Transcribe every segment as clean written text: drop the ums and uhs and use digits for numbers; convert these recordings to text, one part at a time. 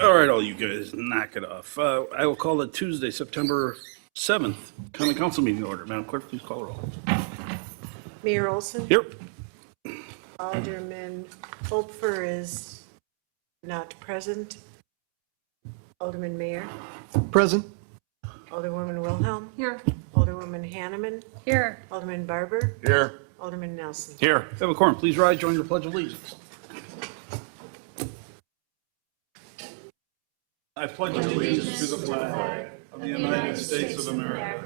All right, all you guys, knock it off. I will call it Tuesday, September 7th, common council meeting order. Madam Clerk, please call the roll. Mayor Olson? Here. Alderman Hopfer is not present. Alderman Mayer? Present. Alderwoman Wilhelm? Here. Alderwoman Hanneman? Here. Alderman Barber? Here. Alderman Nelson? Here. Have a quorum. Please rise, join your pledge of allegiance. I pledge allegiance to the flag of the United States of America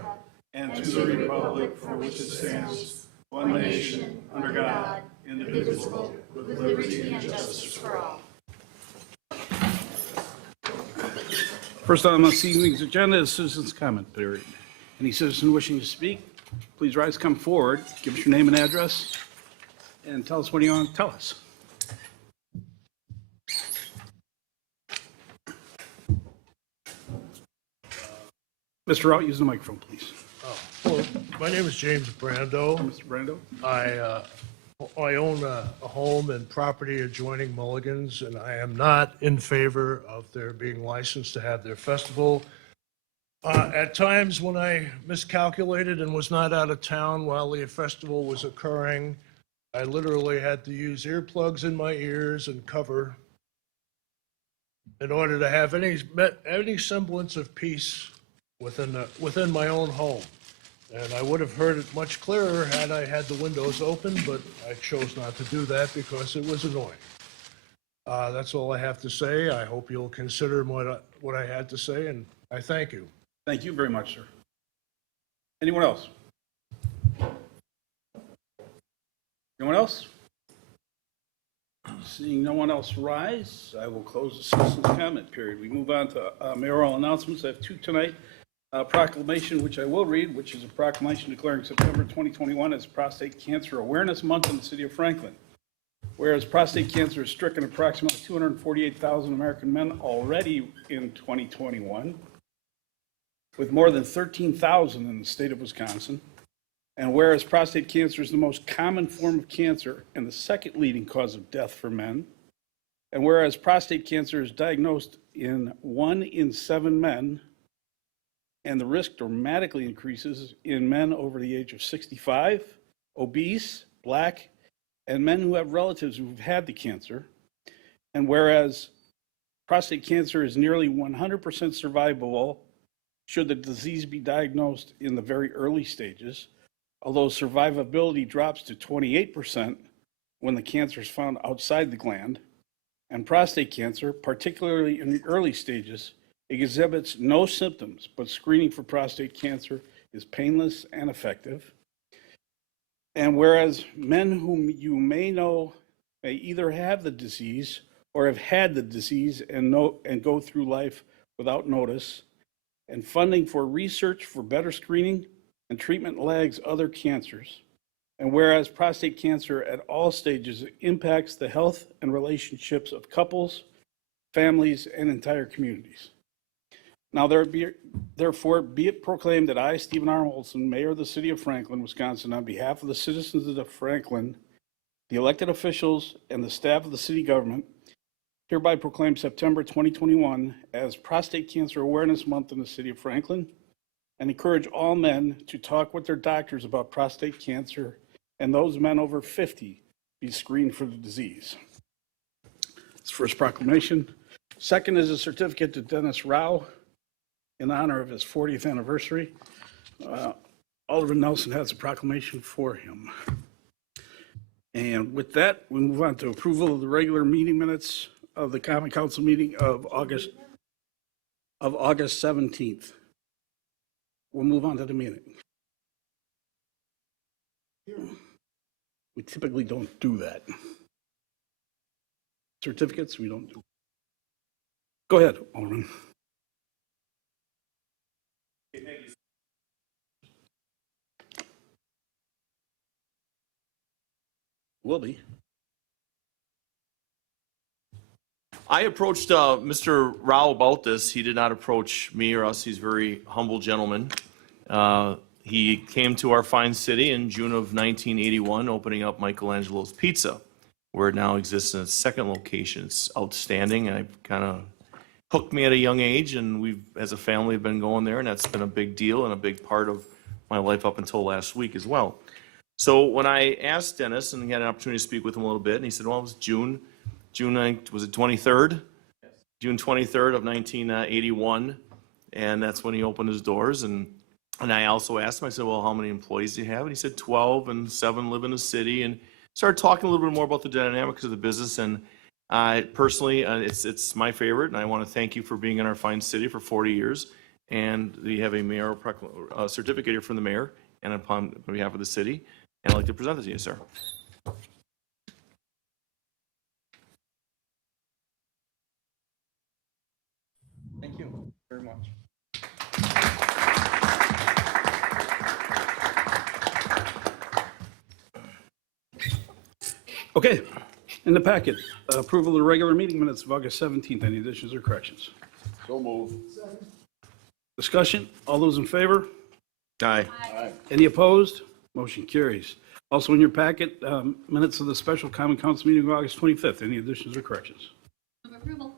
and to the republic for which it stands, one nation, under God, indivisible, with liberty and justice for all. First item on this evening's agenda is citizens' comment period. Any citizen wishing to speak, please rise, come forward, give us your name and address, and tell us what you want to tell us. Mr. Rout, use the microphone, please. Well, my name is James Brando. Mr. Brando? I own a home and property adjoining Mulligan's, and I am not in favor of their being licensed to have their festival. At times when I miscalculated and was not out of town while the festival was occurring, I literally had to use earplugs in my ears and cover in order to have any semblance of peace within my own home. And I would have heard it much clearer had I had the windows open, but I chose not to do that because it was annoying. That's all I have to say. I hope you'll consider what I had to say, and I thank you. Thank you very much, sir. Anyone else? Anyone else? Seeing no one else rise, I will close the citizens' comment period. We move on to mayoral announcements. I have two tonight. Proclamation, which I will read, which is a proclamation declaring September 2021 as Prostate Cancer Awareness Month in the city of Franklin. Whereas prostate cancer has stricken approximately 248,000 American men already in 2021, with more than 13,000 in the state of Wisconsin. And whereas prostate cancer is the most common form of cancer and the second leading cause of death for men, and whereas prostate cancer is diagnosed in 1 in 7 men, and the risk dramatically increases in men over the age of 65, obese, black, and men who have relatives who've had the cancer. And whereas prostate cancer is nearly 100% survivable should the disease be diagnosed in the very early stages, although survivability drops to 28% when the cancer is found outside the gland, and prostate cancer, particularly in the early stages, exhibits no symptoms, but screening for prostate cancer is painless and effective. And whereas men whom you may know may either have the disease or have had the disease and go through life without notice, and funding for research for better screening and treatment lags other cancers. And whereas prostate cancer at all stages impacts the health and relationships of couples, families, and entire communities. Now, therefore, be it proclaimed that I, Stephen R. Olson, Mayor of the City of Franklin, Wisconsin, on behalf of the citizens of Franklin, the elected officials, and the staff of the city government, hereby proclaim September 2021 as Prostate Cancer Awareness Month in the City of Franklin, and encourage all men to talk with their doctors about prostate cancer, and those men over 50 be screened for the disease. That's the first proclamation. Second is a certificate to Dennis Rao in honor of his 40th anniversary. Alderman Nelson has a proclamation for him. And with that, we move on to approval of the regular meeting minutes of the Common Council meeting of August 17th. We'll move on to the meeting. We typically don't do that. Certificates, we don't do. Go ahead, Alderman. Will be. I approached Mr. Rao about this. He did not approach me or us. He's a very humble gentleman. He came to our fine city in June of 1981, opening up Michelangelo's Pizza. where it now exists in its second location. It's outstanding, and it kind of hooked me at a young age, and we've, as a family, been going there, and that's been a big deal and a big part of my life up until last week as well. So when I asked Dennis, and he had an opportunity to speak with him a little bit, and he said, well, it was June, was it 23rd? Yes. June 23rd of 1981, and that's when he opened his doors, and I also asked him, I said, well, how many employees do you have? And he said 12, and 7 live in the city, and started talking a little bit more about the dynamics of the business. And personally, it's my favorite, and I want to thank you for being in our fine city for 40 years. And we have a mayoral certificate here from the mayor and on behalf of the city, and I'd like to present it to you, sir. Thank you very much. Okay, in the packet, approval of the regular meeting minutes of August 17th. Any additions or corrections? So move. Discussion? All those in favor? Aye. Any opposed? Motion carries. Also in your packet, minutes of the special common council meeting of August 25th. Any additions or corrections? Move approval.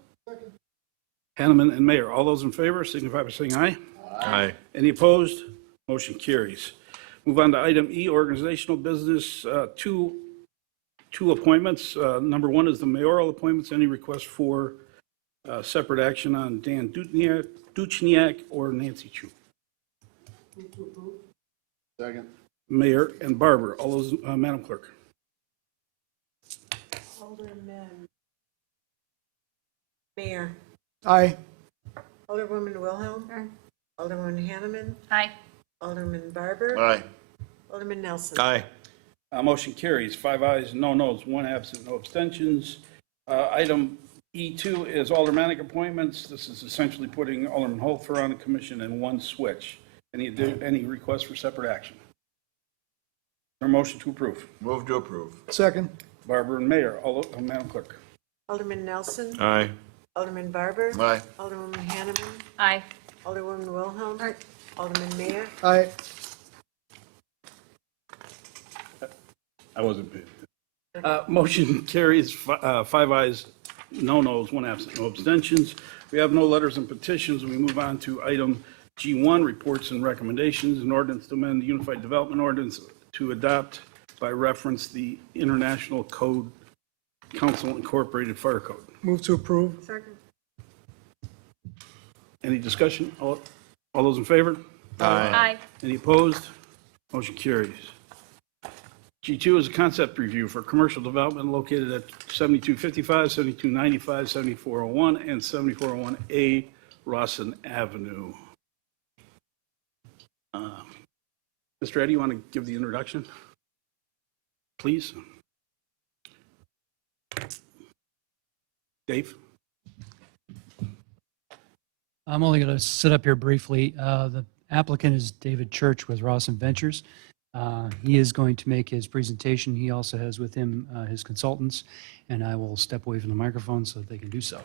Hanneman and Mayor, all those in favor signify by saying aye. Aye. Any opposed? Motion carries. Move on to item E, organizational business, two appointments. Number one is the mayoral appointments. Any request for separate action on Dan Duchniak or Nancy Chu? Second. Mayor and Barber, all those, Madam Clerk. Alderman. Mayor. Aye. Alderwoman Wilhelm. Aye. Alderwoman Hanneman. Aye. Alderman Barber. Aye. Alderman Nelson. Aye. Motion carries. 5 ayes, no noes, 1 absent, no abstentions. Item E2 is aldermanic appointments. This is essentially putting Alderman Holfer on the commission in one switch. Any requests for separate action? Or motion to approve? Move to approve. Second. Barber and Mayor, Madam Clerk. Alderman Nelson. Aye. Alderman Barber. Aye. Alderwoman Hanneman. Aye. Alderwoman Wilhelm. Alderman Mayor. Aye. I wasn't paid. Motion carries. 5 ayes, no noes, 1 absent, no abstentions. We have no letters and petitions. We move on to item G1, reports and recommendations. An ordinance to amend the Unified Development Ordinance to adopt by reference the International Code Council Incorporated Fire Code. Move to approve. Second. Any discussion? All those in favor? Aye. Any opposed? Motion carries. G2 is a concept review for commercial development located at 7255, 7295, 7401, and 7401A Rawson Avenue. Mr. Eddy, you want to give the introduction? Please. Dave? I'm only going to sit up here briefly. The applicant is David Church with Rawson Ventures. He is going to make his presentation. He also has with him his consultants, and I will step away from the microphone so that they can do so.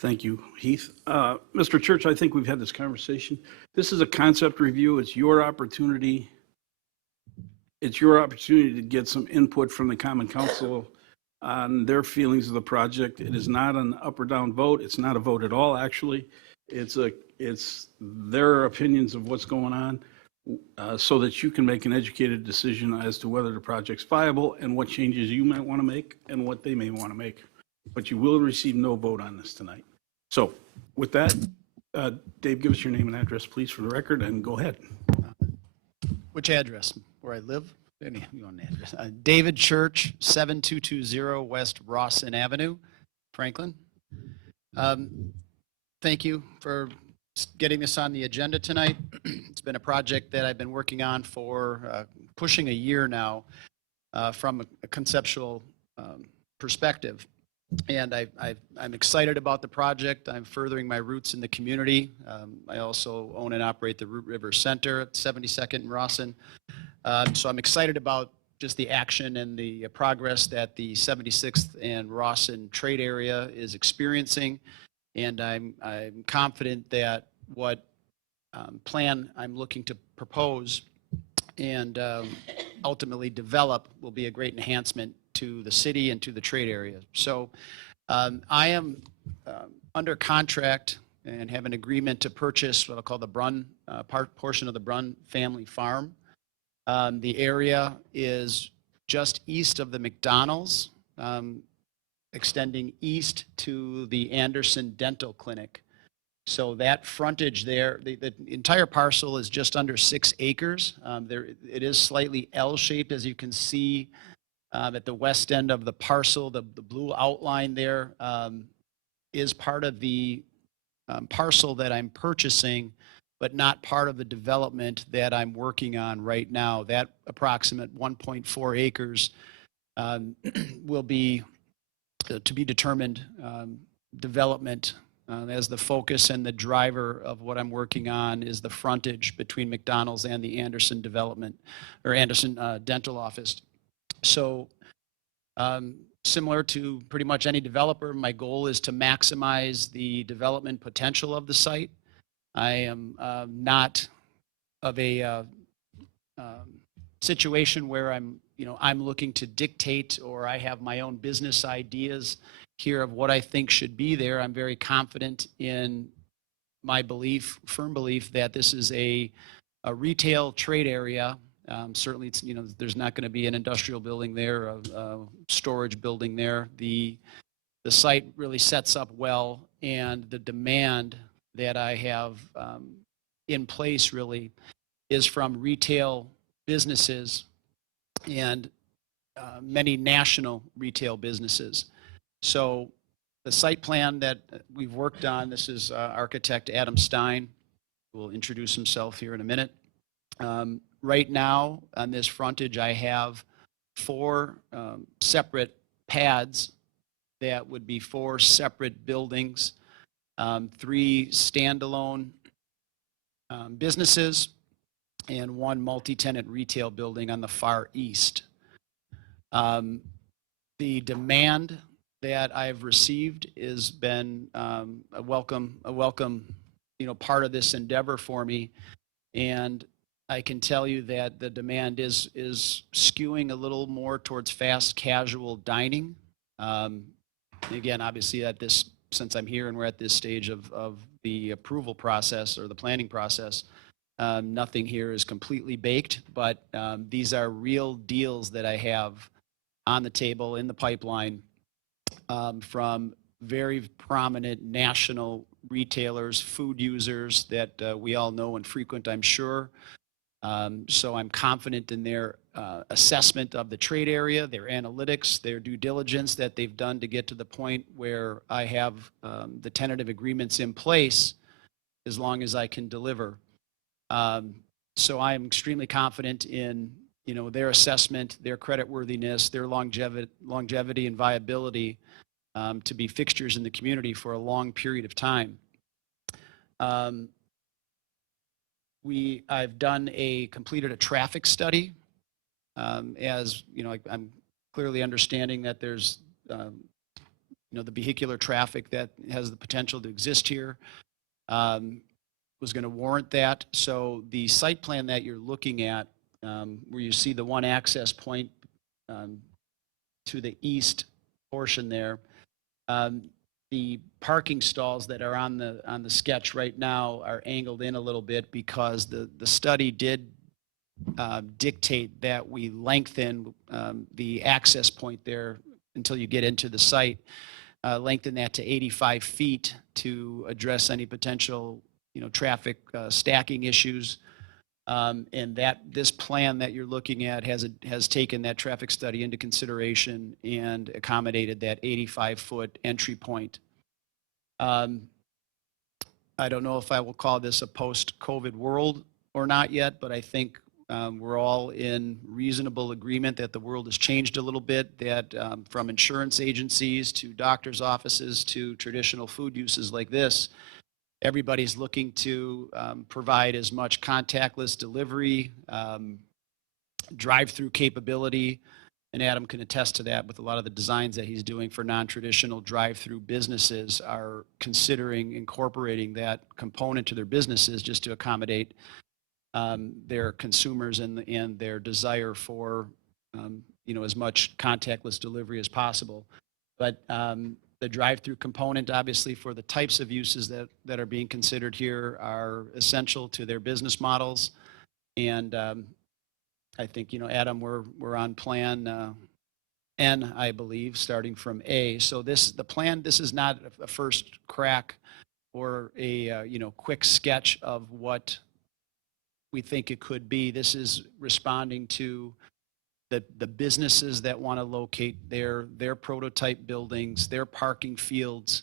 Thank you, Heath. Mr. Church, I think we've had this conversation. This is a concept review. It's your opportunity. It's your opportunity to get some input from the Common Council on their feelings of the project. It is not an up or down vote. It's not a vote at all, actually. It's their opinions of what's going on, so that you can make an educated decision as to whether the project's viable and what changes you might want to make and what they may want to make. But you will receive no vote on this tonight. So with that, Dave, give us your name and address, please, for the record, and go ahead. Which address? Where I live? You want an address? David Church, 7220 West Rawson Avenue, Franklin. Thank you for getting this on the agenda tonight. It's been a project that I've been working on for pushing a year now from a conceptual perspective. And I'm excited about the project. I'm furthering my roots in the community. I also own and operate the Root River Center at 72nd and Rawson. So I'm excited about just the action and the progress that the 76th and Rawson trade area is experiencing. And I'm confident that what plan I'm looking to propose and ultimately develop will be a great enhancement to the city and to the trade area. So I am under contract and have an agreement to purchase what I'll call the Brunn, portion of the Brunn family farm. The area is just east of the McDonald's, extending east to the Anderson Dental Clinic. So that frontage there, the entire parcel is just under 6 acres. It is slightly L-shaped, as you can see at the west end of the parcel. The blue outline there is part of the parcel that I'm purchasing, but not part of the development that I'm working on right now. That approximate 1.4 acres will be to be determined development as the focus and the driver of what I'm working on is the frontage between McDonald's and the Anderson development or Anderson dental office. So similar to pretty much any developer, my goal is to maximize the development potential of the site. I am not of a situation where I'm looking to dictate or I have my own business ideas here of what I think should be there. I'm very confident in my belief, firm belief, that this is a retail trade area. Certainly, it's, there's not going to be an industrial building there, a storage building there. The site really sets up well, and the demand that I have in place really is from retail businesses and many national retail businesses. So the site plan that we've worked on, this is architect Adam Stein, who will introduce himself here in a minute. Right now on this frontage, I have 4 separate pads that would be 4 separate buildings, 3 standalone businesses, and 1 multi-tenant retail building on the far east. The demand that I've received has been a welcome part of this endeavor for me, and I can tell you that the demand is skewing a little more towards fast casual dining. Again, obviously since I'm here and we're at this stage of the approval process or the planning process, nothing here is completely baked, but these are real deals that I have on the table in the pipeline from very prominent national retailers, food users that we all know and frequent, I'm sure. So I'm confident in their assessment of the trade area, their analytics, their due diligence that they've done to get to the point where I have the tentative agreements in place as long as I can deliver. So I am extremely confident in their assessment, their creditworthiness, their longevity and viability to be fixtures in the community for a long period of time. I've completed a traffic study, as I'm clearly understanding that there's the vehicular traffic that has the potential to exist here was going to warrant that. So the site plan that you're looking at, where you see the one access point to the east portion there, the parking stalls that are on the sketch right now are angled in a little bit because the study did dictate that we lengthen the access point there until you get into the site, lengthen that to 85 feet to address any potential traffic stacking issues. And this plan that you're looking at has taken that traffic study into consideration and accommodated that 85-foot entry point. I don't know if I will call this a post-COVID world or not yet, but I think we're all in reasonable agreement that the world has changed a little bit, that from insurance agencies to doctors' offices to traditional food uses like this, everybody's looking to provide as much contactless delivery, drive-through capability, and Adam can attest to that with a lot of the designs that he's doing for non-traditional drive-through businesses are considering incorporating that component to their businesses just to accommodate their consumers and their desire for as much contactless delivery as possible. But the drive-through component, obviously, for the types of uses that are being considered here are essential to their business models. And I think, Adam, we're on plan N, I believe, starting from A. So this is not a first crack or a, quick sketch of what we think it could be. This is responding to the businesses that want to locate their prototype buildings, their parking fields,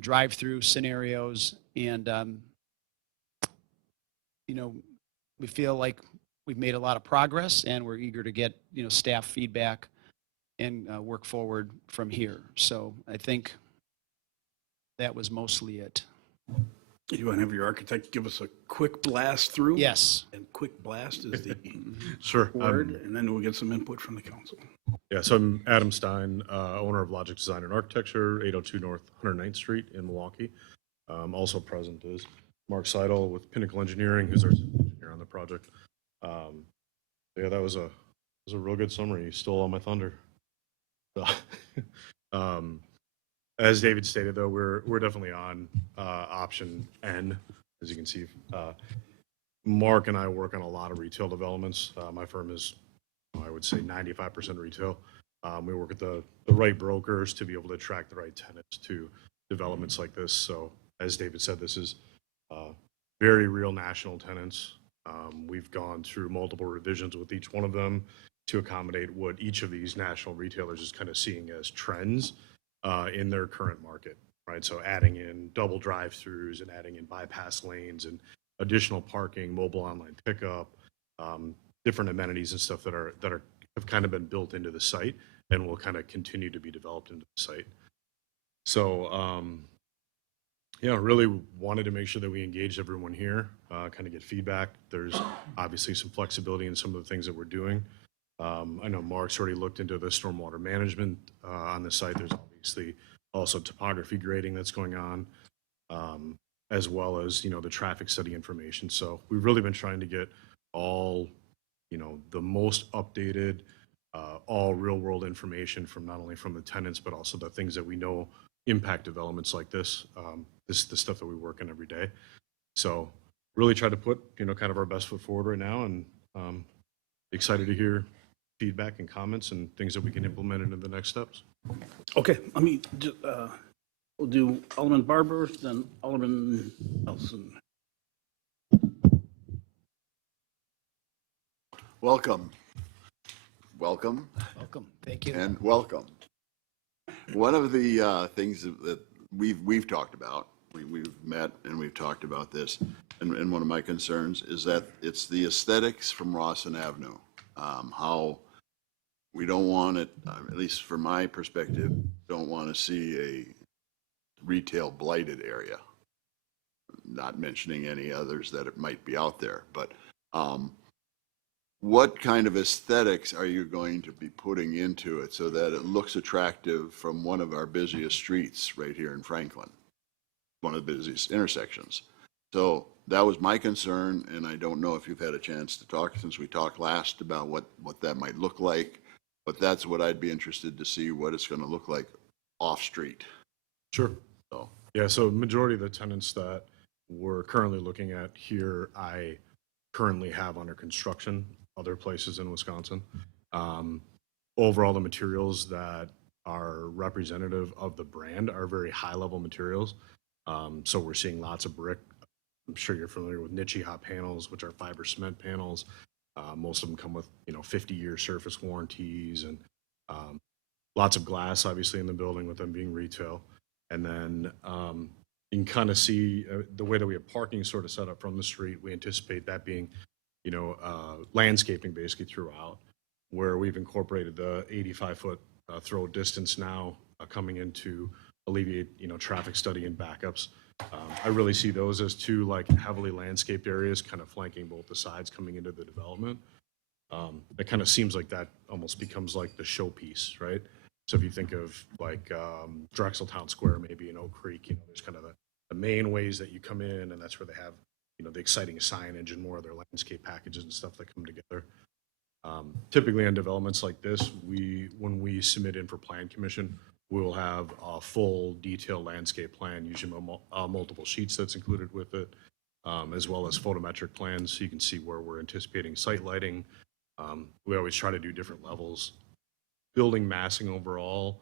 drive-through scenarios, and we feel like we've made a lot of progress, and we're eager to get staff feedback and work forward from here. So I think that was mostly it. You want to have your architect give us a quick blast through? Yes. And quick blast is the Sure. word, and then we'll get some input from the council. Yeah, so I'm Adam Stein, owner of Logic Design and Architecture, 802 North 109th Street in Milwaukee. Also present is Mark Seidel with Pinnacle Engineering, who's our engineer on the project. Yeah, that was a real good summary. You stole all my thunder. So, as David stated, though, we're definitely on option N, as you can see. Mark and I work on a lot of retail developments. My firm is, I would say, 95% retail. We work with the right brokers to be able to attract the right tenants to developments like this. So, as David said, this is very real national tenants. We've gone through multiple revisions with each one of them to accommodate what each of these national retailers is kind of seeing as trends in their current market, right? So adding in double drive-throughs and adding in bypass lanes and additional parking, mobile online pickup, different amenities and stuff that have kind of been built into the site and will kind of continue to be developed into the site. So, yeah, really wanted to make sure that we engaged everyone here, kind of get feedback. There's obviously some flexibility in some of the things that we're doing. I know Mark's already looked into the stormwater management on the site. There's obviously also topography grading that's going on, as well as, the traffic study information. So we've really been trying to get all, the most updated, all real world information from not only from the tenants, but also the things that we know impact developments like this. This is the stuff that we work on every day. So really try to put, kind of our best foot forward right now, and excited to hear feedback and comments and things that we can implement into the next steps. Okay, we'll do Alderman Barber, then Alderman Nelson. Welcome. Welcome. Thank you. And welcome. One of the things that we've talked about, we've met and we've talked about this, and one of my concerns is that it's the aesthetics from Rawson Avenue. How we don't want it, at least from my perspective, don't want to see a retail blighted area. Not mentioning any others that it might be out there, but what kind of aesthetics are you going to be putting into it so that it looks attractive from one of our busiest streets right here in Franklin, one of the busiest intersections? So that was my concern, and I don't know if you've had a chance to talk since we talked last about what that might look like, but that's what I'd be interested to see, what it's going to look like off street. Sure. So Yeah, so majority of the tenants that we're currently looking at here, I currently have under construction other places in Wisconsin. Overall, the materials that are representative of the brand are very high level materials. So we're seeing lots of brick. I'm sure you're familiar with niche hot panels, which are fiber cement panels. Most of them come with 50-year surface warranties, and lots of glass obviously in the building with them being retail. And then you can kind of see the way that we have parking sort of set up from the street. We anticipate that being landscaping basically throughout, where we've incorporated the 85-foot throw distance now coming in to alleviate traffic study and backups. I really see those as two heavily landscaped areas kind of flanking both the sides coming into the development. It kind of seems like that almost becomes like the showpiece, right? So if you think of Drexel Town Square, maybe in Oak Creek, there's kind of the main ways that you come in, and that's where they have the exciting signage and more of their landscape packages and stuff that come together. Typically on developments like this, when we submit in for plan commission, we'll have a full detailed landscape plan, usually multiple sheets that's included with it, as well as photometric plans, so you can see where we're anticipating site lighting. We always try to do different levels. Building massing overall,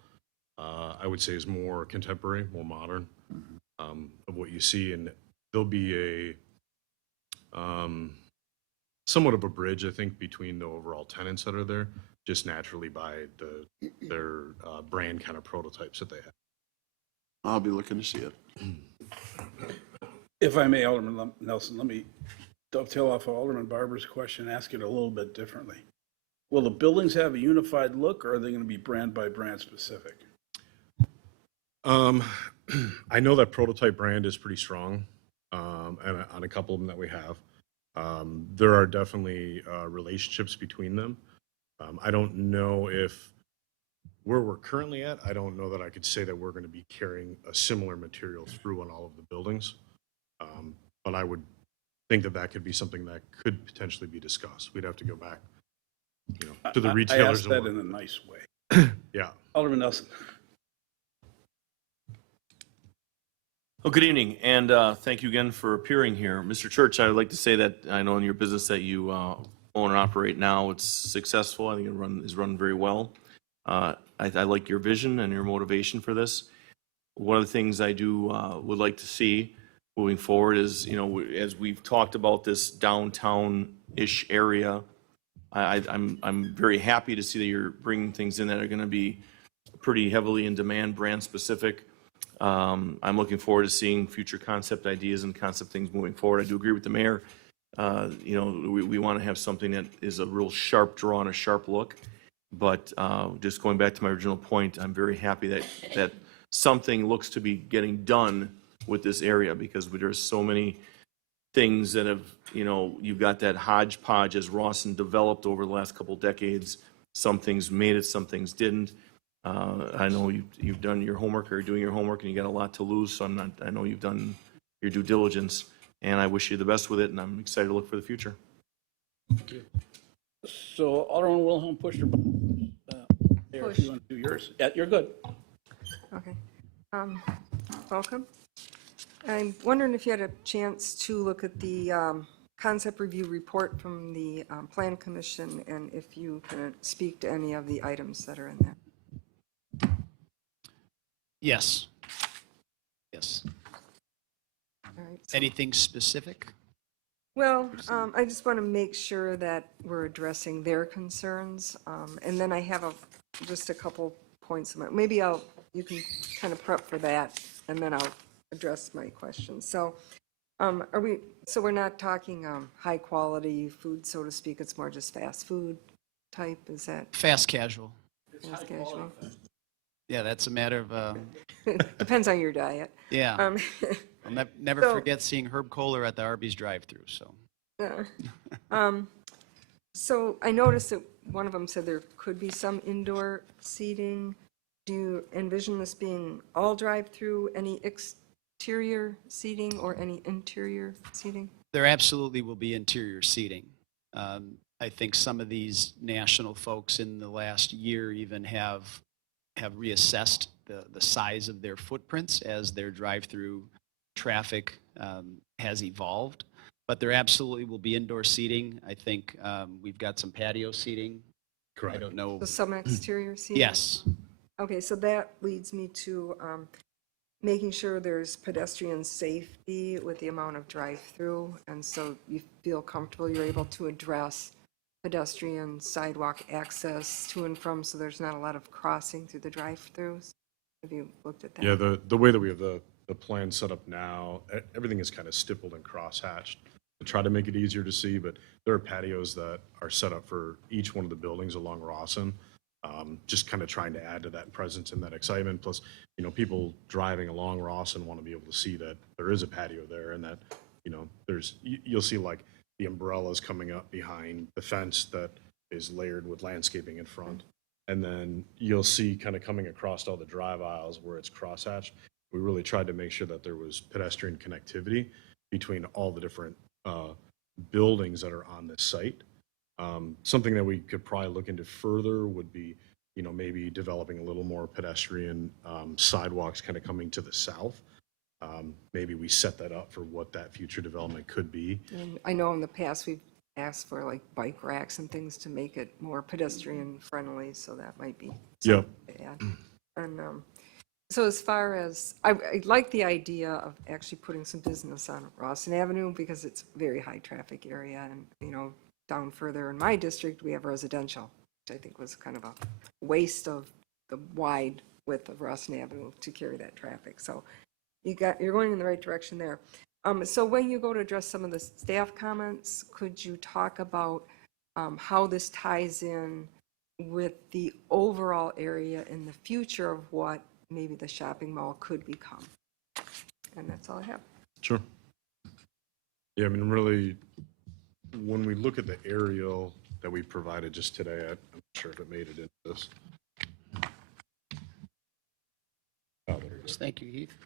I would say is more contemporary, more modern, of what you see, and there'll be somewhat of a bridge, I think, between the overall tenants that are there, just naturally by their brand kind of prototypes that they have. I'll be looking to see it. If I may, Alderman Nelson, let me dovetail off of Alderman Barber's question, ask it a little bit differently. Will the buildings have a unified look, or are they going to be brand by brand specific? I know that prototype brand is pretty strong, and on a couple of them that we have. There are definitely relationships between them. I don't know if where we're currently at, I don't know that I could say that we're going to be carrying a similar material through on all of the buildings. But I would think that that could be something that could potentially be discussed. We'd have to go back, to the I retailers. asked that and in work. a nice way. Yeah. Alderman Nelson. Well, good evening, and thank you again for appearing here. Mr. Church, I would like to say that I know in your business that you own and operate now, it's successful. I think it is run very well. I like your vision and your motivation for this. One of the things I do would like to see moving forward is, as we've talked about this downtown-ish area, I'm very happy to see that you're bringing things in that are going to be pretty heavily in demand, brand specific. I'm looking forward to seeing future concept ideas and concept things moving forward. I do agree with the mayor. We want to have something that is a real sharp draw and a sharp look. But just going back to my original point, I'm very happy that something looks to be getting done with this area, because there's so many things that have, you've got that hodgepodge as Rawson developed over the last couple decades. Some things made it, some things didn't. I know you've done your homework, or you're doing your homework, and you got a lot to lose. So I know you've done your due diligence, and I wish you the best with it. And I'm excited to look for the future. So Alderman Wilhelm pushed her button. If you want to do yours. Yeah, you're good. Okay. Welcome. I'm wondering if you had a chance to look at the concept review report from the Plan Commission, and if you can speak to any of the items that are in there. Yes. Yes. All right. So- Anything specific? Well, I just want to make sure that we're addressing their concerns. And then I have just a couple points. Maybe you can kind of prep for that, and then I'll address my questions. So we're not talking high quality food, so to speak. It's more just fast food type. Is that Fast casual. fast casual? Yeah, that's a matter of, Depends on your diet. yeah. I'll never so- forget seeing Herb Kohler at the Arby's drive-thru, so. So I noticed that one of them said there could be some indoor seating. Do you envision this being all drive-through, any exterior seating or any interior seating? There absolutely will be interior seating. I think some of these national folks in the last year even have reassessed the size of their footprints as their drive-through traffic has evolved. But there absolutely will be indoor seating. I think we've got some patio seating. Correct. I don't know. So some exterior seating? Yes. Okay, so that leads me to making sure there's pedestrian safety with the amount of drive-through, and so you feel comfortable you're able to address pedestrian sidewalk access to and from, so there's not a lot of crossing through the drive-throughs? Have you looked at that? Yeah, the way that we have the plan set up now, everything is kind of stippled and cross-hatched to try to make it easier to see, but there are patios that are set up for each one of the buildings along Rawson, just kind of trying to add to that presence and that excitement. Plus, people driving along Rawson want to be able to see that there is a patio there, and that, you'll see like the umbrellas coming up behind the fence that is layered with landscaping in front. And then you'll see kind of coming across all the drive aisles where it's crosshatched. We really tried to make sure that there was pedestrian connectivity between all the different buildings that are on this site. Something that we could probably look into further would be, maybe developing a little more pedestrian sidewalks kind of coming to the south. Maybe we set that up for what that future development could be. And I know in the past, we've asked for like bike racks and things to make it more pedestrian friendly, so that might be Yep. something to add. And so as far as, I like the idea of actually putting some business on Rawson Avenue because it's a very high traffic area, and, down further in my district, we have residential, which I think was kind of a waste of the wide width of Rawson Avenue to carry that traffic. So you're going in the right direction there. So when you go to address some of the staff comments, could you talk about how this ties in with the overall area in the future of what maybe the shopping mall could become? And that's all I have. Sure. Yeah, I mean, really, when we look at the aerial that we provided just today, I'm not sure if it made it into this. Oh, there it is. Thank you, Heath.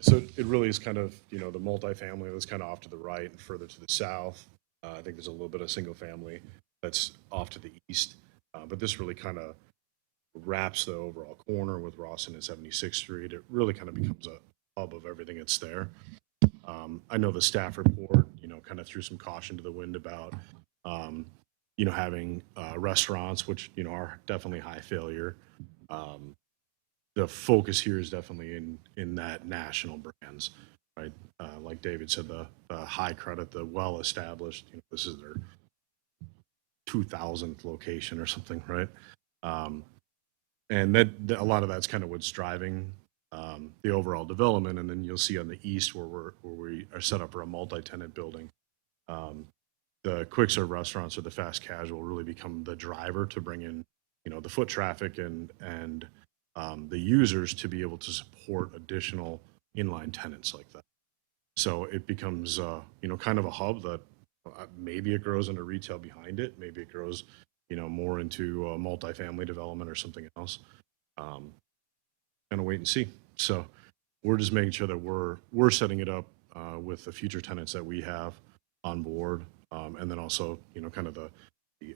So it really is kind of, the multifamily that's kind of off to the right and further to the south. I think there's a little bit of single family that's off to the east. But this really kind of wraps the overall corner with Rawson and 76th Street. It really kind of becomes a hub of everything that's there. I know the staff report, kind of threw some caution to the wind about, having restaurants, which, are definitely high failure. The focus here is definitely in that national brands, right? Like David said, the high credit, the well-established, this is their 2000th location or something, right? And that a lot of that's kind of what's driving the overall development. And then you'll see on the east where we are set up for a multi-tenant building, the quick serve restaurants or the fast casual really become the driver to bring in, the foot traffic and the users to be able to support additional inline tenants like that. So it becomes, kind of a hub that maybe it grows into retail behind it. Maybe it grows, more into multifamily development or something else. Kind of wait and see. So we're just making sure that we're setting it up with the future tenants that we have on board. And then also, kind of the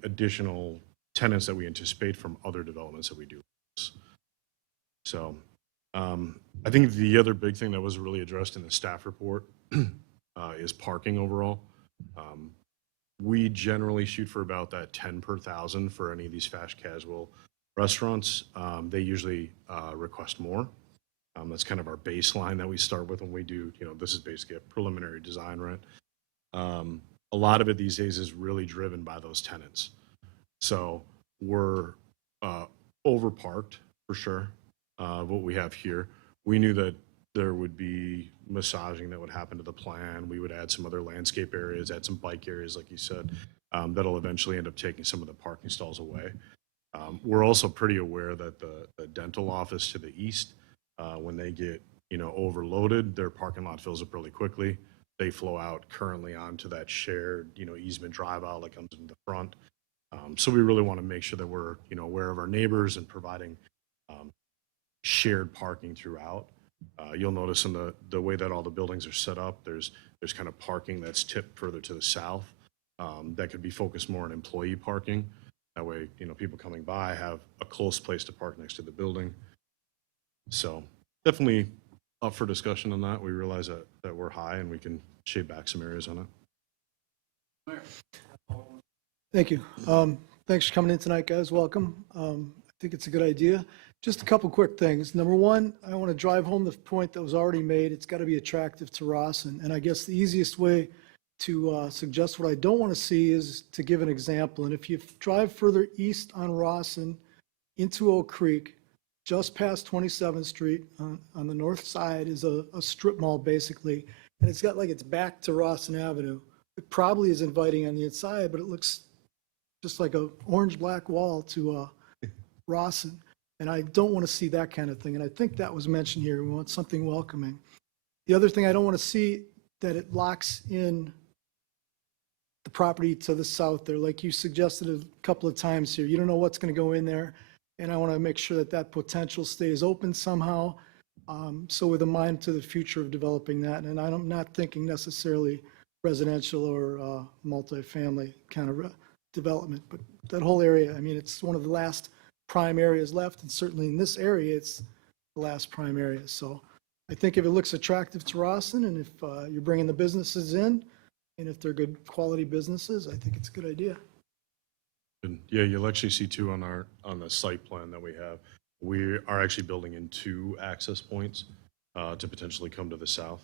additional tenants that we anticipate from other developments that we do. So I think the other big thing that was really addressed in the staff report is parking overall. We generally shoot for about that 10 per 1,000 for any of these fast casual restaurants. They usually request more. That's kind of our baseline that we start with when we do, this is basically a preliminary design, right? A lot of it these days is really driven by those tenants. So we're overparked for sure. What we have here, we knew that there would be massaging that would happen to the plan. We would add some other landscape areas, add some bike areas, like you said, that'll eventually end up taking some of the parking stalls away. We're also pretty aware that the dental office to the east, when they get, overloaded, their parking lot fills up really quickly. They flow out currently onto that shared, easement drive out that comes in the front. So we really want to make sure that we're, aware of our neighbors and providing shared parking throughout. You'll notice in the way that all the buildings are set up, there's kind of parking that's tipped further to the south that could be focused more on employee parking. That way, people coming by have a close place to park next to the building. So definitely up for discussion on that. We realize that we're high and we can shave back some areas on it. Thank you. Thanks for coming in tonight, guys. Welcome. I think it's a good idea. Just a couple quick things. Number one, I want to drive home the point that was already made. It's got to be attractive to Rawson. And I guess the easiest way to suggest what I don't want to see is to give an example. And if you drive further east on Rawson into Oak Creek, just past 27th Street on the north side is a strip mall basically. And it's got like its back to Rawson Avenue. It probably is inviting on the inside, but it looks just like a orange-black wall to Rawson. And I don't want to see that kind of thing. And I think that was mentioned here. We want something welcoming. The other thing I don't want to see that it locks in the property to the south there, like you suggested a couple of times here. You don't know what's going to go in there. And I want to make sure that that potential stays open somehow. So with a mind to the future of developing that. And I'm not thinking necessarily residential or multifamily kind of development. But that whole area, I mean, it's one of the last prime areas left, and certainly in this area, it's the last prime area. So I think if it looks attractive to Rawson, and if you're bringing the businesses in, and if they're good quality businesses, I think it's a good idea. And yeah, you'll actually see too on the site plan that we have, we are actually building in 2 access points to potentially come to the south.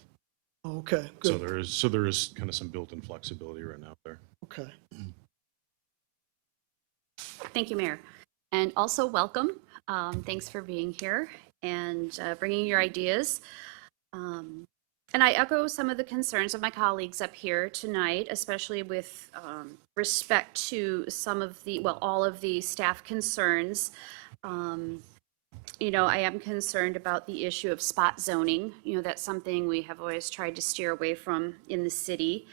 Okay, So good. there is kind of some built-in flexibility right now there. Okay. Thank you, Mayor. And also welcome. Thanks for being here and bringing your ideas. And I echo some of the concerns of my colleagues up here tonight, especially with respect to some of the, well, all of the staff concerns. You know, I am concerned about the issue of spot zoning. You know, that's something we have always tried to steer away from in the city.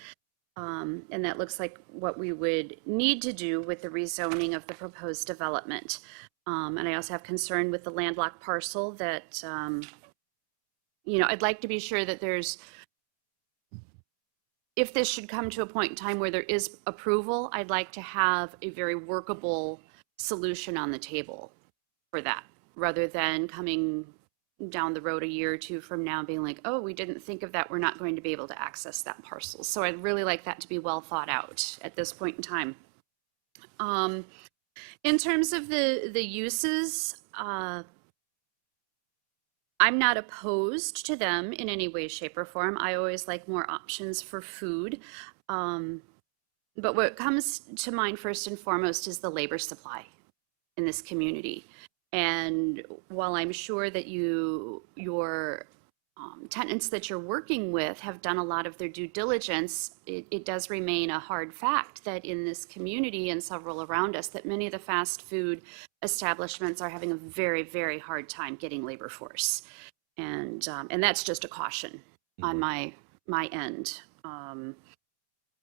And that looks like what we would need to do with the rezoning of the proposed development. And I also have concern with the landlocked parcel that, you know, I'd like to be sure that there's, if this should come to a point in time where there is approval, I'd like to have a very workable solution on the table for that, rather than coming down the road a year or 2 from now being like, oh, we didn't think of that, we're not going to be able to access that parcel. So I'd really like that to be well thought out at this point in time. In terms of the uses, I'm not opposed to them in any way, shape, or form. I always like more options for food. But what comes to mind first and foremost is the labor supply in this community. And while I'm sure that your tenants that you're working with have done a lot of their due diligence, it does remain a hard fact that in this community and several around us, that many of the fast food establishments are having a very, very hard time getting labor force. And that's just a caution on my end.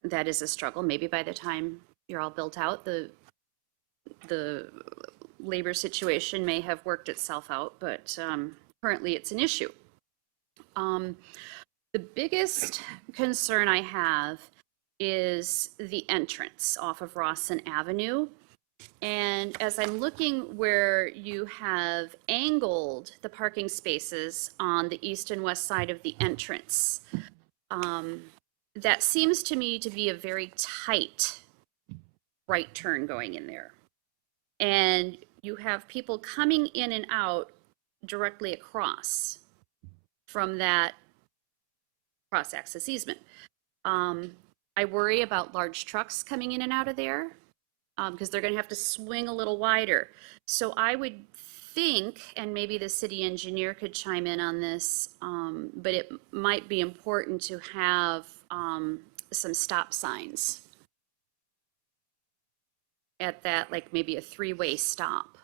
That is a struggle. Maybe by the time you're all built out, the labor situation may have worked itself out, but currently it's an issue. The biggest concern I have is the entrance off of Rawson Avenue. And as I'm looking where you have angled the parking spaces on the east and west side of the entrance, that seems to me to be a very tight right turn going in there. And you have people coming in and out directly across from that cross-access easement. I worry about large trucks coming in and out of there because they're going to have to swing a little wider. So I would think, and maybe the city engineer could chime in on this, but it might be important to have some stop signs at that, like maybe a 3-way stop.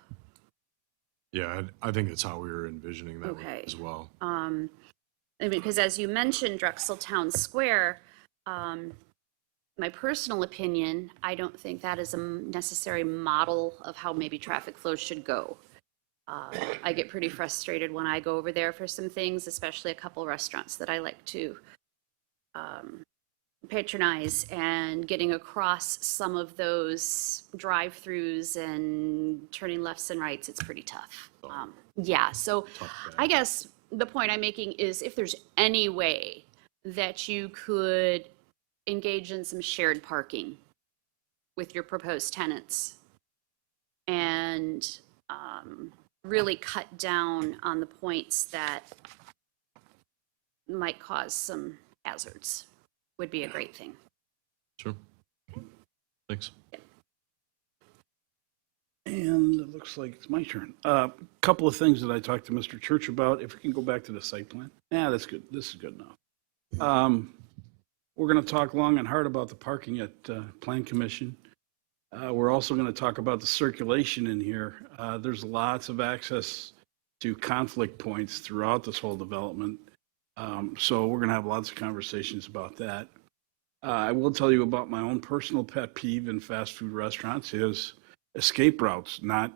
Yeah, I think that's how we were envisioning that Okay. as well. I mean, because as you mentioned, Drexel Town Square, my personal opinion, I don't think that is a necessary model of how maybe traffic flows should go. I get pretty frustrated when I go over there for some things, especially a couple restaurants that I like to patronize, and getting across some of those drive-throughs and turning lefts and rights, it's pretty tough. Yeah, so I guess the point I'm making is if there's any way that you could engage in some shared parking with your proposed tenants and really cut down on the points that might cause some hazards would be a great thing. Sure. Thanks. And it looks like it's my turn. Couple of things that I talked to Mr. Church about. If we can go back to the site plan. Yeah, that's good. This is good enough. We're going to talk long and hard about the parking at Plan Commission. We're also going to talk about the circulation in here. There's lots of access to conflict points throughout this whole development. So we're going to have lots of conversations about that. I will tell you about my own personal pet peeve in fast food restaurants is escape routes, not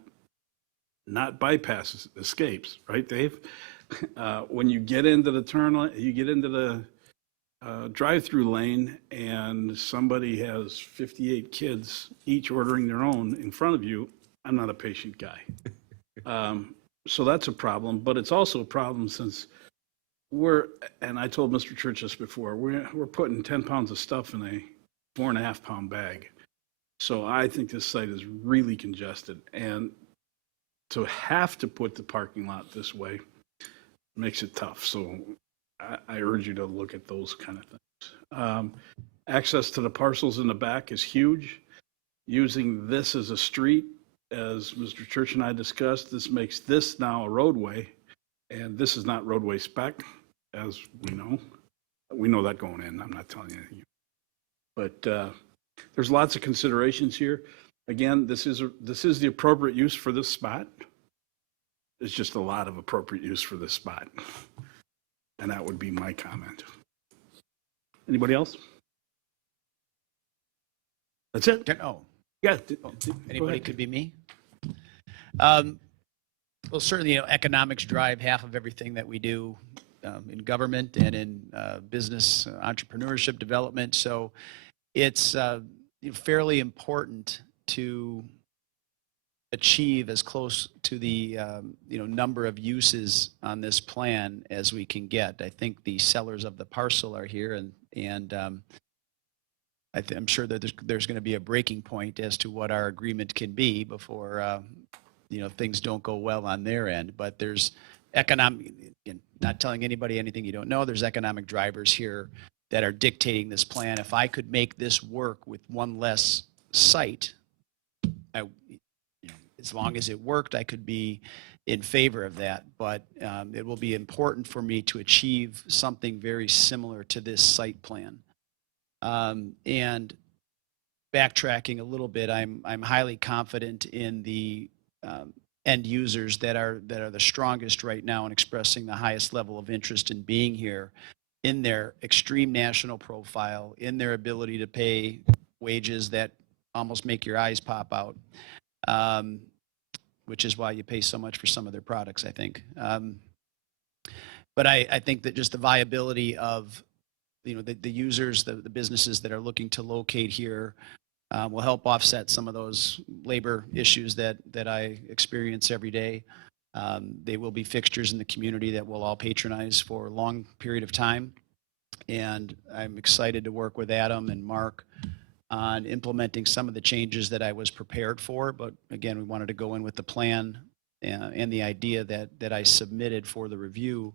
bypasses, escapes, right, Dave? When you get into the drive-through lane and somebody has 58 kids, each ordering their own in front of you, I'm not a patient guy. So that's a problem, but it's also a problem since and I told Mr. Church this before, we're putting 10 pounds of stuff in a 4.5-pound bag. So I think this site is really congested, and to have to put the parking lot this way makes it tough. So I urge you to look at those kind of things. Access to the parcels in the back is huge. Using this as a street, as Mr. Church and I discussed, this makes this now a roadway, and this is not roadway spec, as we know. We know that going in, I'm not telling you. But there's lots of considerations here. Again, this is the appropriate use for this spot. There's just a lot of appropriate use for this spot. And that would be my comment. Anybody else? That's it? Oh, Yeah. anybody could be me? Well, certainly, economics drive half of everything that we do in government and in business entrepreneurship development. So it's fairly important to achieve as close to the number of uses on this plan as we can get. I think the sellers of the parcel are here, and I'm sure that there's going to be a breaking point as to what our agreement can be before things don't go well on their end. But there's economic, not telling anybody anything you don't know, there's economic drivers here that are dictating this plan. If I could make this work with one less site, as long as it worked, I could be in favor of that. But it will be important for me to achieve something very similar to this site plan. And backtracking a little bit, I'm highly confident in the end users that are the strongest right now and expressing the highest level of interest in being here, in their extreme national profile, in their ability to pay wages that almost make your eyes pop out, which is why you pay so much for some of their products, I think. But I think that just the viability of the users, the businesses that are looking to locate here will help offset some of those labor issues that I experience every day. They will be fixtures in the community that we'll all patronize for a long period of time. And I'm excited to work with Adam and Mark on implementing some of the changes that I was prepared for. But again, we wanted to go in with the plan and the idea that I submitted for the review.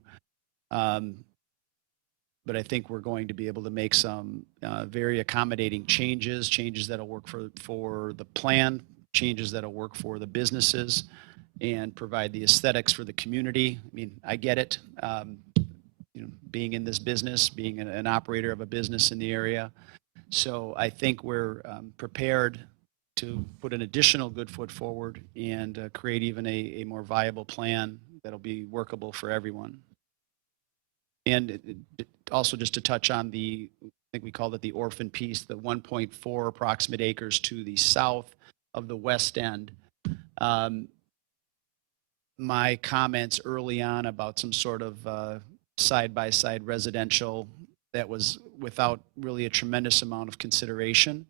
But I think we're going to be able to make some very accommodating changes that'll work for the plan, changes that'll work for the businesses, and provide the aesthetics for the community. I mean, I get it. Being in this business, being an operator of a business in the area. So I think we're prepared to put an additional good foot forward and create even a more viable plan that'll be workable for everyone. And also just to touch on I think we called it the orphan piece, the 1.4 approximate acres to the south of the west end. My comments early on about some sort of side-by-side residential that was without really a tremendous amount of consideration.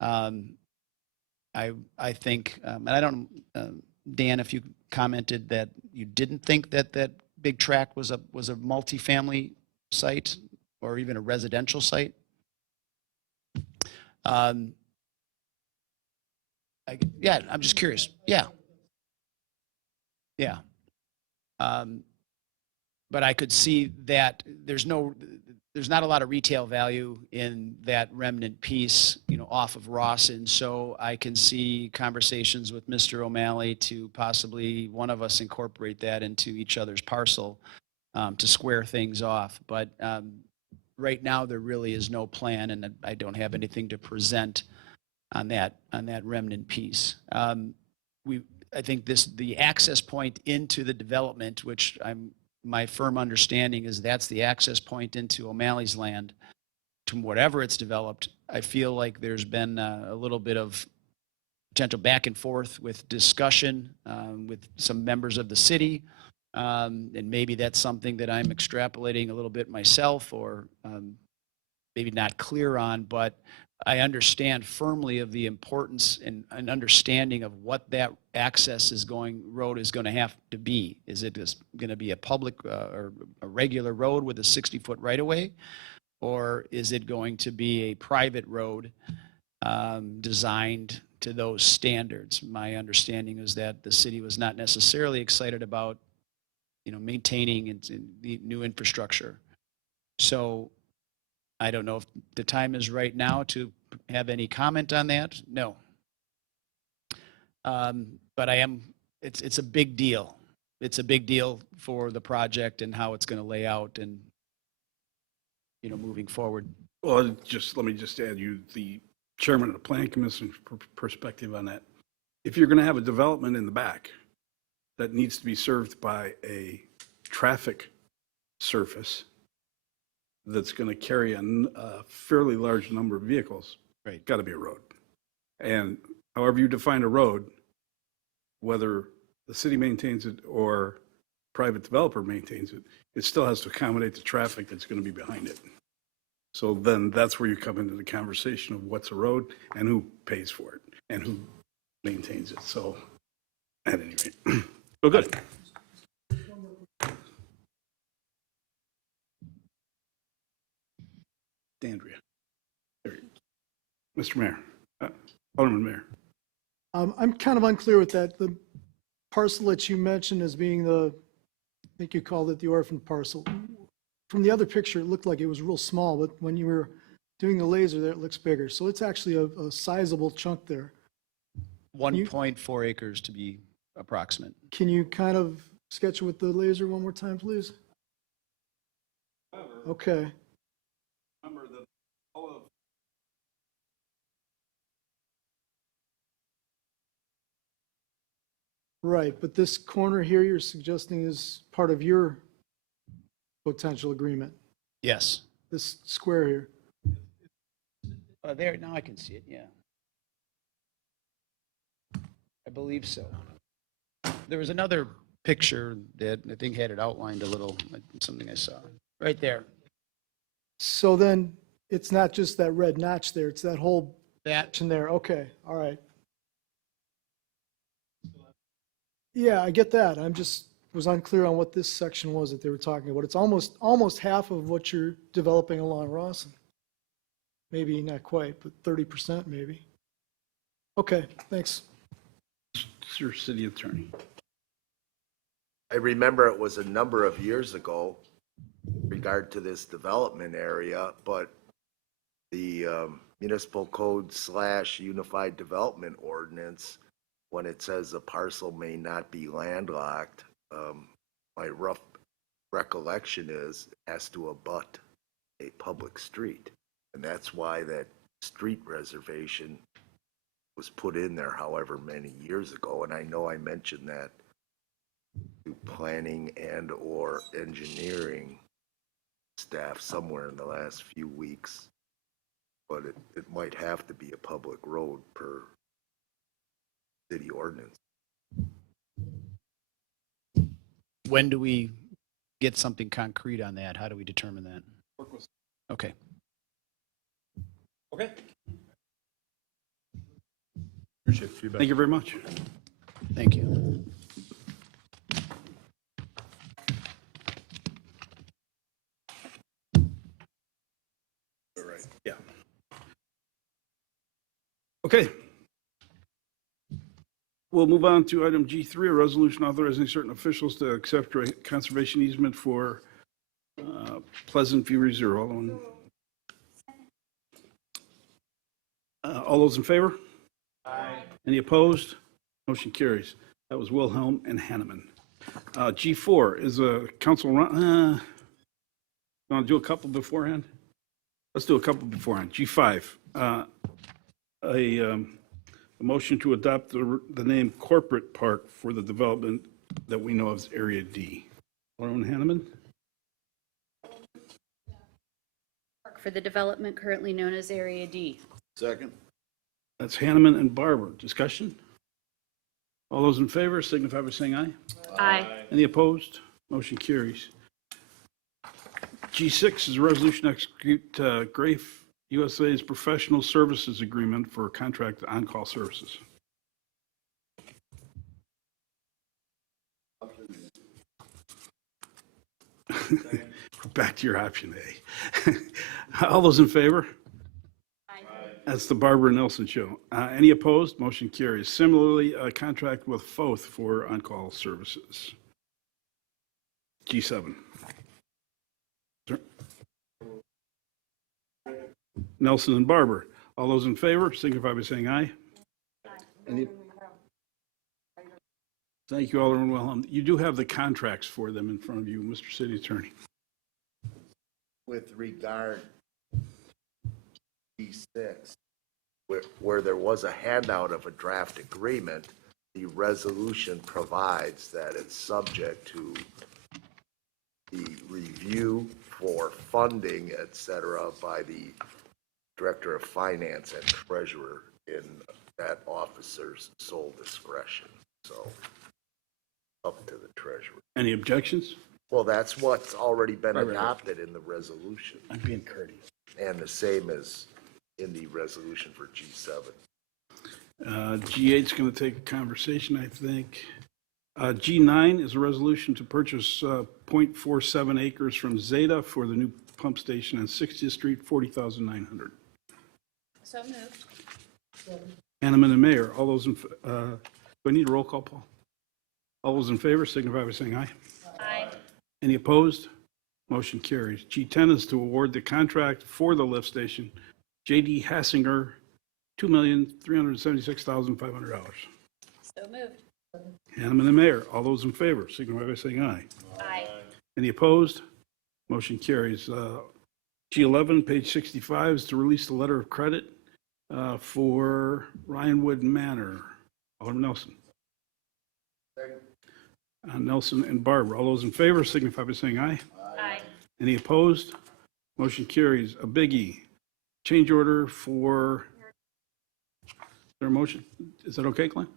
I think, and I don't, Dan, if you commented that you didn't think that big tract was a multifamily site or even a residential site. Yeah, I'm just curious. Yeah. Yeah. But I could see that there's not a lot of retail value in that remnant piece, off of Rawson. So I can see conversations with Mr. O'Malley to possibly one of us incorporate that into each other's parcel to square things off. But right now there really is no plan, and I don't have anything to present on that remnant piece. I think the access point into the development, which my firm understanding is that's the access point into O'Malley's land to whatever it's developed. I feel like there's been a little bit of potential back and forth with discussion with some members of the city. And maybe that's something that I'm extrapolating a little bit myself, or maybe not clear on, but I understand firmly of the importance and an understanding of what that access road is going to have to be. Is it just going to be a public or a regular road with a 60-foot right-of-way? Or is it going to be a private road designed to those standards? My understanding is that the city was not necessarily excited about, maintaining the new infrastructure. So I don't know if the time is right now to have any comment on that. No. But it's a big deal. It's a big deal for the project and how it's going to lay out and, moving forward. Well, let me just add you the chairman of the planning commission perspective on that. If you're going to have a development in the back that needs to be served by a traffic surface that's going to carry a fairly large number of vehicles, Right. got to be a road. And however you define a road, whether the city maintains it or private developer maintains it, it still has to accommodate the traffic that's going to be behind it. So then that's where you come into the conversation of what's a road and who pays for it and who maintains it. So at any rate, well, good. Andrea. There you go. Mr. Mayor, Alderman Mayor. I'm kind of unclear with that. The parcel that you mentioned as being I think you called it the orphan parcel. From the other picture, it looked like it was real small, but when you were doing the laser there, it looks bigger. So it's actually a sizable chunk there. 1.4 acres to be approximate. Can you kind of sketch it with the laser one more time, please? Okay. Remember that all of Right, but this corner here you're suggesting is part of your potential agreement, Yes. this square here. There, now I can see it, yeah. I believe so. There was another picture that I think had it outlined a little, something I saw. Right there. So then it's not just that red notch there, it's that whole That, section there. Okay, all right. Yeah, I get that. I'm just was unclear on what this section was that they were talking about. It's almost half of what you're developing along Rawson. Maybe not quite, but 30% maybe. Okay, thanks. your city attorney. I remember it was a number of years ago in regard to this development area, but the municipal code / unified development ordinance, when it says a parcel may not be landlocked, my rough recollection is it has to abut a public street. And that's why that street reservation was put in there however many years ago. And I know I mentioned that to planning and or engineering staff somewhere in the last few weeks. But it might have to be a public road per city ordinance. when do we get something concrete on that? How do we determine that? Okay. Okay. Appreciate the feedback. Thank you very much. Thank you. All right, yeah. Okay. We'll move on to item G3, a resolution authorizing certain officials to accept a conservation easement for Pleasant View Reserve. All those in favor? Aye. Any opposed? Motion carries. That was Wilhelm and Hanneman. G4 is a council run. Want to do a couple beforehand? Let's do a couple beforehand. G5, a motion to adopt the name Corporate Park for the development that we know as Area D. Alderman Hanneman? For the development currently known as Area D. Second? That's Hanneman and Barber. Discussion? All those in favor signify by saying aye. Aye. Any opposed? Motion carries. G6 is a resolution to execute Grafe USA's professional services agreement for contract on-call services. Back to your option A. All those in favor? That's the Barbara Nelson show. Any opposed? Motion carries. Similarly, a contract with Foth for on-call services. G7. Sir? Nelson and Barber. All those in favor signify by saying aye. Any? Thank you, Alderman Wilhelm. You do have the contracts for them in front of you, Mr. City Attorney. With regard to G6, where there was a handout of a draft agreement, the resolution provides that it's subject to the review for funding, et cetera, by the Director of Finance and Treasurer in that officer's sole discretion. So up to the Treasurer. Any objections? Well, that's what's already been adopted in the resolution, I'm being courteous. and the same as in the resolution for G7. G8 is going to take a conversation, I think. G9 is a resolution to purchase 0.47 acres from Zeta for the new pump station on 60th Street, $40,900. So moved. Hanneman and Mayor, all those in, do I need a roll call, Paul? All those in favor signify by saying aye. Aye. Any opposed? Motion carries. G10 is to award the contract for the lift station, J.D. Hassinger, $2,376,500. So moved. Hanneman and Mayor, all those in favor signify by saying aye. Aye. Any opposed? Motion carries. G11, page 65, is to release the letter of credit for Ryanwood Manor. Alderman Nelson. Nelson and Barber, all those in favor signify by saying aye. Aye. Any opposed? Motion carries. A biggie. Change order for, is there a motion? Is that okay, Glenn?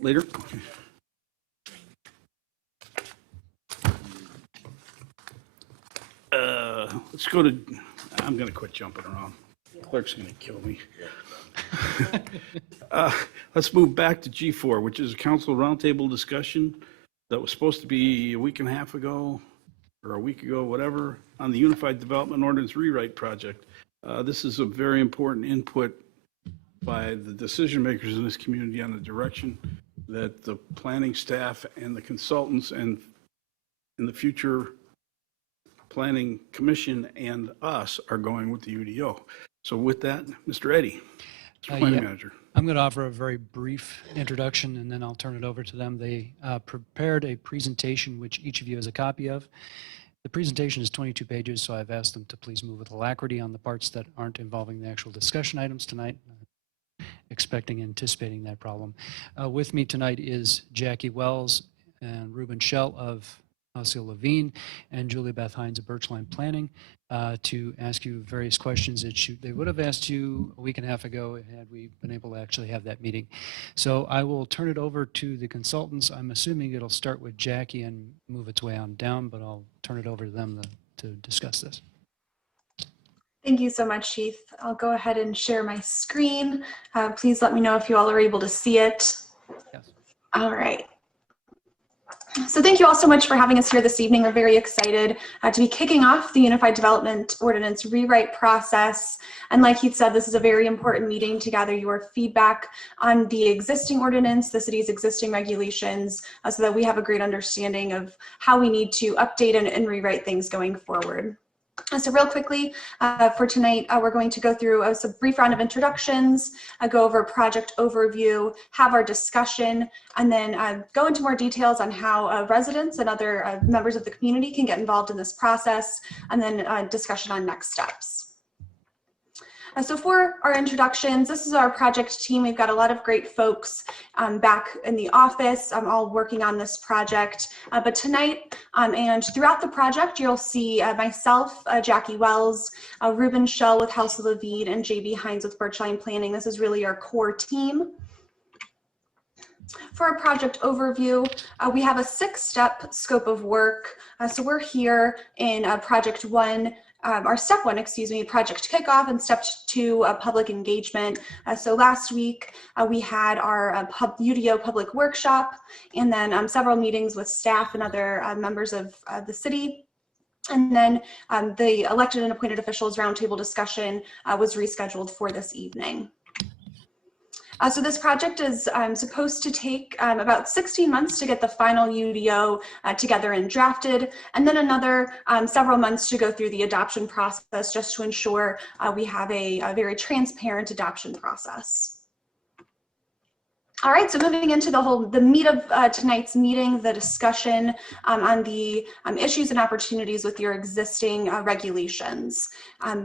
Later? Okay. Let's go to, I'm going to quit jumping around. Clerk's going to kill me. Let's move back to G4, which is a council roundtable discussion that was supposed to be a week and a half ago, or a week ago, whatever, on the Unified Development Ordinance Rewrite Project. This is a very important input by the decision makers in this community on the direction that the planning staff and the consultants and in the future planning commission and us are going with the UDO. So with that, Mr. Eddy, Mr. Planning Manager. I'm going to offer a very brief introduction, and then I'll turn it over to them. They prepared a presentation, which each of you has a copy of. The presentation is 22 pages, so I've asked them to please move with alacrity on the parts that aren't involving the actual discussion items tonight. Anticipating that problem. With me tonight is Jackie Wells and Ruben Schell of Housel Levine and Julie Beth Hines of Birchline Planning to ask you various questions that they would have asked you a week and a half ago had we been able to actually have that meeting. So I will turn it over to the consultants. I'm assuming it'll start with Jackie and move its way on down, but I'll turn it over to them to discuss this. Thank you so much, Chief. I'll go ahead and share my screen. Please let me know if you all are able to see it. Yes. All right. So thank you all so much for having us here this evening. We're very excited to be kicking off the Unified Development Ordinance rewrite process. And like Heath said, this is a very important meeting to gather your feedback on the existing ordinance, the city's existing regulations, so that we have a great understanding of how we need to update and rewrite things going forward. So real quickly, for tonight, we're going to go through a brief round of introductions, go over project overview, have our discussion, and then go into more details on how residents and other members of the community can get involved in this process, and then discussion on next steps. So for our introductions, this is our project team. We've got a lot of great folks back in the office, all working on this project. But tonight and throughout the project, you'll see myself, Jackie Wells, Ruben Schell with Housel Levine, and JB Hines with Birchline Planning. This is really our core team. For a project overview, we have a 6-step scope of work. So we're here in project 1, or step 1, excuse me, project kickoff, and step 2, public engagement. So last week we had our UDO public workshop, and then several meetings with staff and other members of the city. And then the elected and appointed officials roundtable discussion was rescheduled for this evening. So this project is supposed to take about 16 months to get the final UDO together and drafted, and then another several months to go through the adoption process, just to ensure we have a very transparent adoption process. All right, so moving into the meat of tonight's meeting, the discussion on the issues and opportunities with your existing regulations.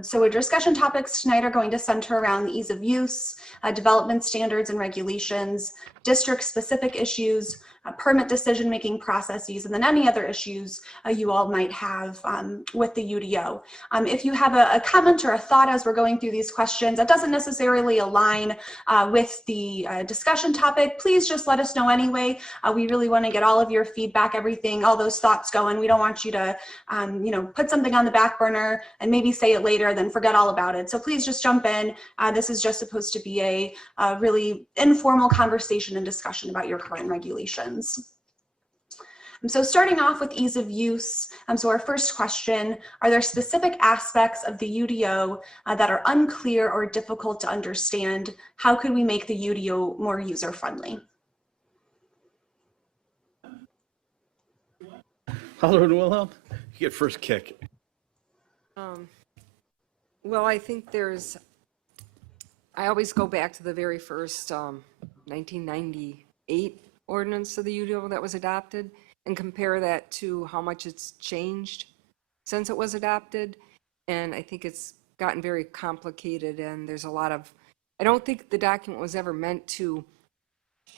So our discussion topics tonight are going to center around the ease of use, development standards and regulations, district-specific issues, permit decision-making processes, and then any other issues you all might have with the UDO. If you have a comment or a thought as we're going through these questions that doesn't necessarily align with the discussion topic, please just let us know anyway. We really want to get all of your feedback, everything, all those thoughts going. We don't want you to, put something on the back burner and maybe say it later, then forget all about it. So please just jump in. This is just supposed to be a really informal conversation and discussion about your current regulations. So starting off with ease of use, so our first question, are there specific aspects of the UDO that are unclear or difficult to understand? How could we make the UDO more user-friendly? Alderman Wilhelm, you get first kick. Well, I think I always go back to the very first 1998 ordinance of the UDO that was adopted and compare that to how much it's changed since it was adopted. And I think it's gotten very complicated, and there's a lot of, I don't think the document was ever meant to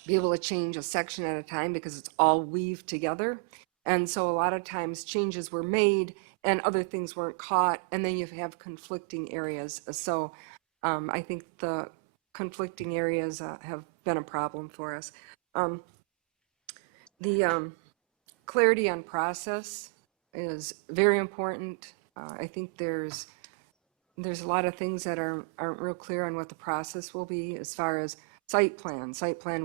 be able to change a section at a time because it's all weaved together. And so a lot of times changes were made and other things weren't caught, and then you have conflicting areas. So I think the conflicting areas have been a problem for us. The clarity on process is very important. I think there's a lot of things that aren't real clear on what the process will be as far as site plan,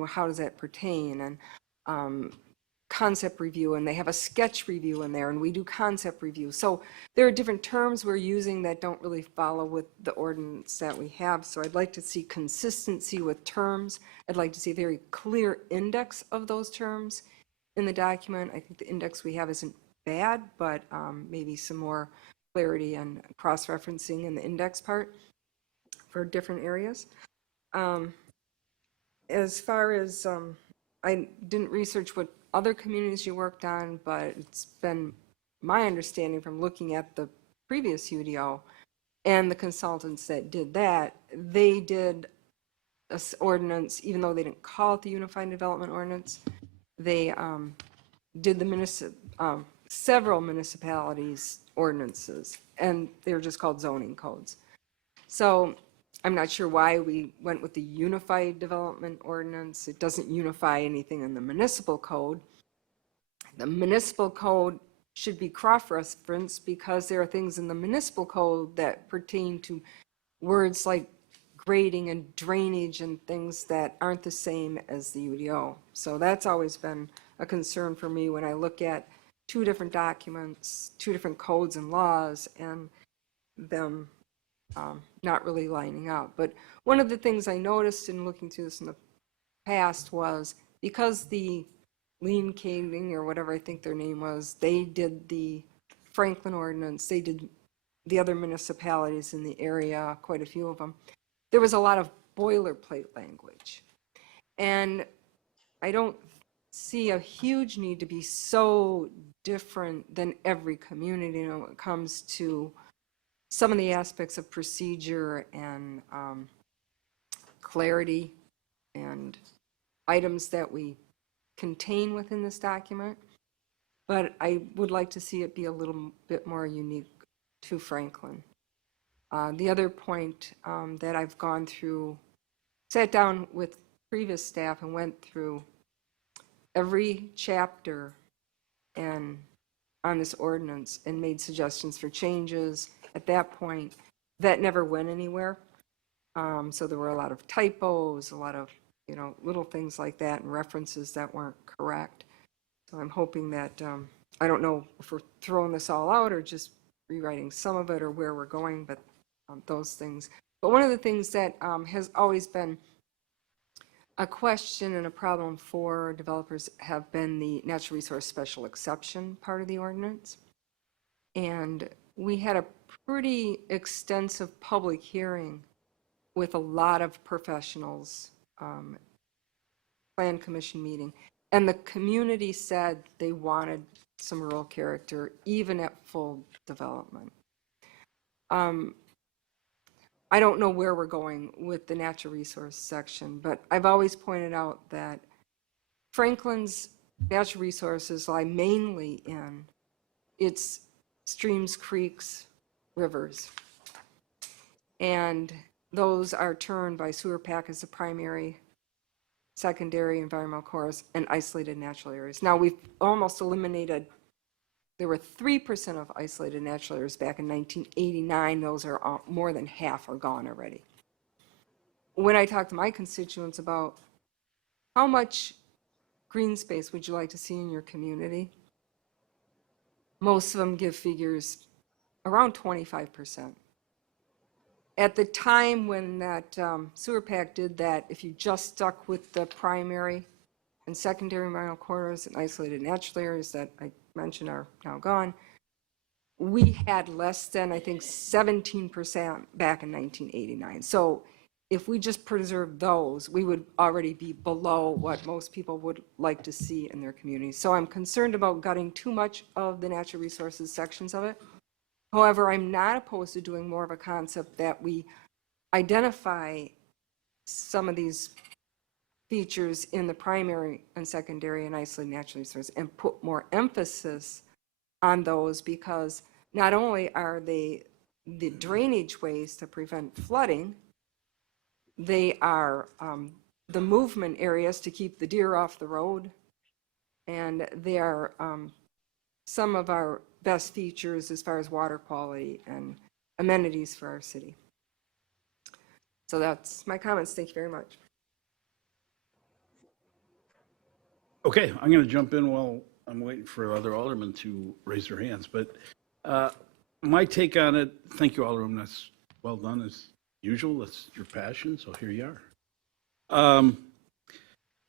how does that pertain, and concept review, and they have a sketch review in there, and we do concept review. So there are different terms we're using that don't really follow with the ordinance that we have. So I'd like to see consistency with terms. I'd like to see a very clear index of those terms in the document. I think the index we have isn't bad, but maybe some more clarity and cross-referencing in the index part for different areas. As far as, I didn't research what other communities you worked on, but it's been my understanding from looking at the previous UDO and the consultants that did that, they did an ordinance, even though they didn't call it the Unified Development Ordinance, they did the several municipalities ordinances, and they were just called zoning codes. So I'm not sure why we went with the Unified Development Ordinance. It doesn't unify anything in the municipal code. The municipal code should be cross-referenced because there are things in the municipal code that pertain to words like grading and drainage and things that aren't the same as the UDO. So that's always been a concern for me when I look at two different documents, two different codes and laws, and them not really lining up. But one of the things I noticed in looking through this in the past was because the Lean King or whatever I think their name was, they did the Franklin ordinance, they did the other municipalities in the area, quite a few of them. There was a lot of boilerplate language. And I don't see a huge need to be so different than every community when it comes to some of the aspects of procedure and clarity and items that we contain within this document. But I would like to see it be a little bit more unique to Franklin. The other point that I've gone through, sat down with previous staff and went through every chapter and on this ordinance and made suggestions for changes. At that point, that never went anywhere. So there were a lot of typos, a lot of, little things like that and references that weren't correct. So I'm hoping that, I don't know if we're throwing this all out or just rewriting some of it or where we're going, but those things. But one of the things that has always been a question and a problem for developers have been the natural resource special exception part of the ordinance. And we had a pretty extensive public hearing with a lot of professionals, plan commission meeting. And the community said they wanted some rural character, even at full development. I don't know where we're going with the natural resource section, but I've always pointed out that Franklin's natural resources lie mainly in its streams, creeks, rivers. And those are turned by sewer pack as the primary, secondary environmental cores, and isolated natural areas. Now, we've almost eliminated, there were 3% of isolated natural areas back in 1989. Those are more than half are gone already. When I talk to my constituents about how much green space would you like to see in your community, most of them give figures around 25%. At the time when that sewer pack did that, if you just stuck with the primary and secondary environmental corridors and isolated natural areas that I mentioned are now gone, we had less than, I think, 17% back in 1989. So if we just preserve those, we would already be below what most people would like to see in their communities. So I'm concerned about gutting too much of the natural resources sections of it. However, I'm not opposed to doing more of a concept that we identify some of these features in the primary and secondary and isolated natural resources and put more emphasis on those, because not only are they the drainage ways to prevent flooding, they are the movement areas to keep the deer off the road, and they are some of our best features as far as water quality and amenities for our city. So that's my comments. Thank you very much. Okay, I'm going to jump in while I'm waiting for other aldermen to raise their hands. But my take on it, thank you, Alderman. That's well done as usual. That's your passion, so here you are.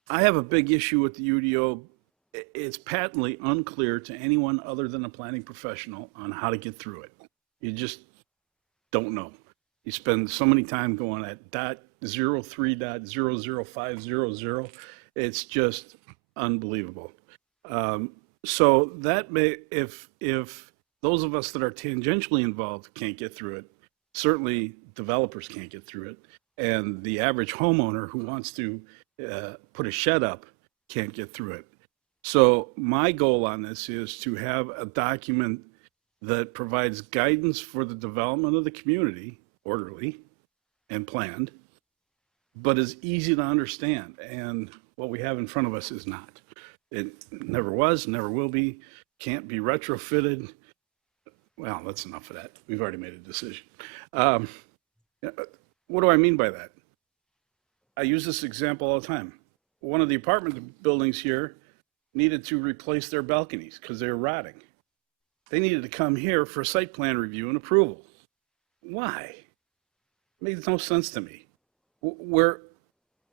I have a big issue with the UDO. It's patently unclear to anyone other than a planning professional on how to get through it. You just don't know. You spend so many time going at .03.00500. It's just unbelievable. So that may, if those of us that are tangentially involved can't get through it, certainly developers can't get through it, and the average homeowner who wants to put a shed up can't get through it. So my goal on this is to have a document that provides guidance for the development of the community, orderly and planned, but is easy to understand. And what we have in front of us is not. It never was, never will be, can't be retrofitted. Well, that's enough of that. We've already made a decision. What do I mean by that? I use this example all the time. One of the apartment buildings here needed to replace their balconies because they were rotting. They needed to come here for a site plan review and approval. Why? It makes no sense to me.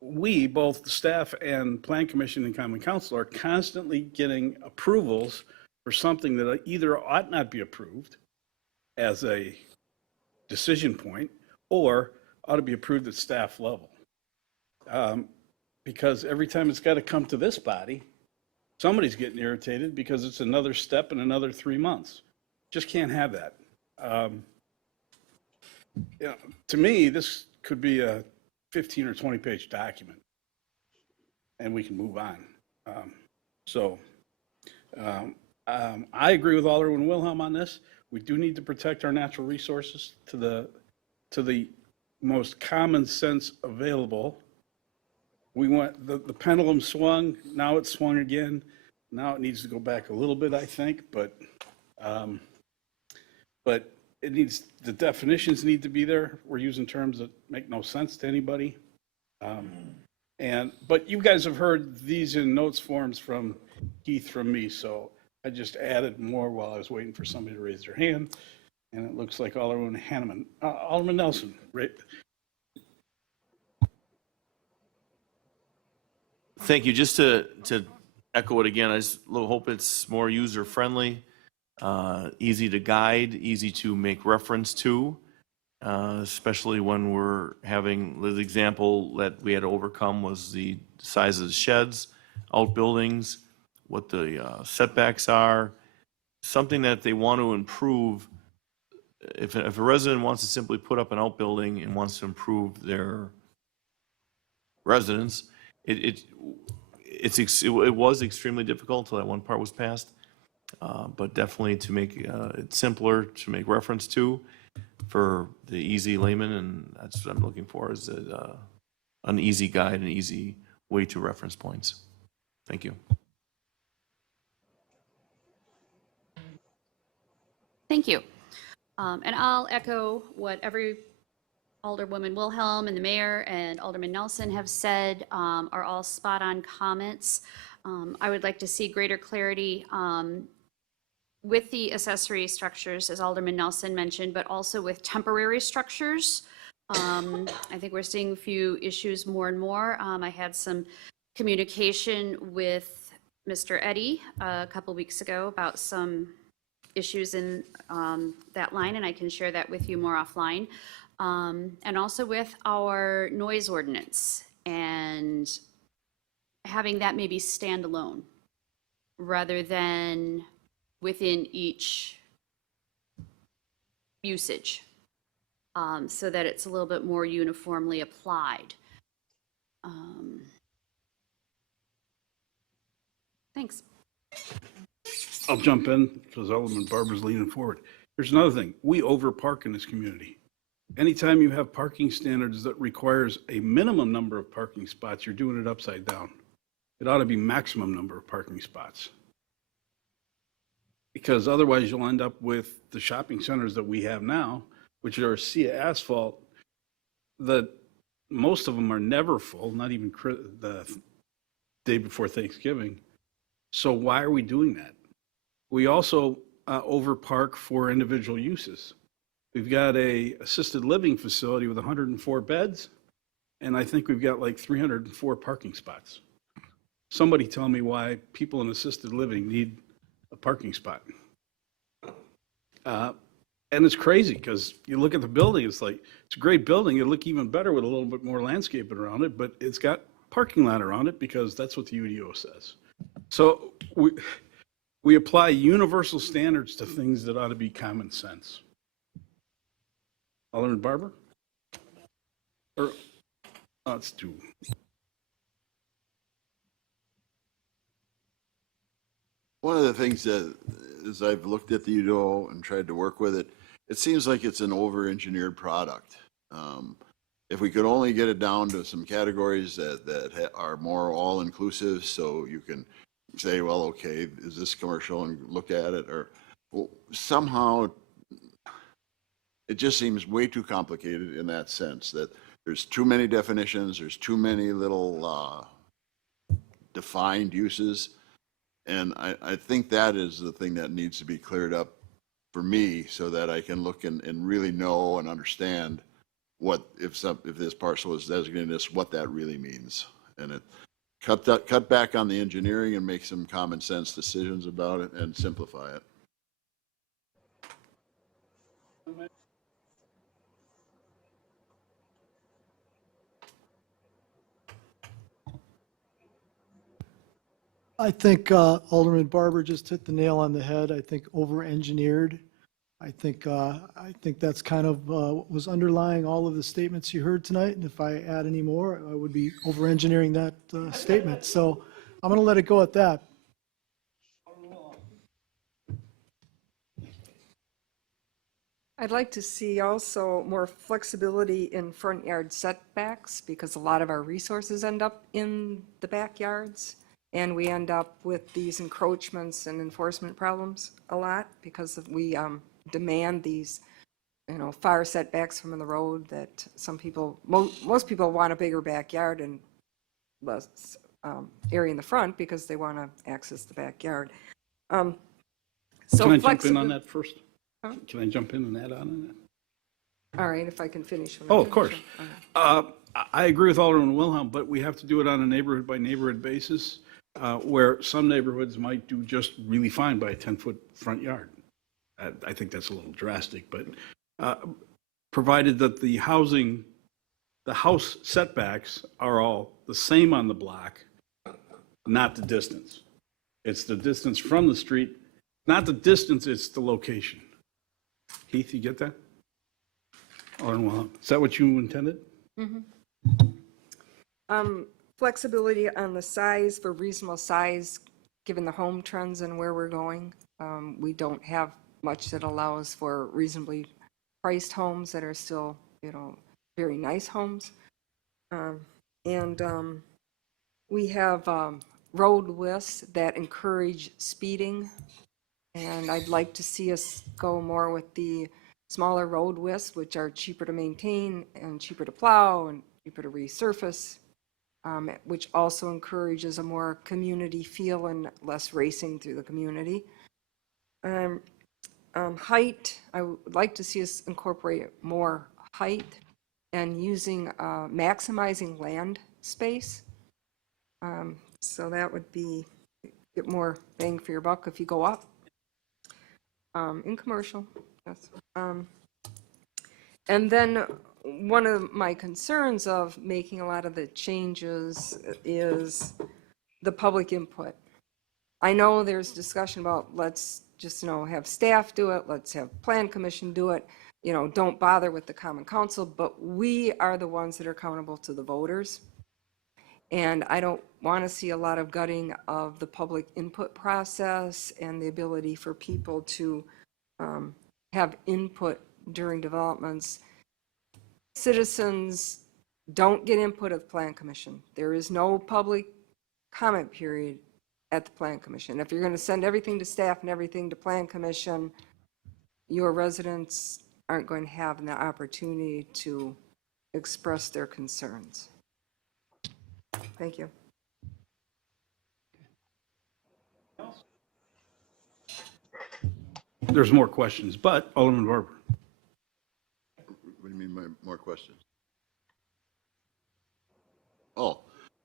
We, both the staff and Plan Commission and Common Council, are constantly getting approvals for something that either ought not be approved as a decision point or ought to be approved at staff level. Because every time it's got to come to this body, somebody's getting irritated because it's another step in another 3 months. Just can't have that. To me, this could be a 15 or 20 page document and we can move on. I agree with Alderman Wilhelm on this. We do need to protect our natural resources to the most common sense available. we went, the pendulum swung, now it's swung again. Now it needs to go back a little bit, I think, but it needs, the definitions need to be there. We're using terms that make no sense to anybody. But you guys have heard these in notes forms from Keith, from me, so I just added more while I was waiting for somebody to raise their hand. And it looks like Alderman Hanneman, Alderman Nelson, right? Thank you. Just to echo it again, I just hope it's more user-friendly, easy to guide, easy to make reference to, especially when we're having, the example that we had to overcome was the size of the sheds, outbuildings, what the setbacks are, something that they want to improve. If a resident wants to simply put up an outbuilding and wants to improve their residence, it was extremely difficult until that one part was passed, but definitely to make it simpler to make reference to for the easy layman, and that's what I'm looking for, is an easy guide, an easy way to reference points. Thank you. Thank you. And I'll echo what every Alderwoman Wilhelm and the mayor and Alderman Nelson have said, are all spot-on comments. I would like to see greater clarity with the accessory structures, as Alderman Nelson mentioned, but also with temporary structures. I think we're seeing a few issues more and more. I had some communication with Mr. Eddy a couple weeks ago about some issues in that line, and I can share that with you more offline. And also with our noise ordinance and having that maybe stand alone rather than within each usage, so that it's a little bit more uniformly applied. Thanks. I'll jump in because Alderman Barber's leaning forward. There's another thing. We overpark in this community. Anytime you have parking standards that requires a minimum number of parking spots, you're doing it upside down. It ought to be maximum number of parking spots. Because otherwise you'll end up with the shopping centers that we have now, which are a sea of asphalt, that most of them are never full, not even the day before Thanksgiving. So why are we doing that? We also overpark for individual uses. We've got a assisted living facility with 104 beds, and I think we've got like 304 parking spots. Somebody tell me why people in assisted living need a parking spot. And it's crazy because you look at the building, it's like, it's a great building. It'll look even better with a little bit more landscaping around it, but it's got parking lot around it because that's what the UDO says. So we apply universal standards to things that ought to be common sense. Alderman Barber? Let's do. One of the things that, as I've looked at the UDO and tried to work with it, it seems like it's an over-engineered product. If we could only get it down to some categories that are more all-inclusive, so you can say, well, okay, is this commercial, and look at it, or well, somehow it just seems way too complicated in that sense, that there's too many definitions, there's too many little defined uses. And I think that is the thing that needs to be cleared up for me, so that I can look and really know and understand what, if this parcel is designated this, what that really means. And it cut back on the engineering and make some common sense decisions about it and simplify it. I think Alderman Barber just hit the nail on the head. I think over-engineered. I think that's kind of what was underlying all of the statements you heard tonight. And if I add any more, I would be over-engineering that statement. So I'm going to let it go at that. I'd like to see also more flexibility in front yard setbacks because a lot of our resources end up in the backyards. And we end up with these encroachments and enforcement problems a lot because we demand these, far setbacks from the road that some people, most people want a bigger backyard and less area in the front because they want to access the backyard. Can I jump in on that first? Huh? Can I jump in and add on that? All right, if I can finish. when Oh, I'm of course. finishing. I agree with Alderman Wilhelm, but we have to do it on a neighborhood by neighborhood basis, where some neighborhoods might do just really fine by a 10-foot front yard. I think that's a little drastic, but provided that the house setbacks are all the same on the block, not the distance. It's the distance from the street, not the distance, it's the location. Heath, you get that? Alderman Wilhelm, is that what you intended? Flexibility on the size for reasonable size, given the home trends and where we're going. We don't have much that allows for reasonably priced homes that are still, very nice homes. We have road widths that encourage speeding. And I'd like to see us go more with the smaller road widths, which are cheaper to maintain and cheaper to plow and cheaper to resurface, which also encourages a more community feel and less racing through the community. Height, I would like to see us incorporate more height and using maximizing land space. So that would be get more bang for your buck if you go up. In commercial, yes. And then one of my concerns of making a lot of the changes is the public input. I know there's discussion about let's just, have staff do it, let's have plan commission do it, don't bother with the common council, but we are the ones that are accountable to the voters. And I don't want to see a lot of gutting of the public input process and the ability for people to have input during developments. Citizens don't get input at the Plan Commission. There is no public comment period at the Plan Commission. If you're going to send everything to staff and everything to Plan Commission, your residents aren't going to have the opportunity to express their concerns. Thank you. There's more questions, but Alderman Barber. What do you mean, more questions? Oh,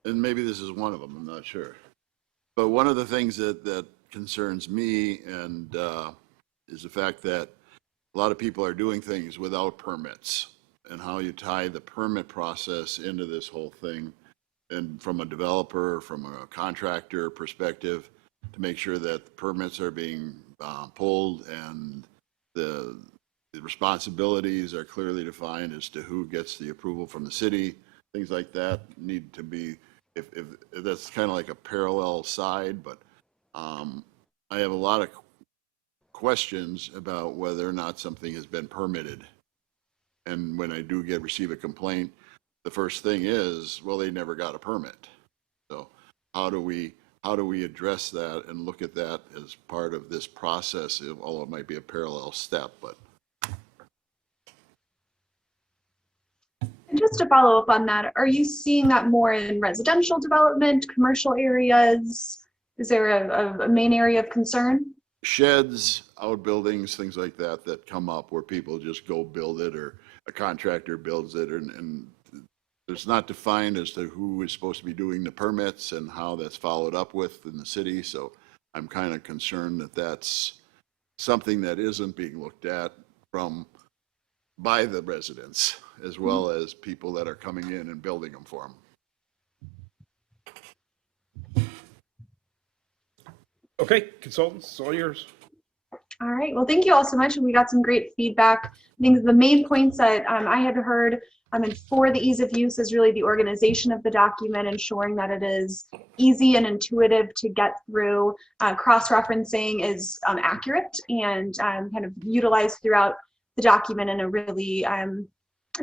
and maybe this is one of them, I'm not sure. But one of the things that concerns me and is the fact that a lot of people are doing things without permits and how you tie the permit process into this whole thing. And from a developer, from a contractor perspective, to make sure that the permits are being pulled and the responsibilities are clearly defined as to who gets the approval from the city. Things like that need to be, if that's kind of like a parallel side, but I have a lot of questions about whether or not something has been permitted. And when I do receive a complaint, the first thing is, well, they never got a permit. So how do we address that and look at that as part of this process, although it might be a parallel step, but. And just to follow up on that, are you seeing that more in residential development, commercial areas? Is there a main area of concern? Sheds, outbuildings, things like that come up where people just go build it or a contractor builds it and it's not defined as to who is supposed to be doing the permits and how that's followed up with in the city. So I'm kind of concerned that that's something that isn't being looked at by the residents as well as people that are coming in and building them for them. Okay, consultants, it's all yours. All right, well, thank you all so much. And we got some great feedback. I think the main points that I had heard and for the ease of use is really the organization of the document, ensuring that it is easy and intuitive to get through. Cross-referencing is accurate and kind of utilized throughout the document in a really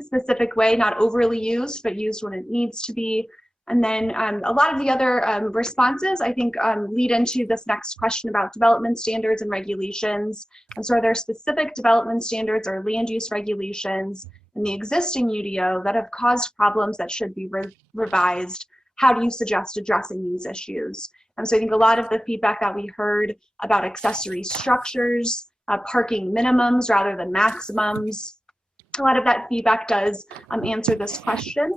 specific way, not overly used, but used when it needs to be. And then a lot of the other responses, I think, lead into this next question about development standards and regulations. And so are there specific development standards or land use regulations in the existing UDO that have caused problems that should be revised? How do you suggest addressing these issues? And so I think a lot of the feedback that we heard about accessory structures, parking minimums rather than maximums, a lot of that feedback does answer this question.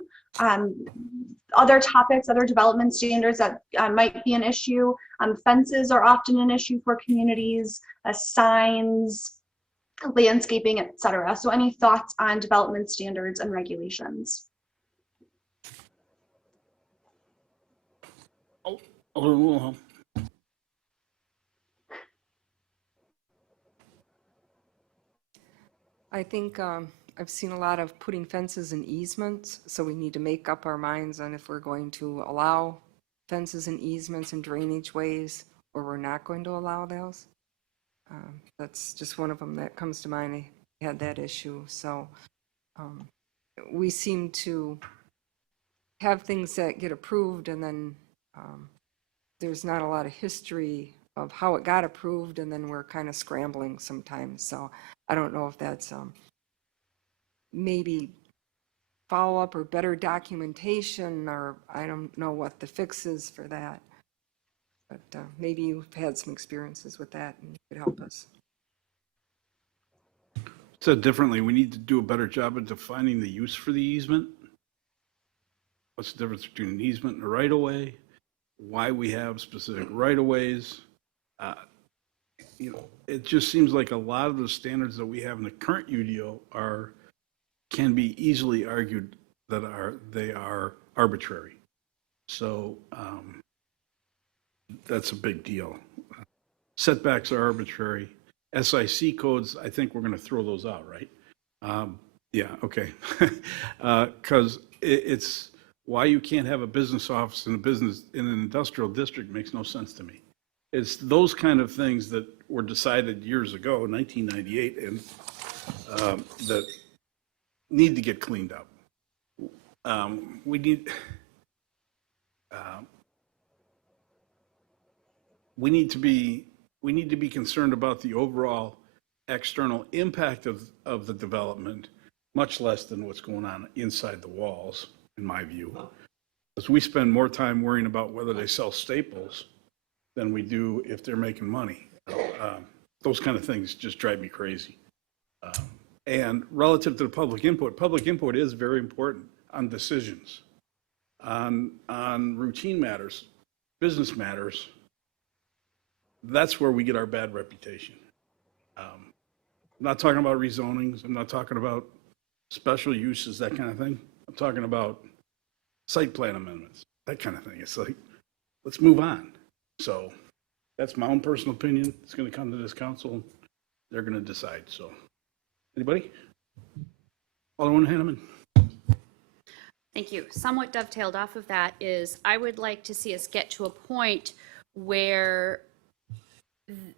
Other topics, other development standards that might be an issue, fences are often an issue for communities, signs, landscaping, etc. So any thoughts on development standards and regulations? Alderman Wilhelm. I think I've seen a lot of putting fences and easements, so we need to make up our minds on if we're going to allow fences and easements and drainage ways, or we're not going to allow those. That's just one of them that comes to mind. I had that issue. So we seem to have things that get approved, and then there's not a lot of history of how it got approved, and then we're kind of scrambling sometimes. So I don't know if that's maybe follow-up or better documentation, or I don't know what the fix is for that. But maybe you've had some experiences with that and you could help us. Said differently, we need to do a better job of defining the use for the easement. What's the difference between an easement and a right-of-way? Why we have specific right-of-ways? You know, it just seems like a lot of the standards that we have in the current UDO can be easily argued that they are arbitrary. So that's a big deal. Setbacks are arbitrary. SIC codes, I think we're going to throw those out, right? Yeah, okay. Because it's why you can't have a business office in an industrial district makes no sense to me. It's those kind of things that were decided years ago, 1998, and that need to get cleaned up. We need to be concerned about the overall external impact of the development, much less than what's going on inside the walls, in my view. Because we spend more time worrying about whether they sell staples than we do if they're making money. Those kind of things just drive me crazy. And relative to the public input is very important on decisions, on routine matters, business matters. That's where we get our bad reputation. I'm not talking about rezonings. I'm not talking about special uses, that kind of thing. I'm talking about site plan amendments, that kind of thing. It's like, let's move on. So that's my own personal opinion. It's going to come to this council. They're going to decide. So anybody? Alderman Hanneman. Thank you. Somewhat dovetailed off of that is I would like to see us get to a point where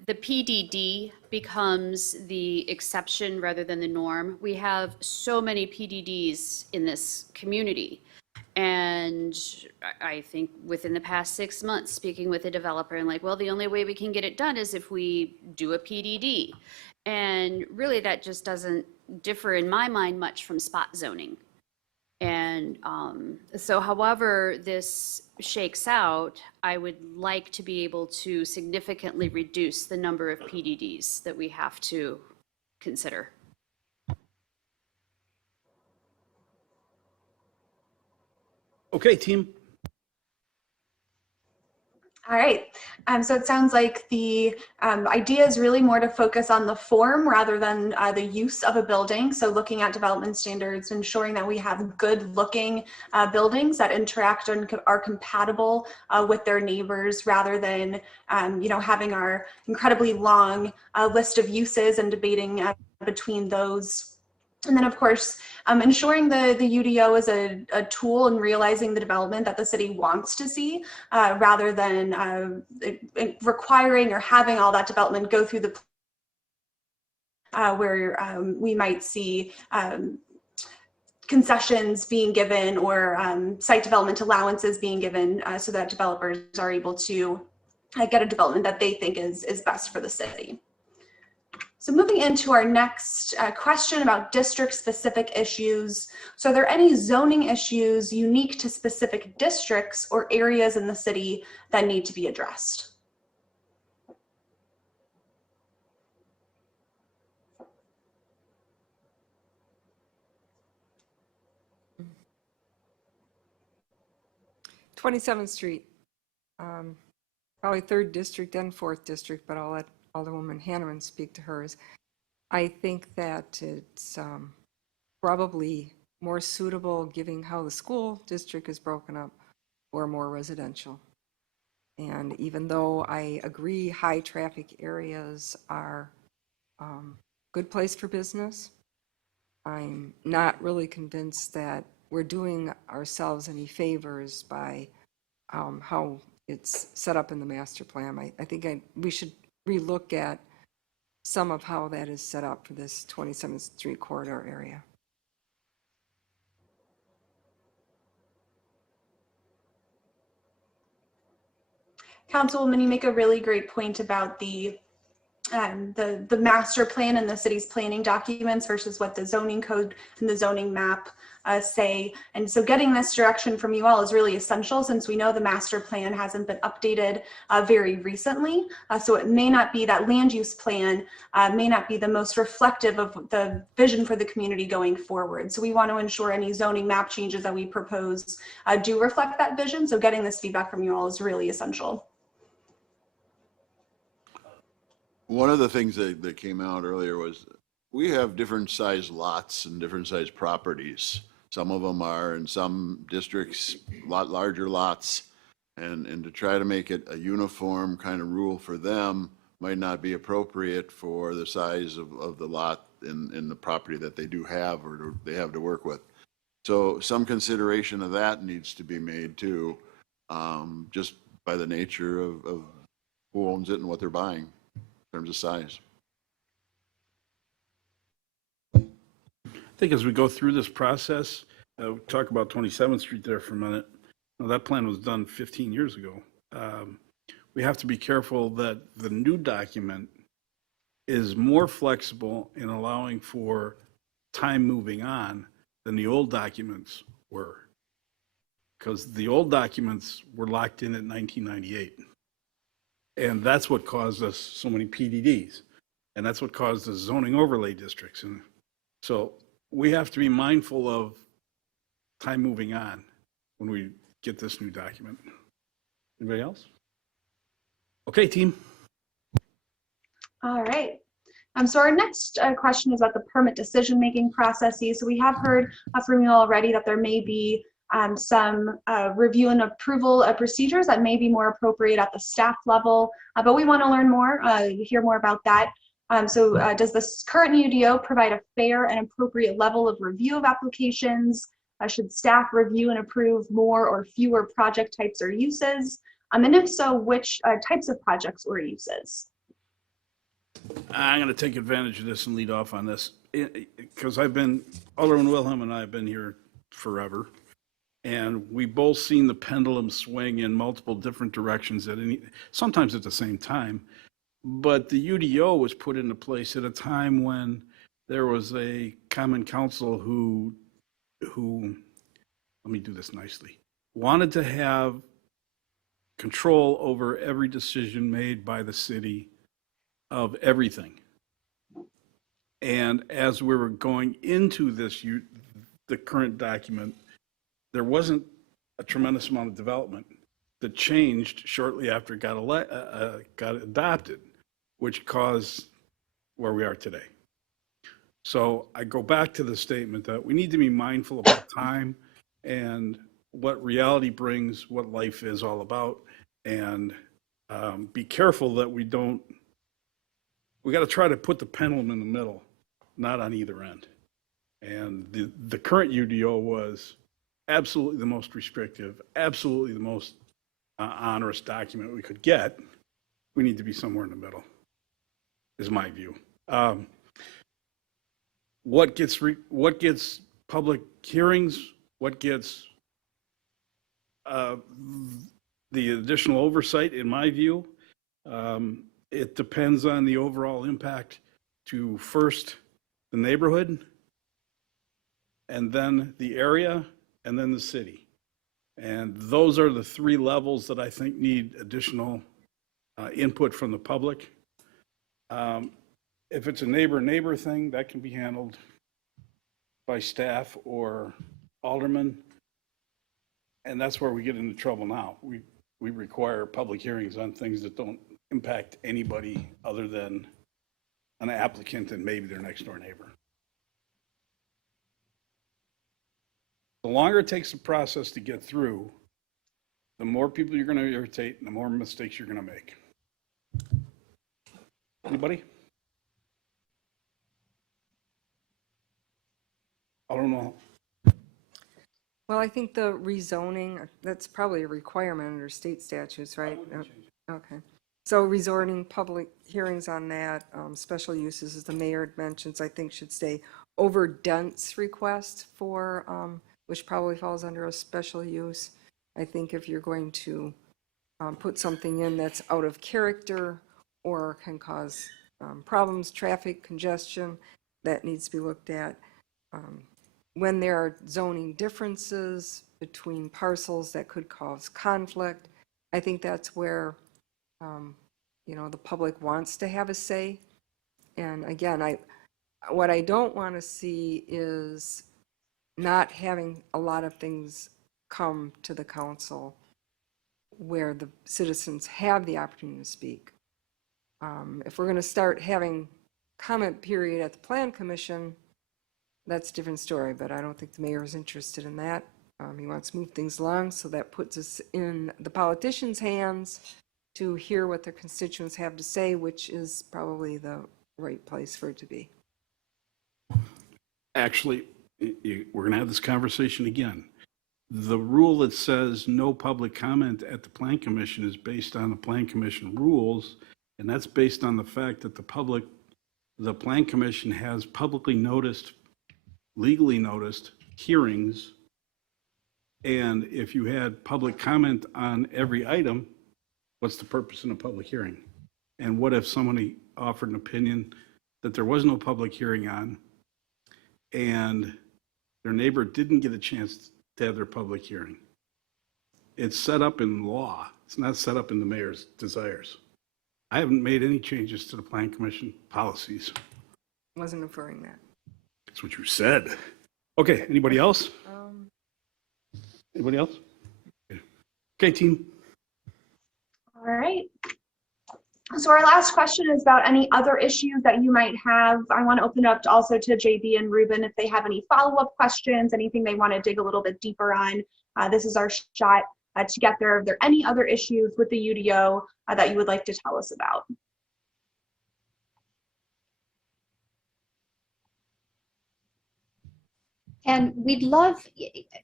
the PDD becomes the exception rather than the norm. We have so many PDDs in this community. And I think within the past 6 months, speaking with a developer and like, well, the only way we can get it done is if we do a PDD. And really that just doesn't differ in my mind much from spot zoning. And so however this shakes out, I would like to be able to significantly reduce the number of PDDs that we have to consider. Okay, team. All right. So it sounds like the idea is really more to focus on the form rather than the use of a building. So looking at development standards, ensuring that we have good looking buildings that interact and are compatible with their neighbors rather than, having our incredibly long list of uses and debating between those. And then, of course, ensuring the UDO is a tool and realizing the development that the city wants to see, rather than requiring or having all that development go through the where we might see concessions being given or site development allowances being given so that developers are able to get a development that they think is best for the city. So moving into our next question about district-specific issues. So are there any zoning issues unique to specific districts or areas in the city that need to be addressed? – 27th Street, probably 3rd District and 4th District, but I'll let Alderwoman Hanneman speak to hers. I think that it's probably more suitable, given how the school district is broken up, or more residential. And even though I agree high traffic areas are a good place for business, I'm not really convinced that we're doing ourselves any favors by how it's set up in the master plan. I think we should relook at some of how that is set up for this 27th Street corridor area. Councilwoman, you make a really great point about the master plan and the city's planning documents versus what the zoning code and the zoning map say. And so getting this direction from you all is really essential, since we know the master plan hasn't been updated very recently. So it may not be, that land use plan may not be the most reflective of the vision for the community going forward. So we want to ensure any zoning map changes that we propose do reflect that vision. So getting this feedback from you all is really essential. One of the things that came out earlier was we have different size lots and different size properties. Some of them are in some districts, a lot larger lots. And to try to make it a uniform kind of rule for them might not be appropriate for the size of the lot in the property that they do have or they have to work with. So some consideration of that needs to be made too, just by the nature of who owns it and what they're buying in terms of size. I think as we go through this process, we'll talk about 27th Street there for a minute. Now, that plan was done 15 years ago. We have to be careful that the new document is more flexible in allowing for time moving on than the old documents were. Because the old documents were locked in at 1998. And that's what caused us so many PDDs. And that's what caused us zoning overlay districts. And so we have to be mindful of time moving on when we get this new document. Anybody else? Okay, team. All right. So our next question is about the permit decision-making processes. So we have heard from you already that there may be some review and approval procedures that may be more appropriate at the staff level, but we want to learn more, hear more about that. So does this current UDO provide a fair and appropriate level of review of applications? Should staff review and approve more or fewer project types or uses? And if so, which types of projects or uses? I'm going to take advantage of this and lead off on this because Alderman Wilhelm and I have been here forever. And we both seen the pendulum swing in multiple different directions sometimes at the same time. But the UDO was put into place at a time when there was a common council who, let me do this nicely, wanted to have control over every decision made by the city of everything. And as we were going into the current document, there wasn't a tremendous amount of development that changed shortly after it got adopted, which caused where we are today. So I go back to the statement that we need to be mindful about time and what reality brings, what life is all about, and be careful that we got to try to put the pendulum in the middle, not on either end. And the current UDO was absolutely the most restrictive, absolutely the most onerous document we could get. We need to be somewhere in the middle, is my view. what gets public hearings, what gets the additional oversight, in my view. It depends on the overall impact to first the neighborhood, and then the area, and then the city. And those are the three levels that I think need additional input from the public. If it's a neighbor thing, that can be handled by staff or aldermen. And that's where we get into trouble now. We require public hearings on things that don't impact anybody other than an applicant and maybe their next door neighbor. The longer it takes the process to get through, the more people you're going to irritate and the more mistakes you're going to make. Anybody? I don't know. Well, I think the rezoning, that's probably a requirement under state statutes, right? Okay. So resorting public hearings on that, special uses, as the mayor mentions, I think should stay over dense request for, which probably falls under a special use. I think if you're going to put something in that's out of character or can cause problems, traffic congestion, that needs to be looked at. When there are zoning differences between parcels that could cause conflict, I think that's where, you know, the public wants to have a say. And again, what I don't want to see is not having a lot of things come to the council where the citizens have the opportunity to speak. If we're going to start having comment period at the Plan Commission, that's a different story, but I don't think the mayor is interested in that. He wants to move things along, so that puts us in the politicians' hands to hear what their constituents have to say, which is probably the right place for it to be. Actually, we're going to have this conversation again. The rule that says no public comment at the Plan Commission is based on the Plan Commission rules, and that's based on the fact that the Plan Commission has publicly noticed, legally noticed hearings, and if you had public comment on every item, what's the purpose in a public hearing? And what if somebody offered an opinion that there was no public hearing on, and their neighbor didn't get a chance to have their public hearing? It's set up in law. It's not set up in the mayor's desires. I haven't made any changes to the Plan Commission policies. Wasn't inferring that. That's what you said. Okay, anybody else? Anybody else? Okay, team. All right. So our last question is about any other issues that you might have. I want to open it up also to JB and Ruben if they have any follow-up questions, anything they want to dig a little bit deeper on. This is our shot to get there. Are there any other issues with the UDO that you would like to tell us about? And we'd love,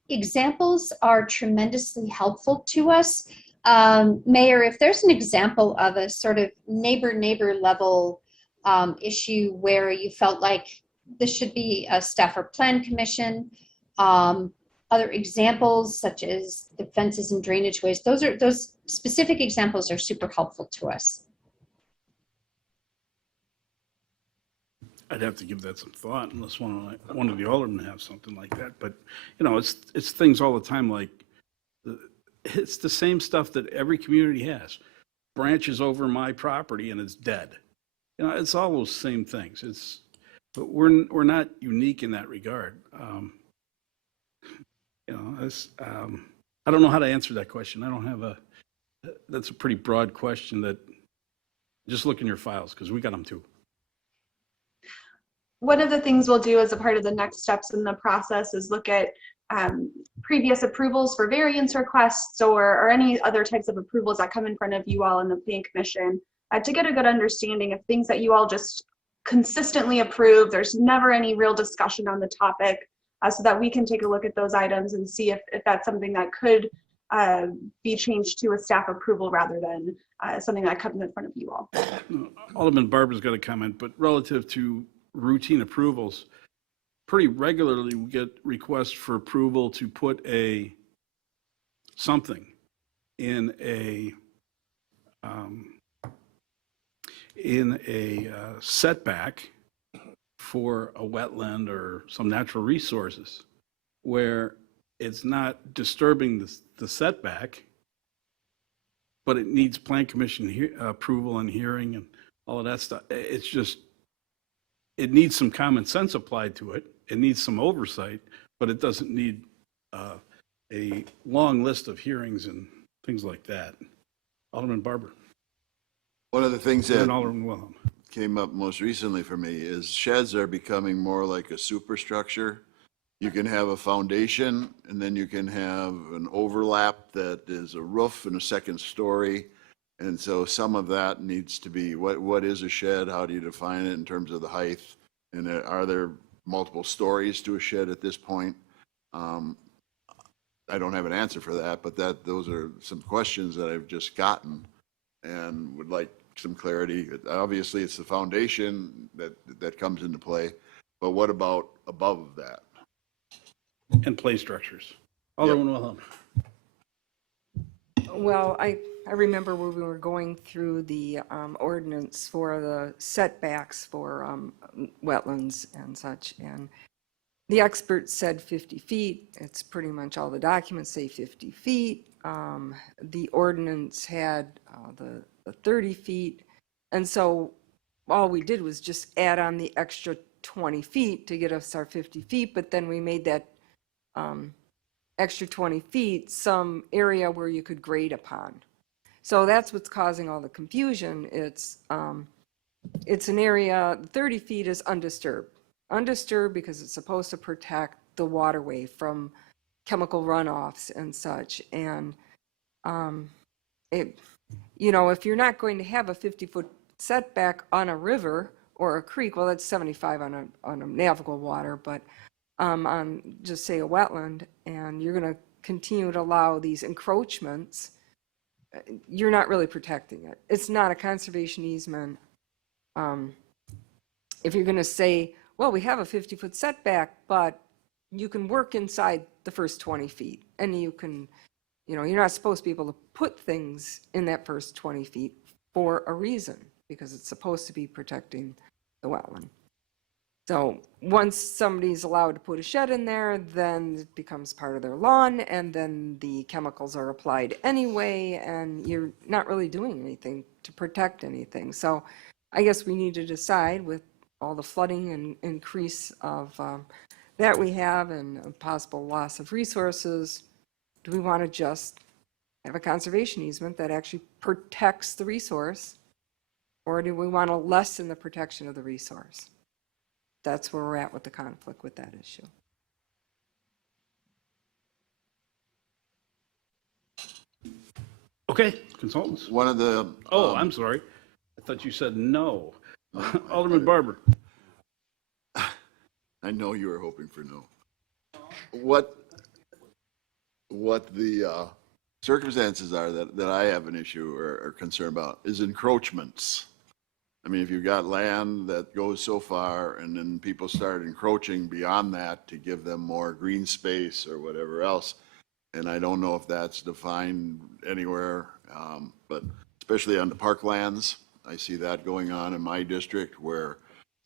examples are tremendously helpful to us. Mayor, if there's an example of a sort of neighbor level issue where you felt like this should be a staff or plan commission, other examples such as the fences and drainage ways, those specific examples are super helpful to us. I'd have to give that some thought unless one of the aldermen have something like that. But, you know, it's things all the time, like it's the same stuff that every community has. Branches over my property and it's dead. You know, it's all those same things. But we're not unique in that regard. You know, I don't know how to answer that question. I don't have that's a pretty broad question that, just look in your files because we got them too. One of the things we'll do as a part of the next steps in the process is look at previous approvals for variance requests or any other types of approvals that come in front of you all in the Plan Commission to get a good understanding of things that you all just consistently approve. There's never any real discussion on the topic so that we can take a look at those items and see if that's something that could be changed to a staff approval rather than something that comes in front of you all. Alderman Barber's got a comment, but relative to routine approvals, pretty regularly we get requests for approval to put something in a setback for a wetland or some natural resources where it's not disturbing the setback, but it needs plan commission approval and hearing and all of that stuff. It's just, it needs some common sense applied to it. It needs some oversight, but it doesn't need a long list of hearings and things like that. Alderman Barber. One of the things that And Alderman Wilhelm. came up most recently for me is sheds are becoming more like a superstructure. You can have a foundation, and then you can have an overlap that is a roof and a second story. And so some of that needs to be, what is a shed? How do you define it in terms of the height? And are there multiple stories to a shed at this point? I don't have an answer for that, but those are some questions that I've just gotten and would like some clarity. Obviously, it's the foundation that comes into play, but what about above that? And play structures. Alderman Wilhelm. Well, I remember when we were going through the ordinance for the setbacks for wetlands and such, and the experts said 50 feet. It's pretty much all the documents say 50 feet. The ordinance had the 30 feet. And so all we did was just add on the extra 20 feet to get us our 50 feet, but then we made that extra 20 feet some area where you could grade upon. So that's what's causing all the confusion. It's an area, 30 feet is undisturbed. Undisturbed because it's supposed to protect the waterway from chemical runoffs and such. And if you're not going to have a 50-foot setback on a river or a creek, well, that's 75 on a navigable water, but on just say a wetland, and you're going to continue to allow these encroachments, you're not really protecting it. It's not a conservation easement. If you're going to say, well, we have a 50-foot setback, but you can work inside the first 20 feet, and you can, you're not supposed to be able to put things in that first 20 feet for a reason, because it's supposed to be protecting the wetland. So once somebody's allowed to put a shed in there, then it becomes part of their lawn, and then the chemicals are applied anyway, and you're not really doing anything to protect anything. So I guess we need to decide, with all the flooding and increase of that we have and a possible loss of resources, do we want to just have a conservation easement that actually protects the resource, or do we want to lessen the protection of the resource? That's where we're at with the conflict with that issue. Okay, consultants. One of the. I'm sorry. I thought you said no. Alderman Barber. I know you were hoping for no. What the circumstances are that I have an issue or concern about is encroachments. I mean, if you've got land that goes so far and then people start encroaching beyond that to give them more green space or whatever else, and I don't know if that's defined anywhere, but especially on the parklands, I see that going on in my district where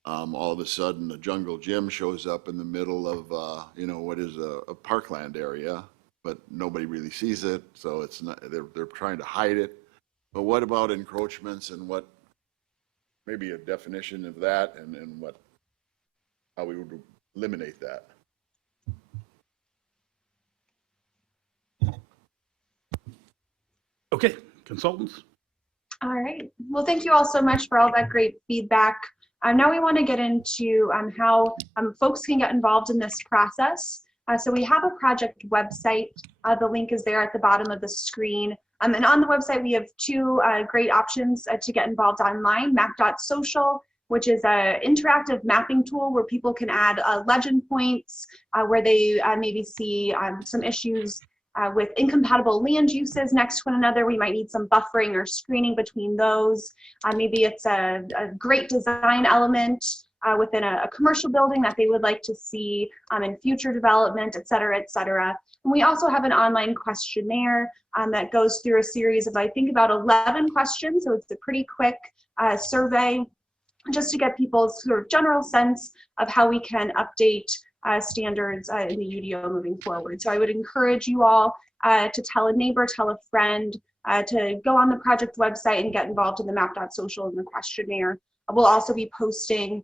all of a sudden the jungle gym shows up in the middle of, what is a parkland area, but nobody really sees it. So it's not, they're trying to hide it. But what about encroachments, and what, maybe a definition of that, and how we would eliminate that? Okay, consultants. All right. Well, thank you all so much for all that great feedback. Now we want to get into how folks can get involved in this process. So we have a project website. The link is there at the bottom of the screen. And on the website, we have two great options to get involved online. Map.social, which is an interactive mapping tool where people can add legend points where they maybe see some issues with incompatible land uses next to one another. We might need some buffering or screening between those. Maybe it's a great design element within a commercial building that they would like to see in future development, et cetera, et cetera. And we also have an online questionnaire that goes through a series of, I think, about 11 questions. So it's a pretty quick survey just to get people's sort of general sense of how we can update standards in the UDO moving forward. So I would encourage you all to tell a neighbor, tell a friend, to go on the project website and get involved in the map.social and the questionnaire. We'll also be posting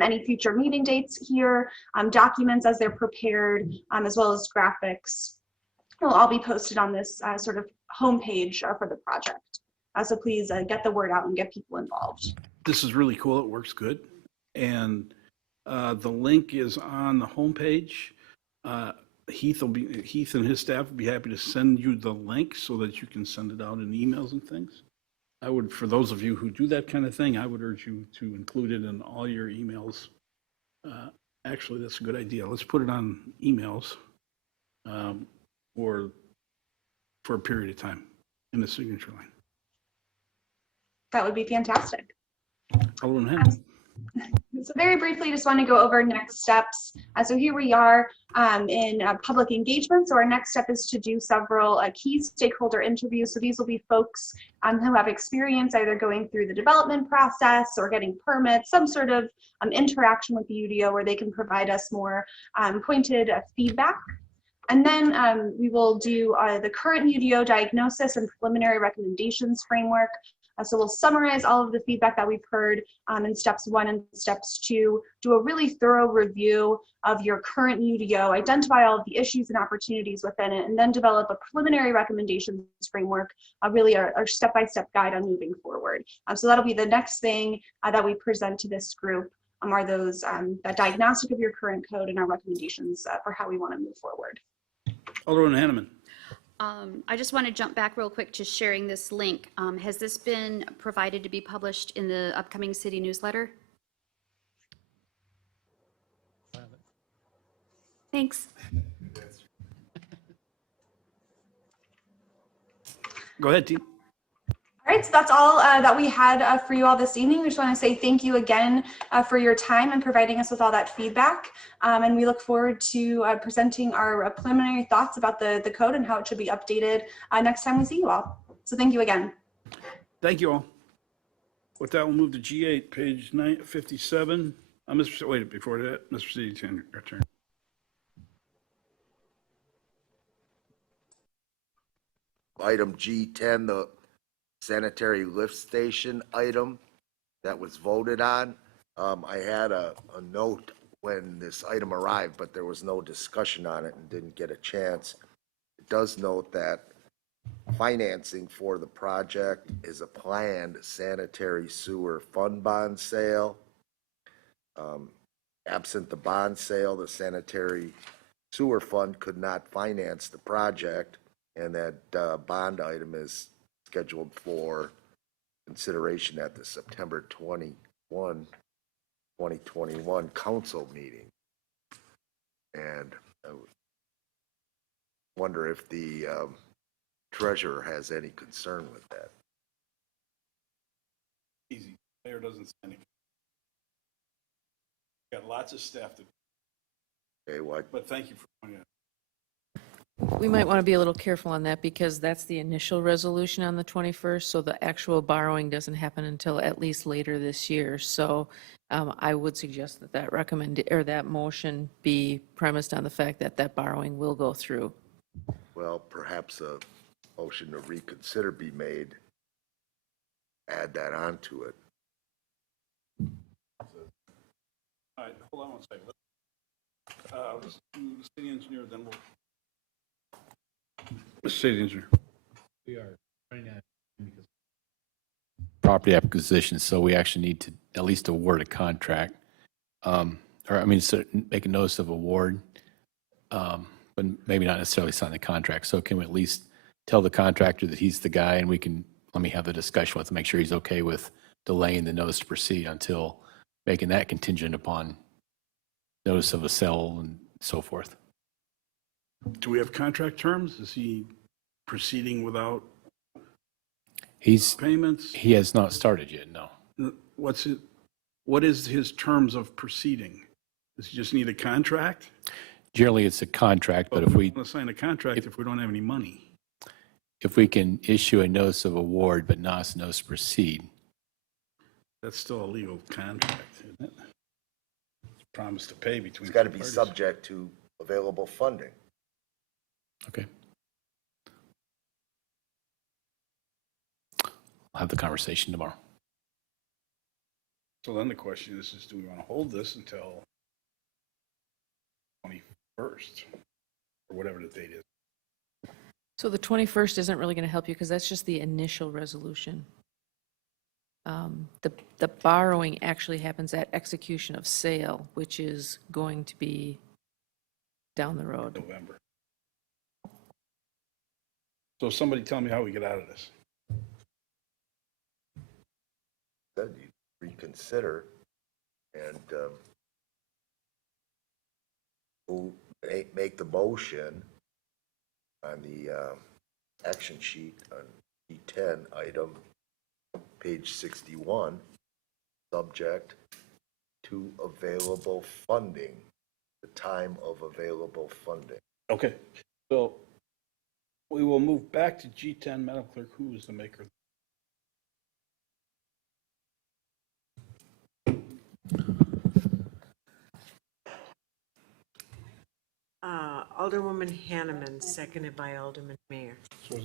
any future meeting dates here, documents as they're prepared, as well as graphics. Will all be posted on this sort of homepage for the project. So please get the word out and get people involved. This is really cool. It works good. And the link is on the homepage. Heath and his staff will be happy to send you the link so that you can send it out in emails and things. I would, for those of you who do that kind of thing, I would urge you to include it in all your emails. Actually, that's a good idea. Let's put it on emails or for a period of time in the signature line. That would be fantastic. Alderman Henry. So very briefly, just want to go over next steps. So here we are in public engagement. So our next step is to do several key stakeholder interviews. So these will be folks who have experience either going through the development process or getting permits, some sort of interaction with the UDO where they can provide us more pointed feedback. And then we will do the current UDO diagnosis and preliminary recommendations framework. So we'll summarize all of the feedback that we've heard in steps 1 and steps 2, do a really thorough review of your current UDO, identify all of the issues and opportunities within it, and then develop a preliminary recommendations framework, really our step-by-step guide on moving forward. So that'll be the next thing that we present to this group are those that diagnostic of your current code and our recommendations for how we want to move forward. Alderman Hanneman. I just want to jump back real quick to sharing this link. Has this been provided to be published in the upcoming city newsletter? Thanks. Go ahead, team. All right, so that's all that we had for you all this evening. We just want to say thank you again for your time and providing us with all that feedback. And we look forward to presenting our preliminary thoughts about the code and how it should be updated next time we see you all. So thank you again. Thank you all. With that, we'll move to G8, page 957. Wait, before that, Mr. City Attorney. Item G10, the sanitary lift station item that was voted on. I had a note when this item arrived, but there was no discussion on it and didn't get a chance. It does note that financing for the project is a planned sanitary sewer fund bond sale. Absent the bond sale, the sanitary sewer fund could not finance the project, and that bond item is scheduled for consideration at the September 2021 council meeting. And I wonder if the treasurer has any concern with that. Easy. Mayor doesn't say anything. Got lots of staff to. Okay, what? But thank you for pointing out. We might want to be a little careful on that because that's the initial resolution on the 21st. So the actual borrowing doesn't happen until at least later this year. So I would suggest that that motion be premised on the fact that that borrowing will go through. Well, perhaps a motion to reconsider be made. Add that onto it. All right, hold on one second. I'll just do the city engineer, then we'll. Mr. City Engineer. We are running out because property acquisition, so we actually need to at least award a contract, so make a notice of award, but maybe not necessarily sign the contract. So can we at least tell the contractor that he's the guy, and let me have the discussion with him, make sure he's okay with delaying the notice to proceed until making that contingent upon notice of a sale and so forth. Do we have contract terms? Is he proceeding without payments? He has not started yet, no. What's it? what is his terms of proceeding? Does he just need a contract? Generally, it's a contract, but if we, Want to sign a contract if we don't have any money? if we can issue a notice of award but not a notice to proceed, That's still a legal contract, isn't it? It's a promise to pay between. It's got to two be parties. subject to available funding. okay? I'll have the conversation tomorrow. So then the question is do we want to hold this until 21st or whatever the date is? So the 21st isn't really going to help you because that's just the initial resolution. The borrowing actually happens at execution of sale, which is going to be down the road. November. So somebody tell me how we get out of this. Then you reconsider and who make the motion on the action sheet on E10 item, page 61, subject to available funding, the time of available funding. Okay, so we will move back to G10, Madam Clerk, who is the maker? Alderwoman Hanneman, seconded by Alderman Mayor. So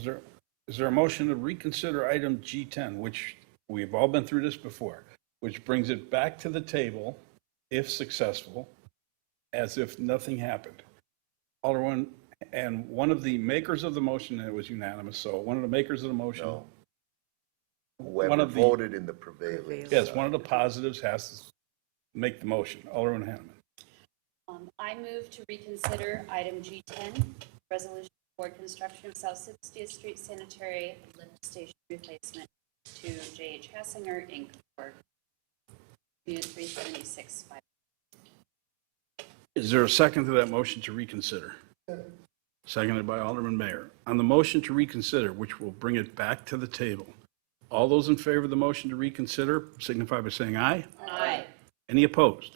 is there a motion to reconsider item G10, which we've all been through this before, which brings it back to the table, if successful, as if nothing happened? Alderman, and one of the makers of the motion, and it was unanimous, so one of the makers of the motion. No. One Whoever of the- voted in the prevailing. Yes, side. one of the positives has to make the motion. Alderman Hanneman. I move to reconsider item G10, resolution for construction of South 60th Street sanitary lift station replacement to J.H. Hassinger, Inc. for $376,500. Is there a second to that motion to reconsider? Seconded by Alderman Mayor. On the motion to reconsider, which will bring it back to the table, all those in favor of the motion to reconsider signify by saying aye. Aye. Any opposed?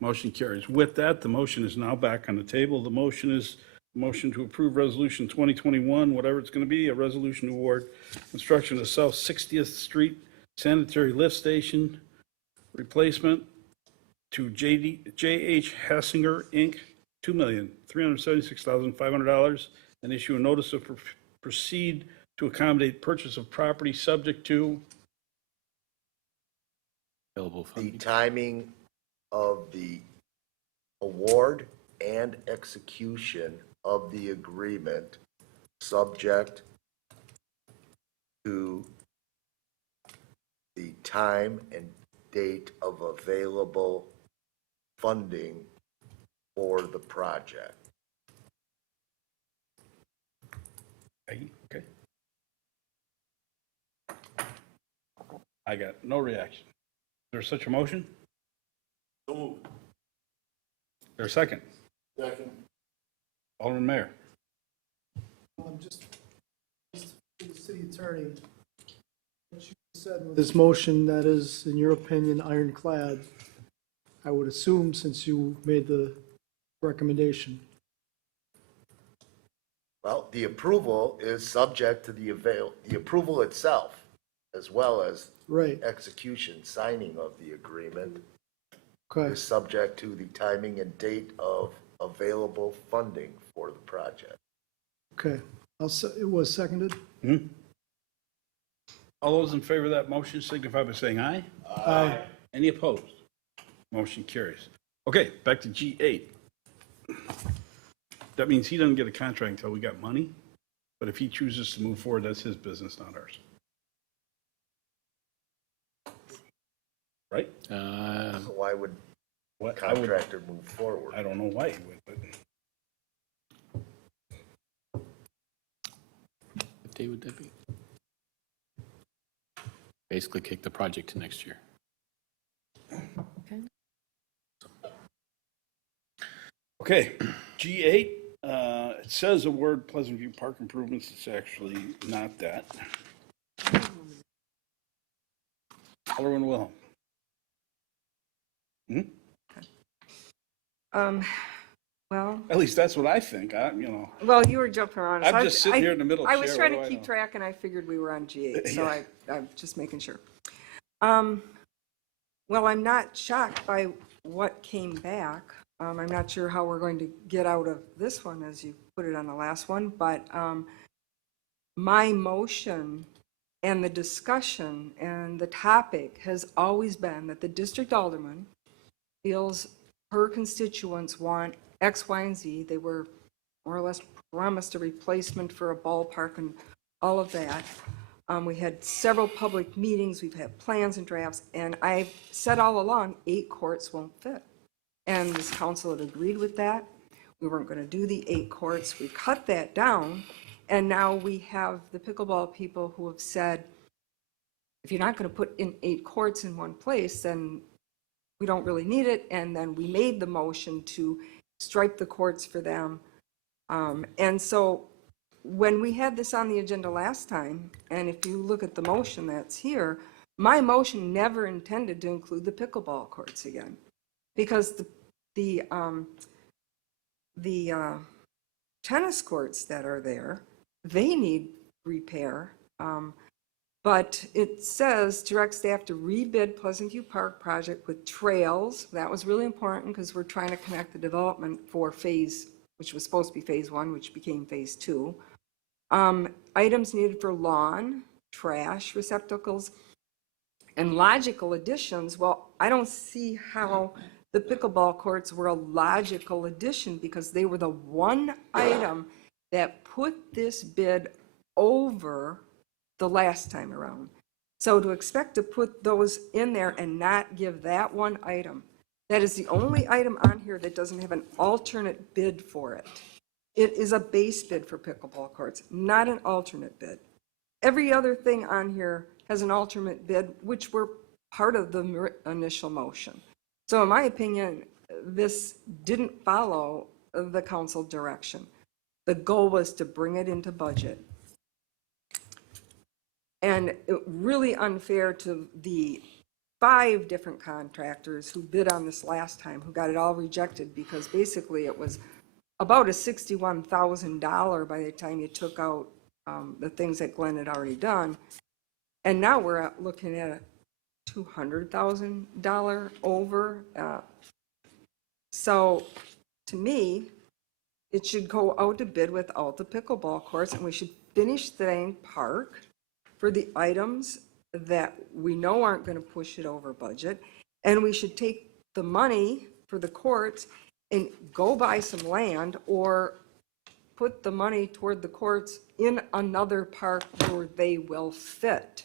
Motion carries. With that, the motion is now back on the table. The motion is motion to approve Resolution 2021, whatever it's going to be, a resolution to award construction of South 60th Street sanitary lift station replacement to J.H. Hassinger, Inc., $2,376,500, and issue a notice of proceed to accommodate purchase of property subject to Available The funding. timing of the award and execution of the agreement, subject to the time and date of available funding for the project. Okay. I got no reaction. Is there such a motion? So moved. Is there a second? Second. Alderman Mayor. Just to the city attorney, what you said with this motion that is, in your opinion, ironclad, I would assume since you made the recommendation. Well, the approval is subject to the approval itself, as well as Right, execution, signing of the agreement okay, is subject to the timing and date of available funding for the project. okay. It was seconded? All those in favor of that motion signify by saying aye. Aye. Any opposed? Motion carries. Okay, back to G8. That means he doesn't get a contract until we got money, but if he chooses to move forward, that's his business, not ours. Right? So why would What, I would, contractor move forward? I don't know why he would, but What day would that be? Basically kick the project to next year. okay, G8, it says a word Pleasant View Park improvements. It's actually not that. Alderman Wilhelm. Mhm. Well, At least that's what I think. well, you were jumping around. I'm So just sitting here in the middle I chair. was What trying do to I keep know? track and I figured we were on G8, so Yeah. I'm just making sure. Well, I'm not shocked by what came back. I'm not sure how we're going to get out of this one as you put it on the last one, but my motion and the discussion and the topic has always been that the district alderman feels her constituents want X, Y, and Z. They were more or less promised a replacement for a ballpark and all of that. We had several public meetings, we've had plans and drafts, and I've said all along, 8 courts won't fit. And this council had agreed with that. We weren't going to do the 8 courts. We cut that down, and now we have the pickleball people who have said, if you're not going to put in 8 courts in one place, then we don't really need it. And then we made the motion to stripe the courts for them. And so when we had this on the agenda last time, and if you look at the motion that's here, my motion never intended to include the pickleball courts again, because the tennis courts that are there, they need repair. But it says direct staff to rebid Pleasant View Park project with trails. That was really important because we're trying to connect the development for phase, which was supposed to be phase 1, which became phase 2. Items needed for lawn, trash receptacles, and logical additions. Well, I don't see how the pickleball courts were a logical addition, because they were the one item that put this bid over the last time around. So to expect to put those in there and not give that one item, that is the only item on here that doesn't have an alternate bid for it. It is a base bid for pickleball courts, not an alternate bid. Every other thing on here has an alternate bid, which were part of the initial motion. So in my opinion, this didn't follow the council direction. The goal was to bring it into budget. And it really unfair to the 5 different contractors who bid on this last time, who got it all rejected, because basically it was about a $61,000 by the time you took out the things that Glenn had already done. And now we're looking at a $200,000 over. So to me, it should go out to bid without the pickleball courts, and we should finish Thane Park for the items that we know aren't going to push it over budget. And we should take the money for the courts and go buy some land, or put the money toward the courts in another park where they will fit.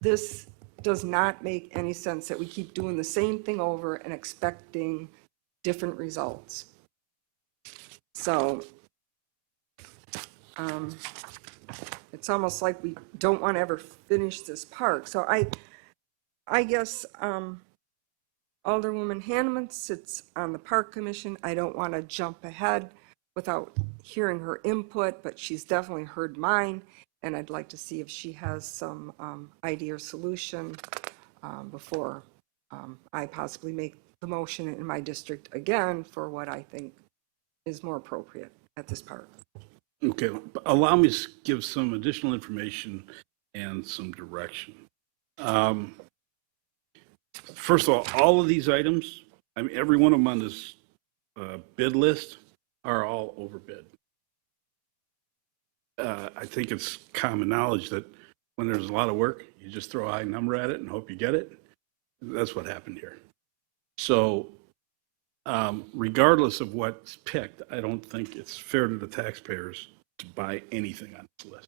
This does not make any sense that we keep doing the same thing over and expecting different results. So it's almost like we don't want to ever finish this park. So I guess Alderwoman Hanneman sits on the Park Commission. I don't want to jump ahead without hearing her input, but she's definitely heard mine, and I'd like to see if she has some idea or solution before I possibly make the motion in my district again for what I think is more appropriate at this park. Okay, allow me to give some additional information and some direction. First of all of these items, I mean, every one of them on this bid list are all overbid. I think it's common knowledge that when there's a lot of work, you just throw a high number at it and hope you get it. That's what happened here. So regardless of what's picked, I don't think it's fair to the taxpayers to buy anything on this list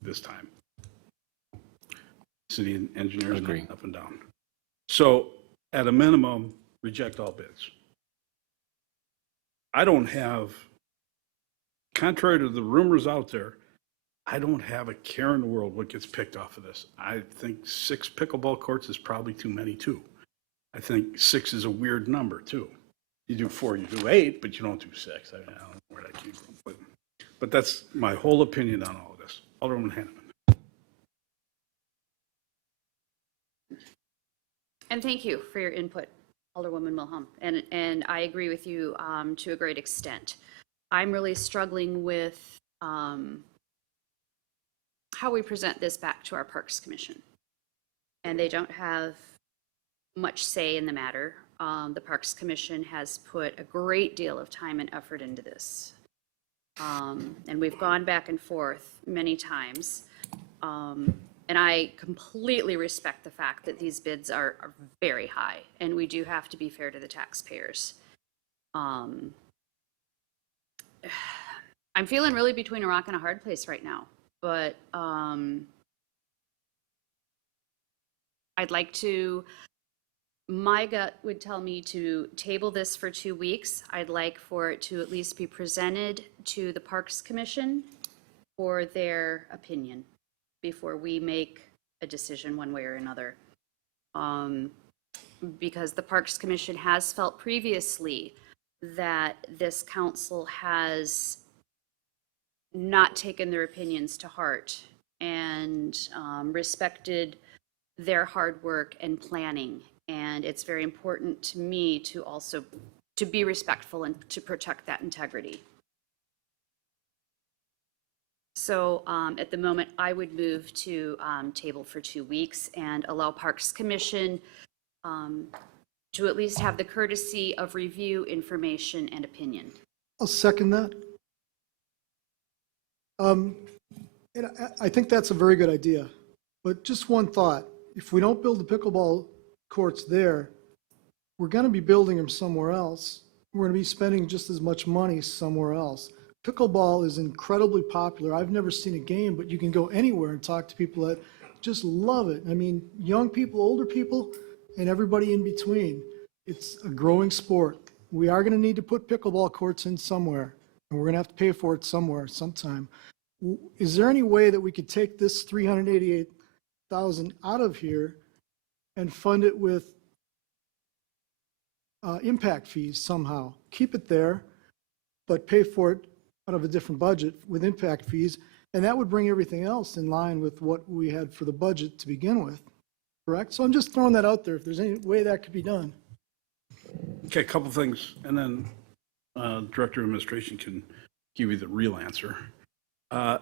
this time. City engineers Agree. up and down. So at a minimum, reject all bids. I don't have, contrary to the rumors out there, I don't have a care in the world what gets picked off of this. I think 6 pickleball courts is probably too many too. I think 6 is a weird number too. You do 4, you do 8, but you don't do 6. I don't know where that came from. But that's my whole opinion on all of this. Alderman Hanneman. And thank you for your input. Alderwoman Wilhelm, and I agree with you to a great extent. I'm really struggling with how we present this back to our Parks Commission. And they don't have much say in the matter. The Parks Commission has put a great deal of time and effort into this. And we've gone back and forth many times. And I completely respect the fact that these bids are very high, and we do have to be fair to the taxpayers. I'm feeling really between a rock and a hard place right now, but I'd like to, my gut would tell me to table this for 2 weeks. I'd like for it to at least be presented to the Parks Commission for their opinion before we make a decision one way or another. Because the Parks Commission has felt previously that this council has not taken their opinions to heart and respected their hard work and planning. And it's very important to me to also to be respectful and to protect that integrity. So at the moment, I would move to table for 2 weeks and allow Parks Commission to at least have the courtesy of review, information, and opinion. I'll second that. And I think that's a very good idea. But just one thought, if we don't build the pickleball courts there, we're going to be building them somewhere else. We're going to be spending just as much money somewhere else. Pickleball is incredibly popular. I've never seen a game, but you can go anywhere and talk to people that just love it. I mean, young people, older people, and everybody in between. It's a growing sport. We are going to need to put pickleball courts in somewhere, and we're going to have to pay for it somewhere, sometime. Is there any way that we could take this $388,000 out of here and fund it with impact fees somehow? Keep it there, but pay for it out of a different budget with impact fees, and that would bring everything else in line with what we had for the budget to begin with, correct? So I'm just throwing that out there, if there's any way that could be done. Okay, a couple things, and then Director of Administration can give you the real answer. The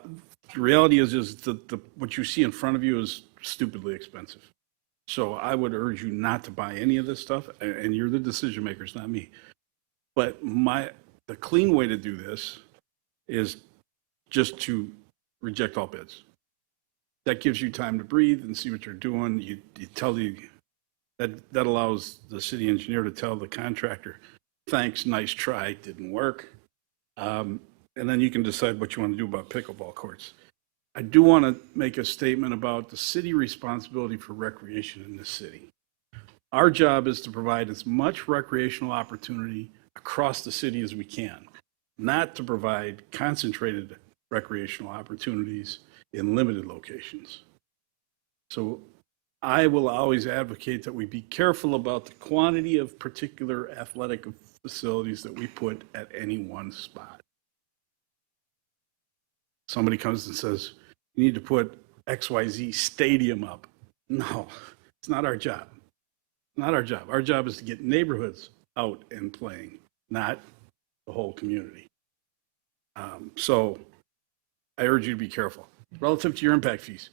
reality is that what you see in front of you is stupidly expensive. So I would urge you not to buy any of this stuff, and you're the decision makers, not me. But the clean way to do this is just to reject all bids. That gives you time to breathe and see what you're doing. You tell that allows the city engineer to tell the contractor, thanks, nice try, didn't work. And then you can decide what you want to do about pickleball courts. I do want to make a statement about the city responsibility for recreation in this city. Our job is to provide as much recreational opportunity across the city as we can, not to provide concentrated recreational opportunities in limited locations. So I will always advocate that we be careful about the quantity of particular athletic facilities that we put at any one spot. Somebody comes and says, you need to put XYZ stadium up. No, it's not our job. Not our job. Our job is to get neighborhoods out and playing, not the whole community. So I urge you to be careful. Relative to your impact fees,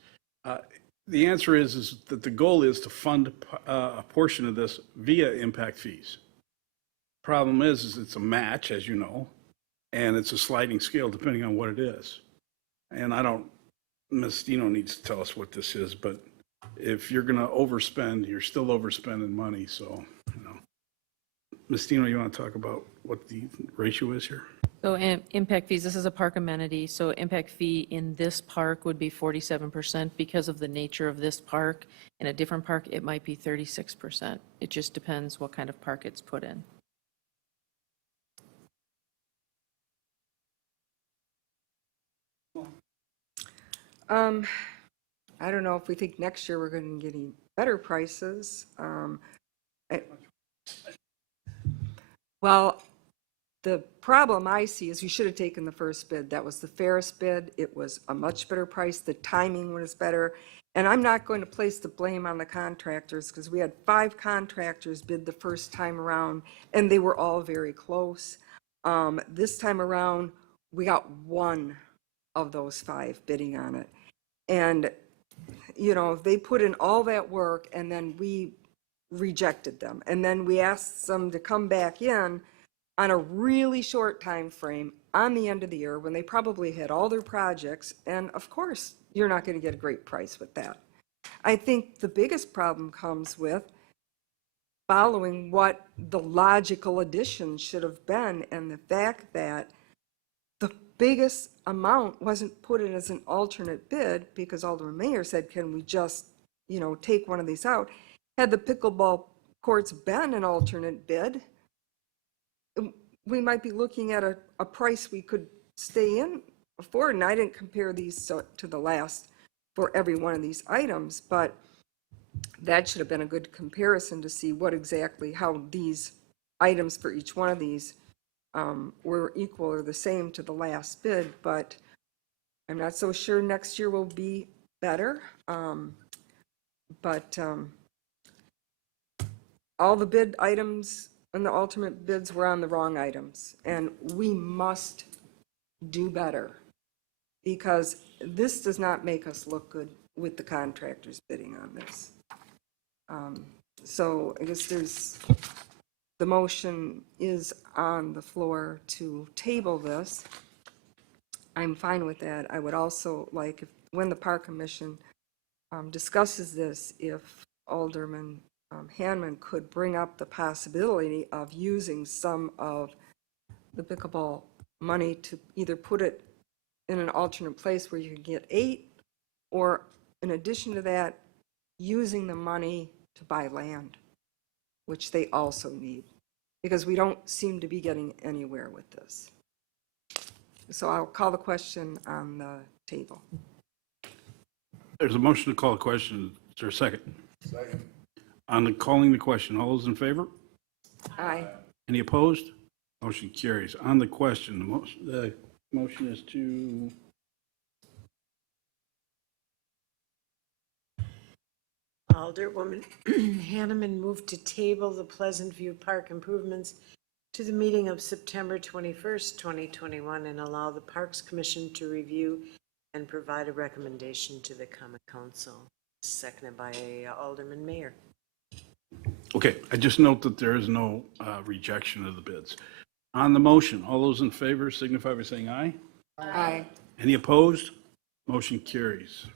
the answer is that the goal is to fund a portion of this via impact fees. Problem is it's a match, as you know, and it's a sliding scale depending on what it is. And Ms. Stino needs to tell us what this is, but if you're going to overspend, you're still overspending money. So, Ms. Stino, you want to talk about what the ratio is here? So impact fees, this is a park amenity, so impact fee in this park would be 47% because of the nature of this park. In a different park, it might be 36%. It just depends what kind of park it's put in. I don't know if we think next year we're going to get any better prices. Well, the problem I see is you should have taken the first bid. That was the fairest bid. It was a much better price. The timing was better. And I'm not going to place the blame on the contractors, because we had 5 contractors bid the first time around, and they were all very close. This time around, we got 1 of those 5 bidding on it. And, you know, they put in all that work, and then we rejected them. And then we asked them to come back in on a really short time frame on the end of the year when they probably had all their projects. And of course, you're not going to get a great price with that. I think the biggest problem comes with following what the logical addition should have been, and the fact that the biggest amount wasn't put in as an alternate bid because Alderman Mayor said, can we just, you know, take one of these out? Had the pickleball courts been an alternate bid, we might be looking at a price we could stay in for. And I didn't compare these to the last for every one of these items, but that should have been a good comparison to see what exactly, how these items for each one of these were equal or the same to the last bid. But I'm not so sure next year will be better. But all the bid items and the ultimate bids were on the wrong items, and we must do better, because this does not make us look good with the contractors bidding on this. So I guess the motion is on the floor to table this. I'm fine with that. I would also like, when the Park Commission discusses this, if Alderman Hanman could bring up the possibility of using some of the pickleball money to either put it in an alternate place where you could get 8, or in addition to that, using the money to buy land, which they also need, because we don't seem to be getting anywhere with this. So I'll call the question on the table. There's a motion to call a question. Is there a second? Second. On the calling the question, all those in favor? Aye. Any opposed? Motion carries. On the question, the motion is to, Alderwoman Hanneman moved to table the Pleasant View Park improvements to the meeting of September 21st, 2021, and allow the Parks Commission to review and provide a recommendation to the Common Council. Seconded by Alderman Mayor. okay, I just note that there is no rejection of the bids. On the motion, all those in favor signify by saying aye. Aye. Any opposed? Motion carries.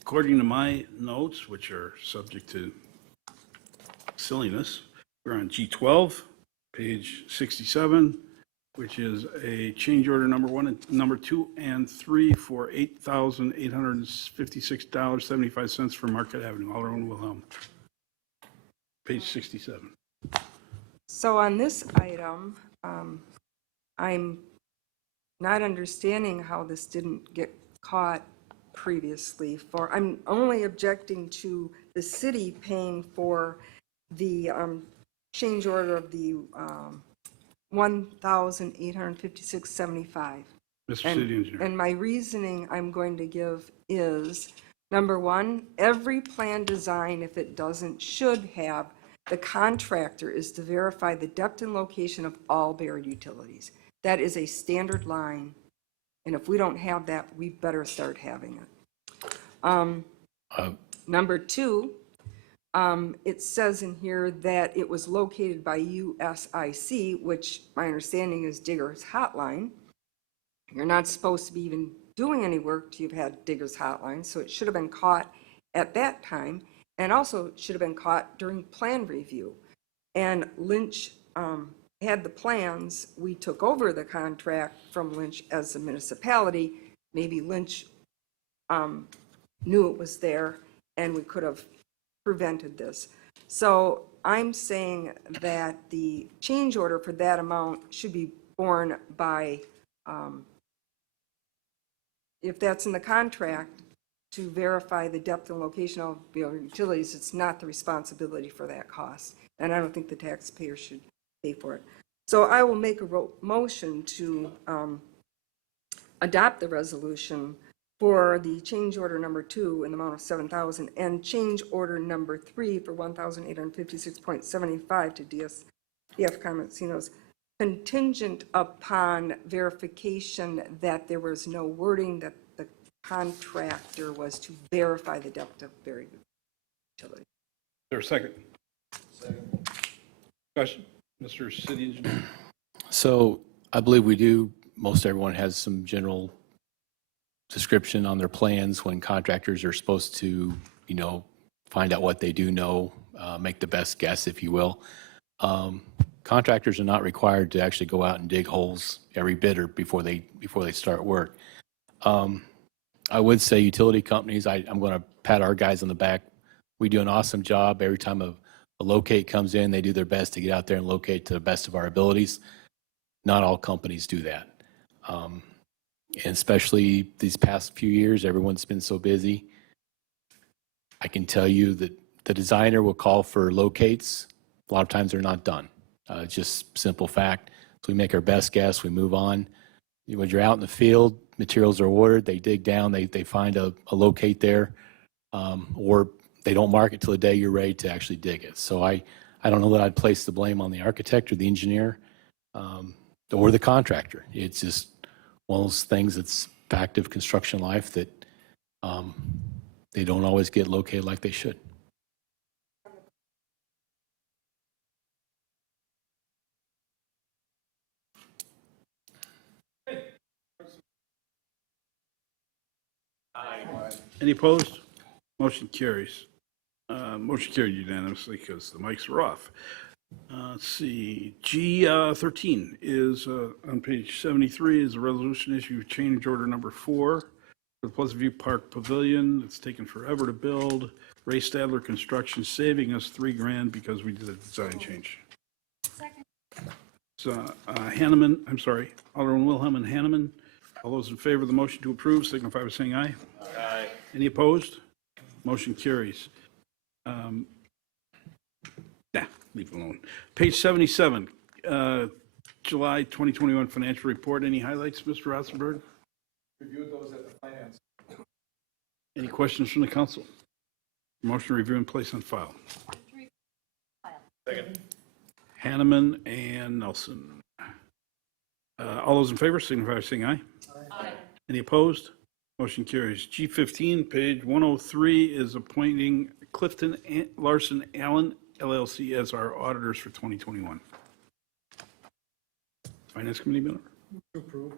According to my notes, which are subject to silliness, we're on G12, page 67, which is a change order number 1 and number 2 and 3 for $8,856.75 for Market Avenue. Alderman Wilhelm. Page 67. So on this item, I'm not understanding how this didn't get caught previously. I'm only objecting to the city paying for the change order of the $1,856.75. Mr. City Engineer. And my reasoning I'm going to give is, number 1, every plan design, if it doesn't, should have the contractor is to verify the depth and location of all buried utilities. That is a standard line, and if we don't have that, we better start having it. Number 2, it says in here that it was located by USIC, which my understanding is Digger's Hotline. You're not supposed to be even doing any work till you've had Digger's Hotline, so it should have been caught at that time, and also should have been caught during plan review. And Lynch had the plans. We took over the contract from Lynch as a municipality. Maybe Lynch knew it was there, and we could have prevented this. So I'm saying that the change order for that amount should be borne by, if that's in the contract, to verify the depth and location of utilities, it's not the responsibility for that cost. And I don't think the taxpayer should pay for it. So I will make a motion to adopt the resolution for the change order number 2 in the amount of 7,000 and change order number 3 for 1,856.75 to DF Consinos, contingent upon verification that there was no wording that the contractor was to verify the depth of buried utility. Is there a second? Second. Discussion, Mr. City Engineer. So I believe we do, most everyone has some general description on their plans when contractors are supposed to, find out what they do know, make the best guess, if you will. Contractors are not required to actually go out and dig holes every bidder before they start work. I would say utility companies, I'm going to pat our guys on the back. We do an awesome job. Every time a locate comes in, they do their best to get out there and locate to the best of our abilities. Not all companies do that. And especially these past few years, everyone's been so busy. I can tell you that the designer will call for locates. A lot of times they're not done. Just simple fact. So we make our best guess, we move on. When you're out in the field, materials are ordered, they dig down, they find a locate there, or they don't mark it till the day you're ready to actually dig it. So I don't know that I'd place the blame on the architect or the engineer or the contractor. It's just one of those things that's fact of construction life that they don't always get located like they should. Any opposed? Motion carries. Motion carried unanimously because the mics are off. Let's see, G13 is, on page 73, is a resolution issue change order number 4 for the Pleasant View Park Pavilion. It's taken forever to build. Ray Stadler Construction saving us $3,000 because we did a design change. Second. So, Alderman Wilhelm and Hanneman. All those in favor of the motion to approve signify by saying aye. Aye. Any opposed? Motion carries. Leave it alone. Page 77, July 2021 financial report. Any highlights, Mr. Rothenberg? Reviewed those at the finance. Any questions from the council? Motion to review and place on file. Second. Hanneman and Nelson. All those in favor signify by saying aye. Aye. Any opposed? Motion carries. G15, page 103 is appointing Clifton Larson Allen LLC as our auditors for 2021. Finance Committee member? To approve.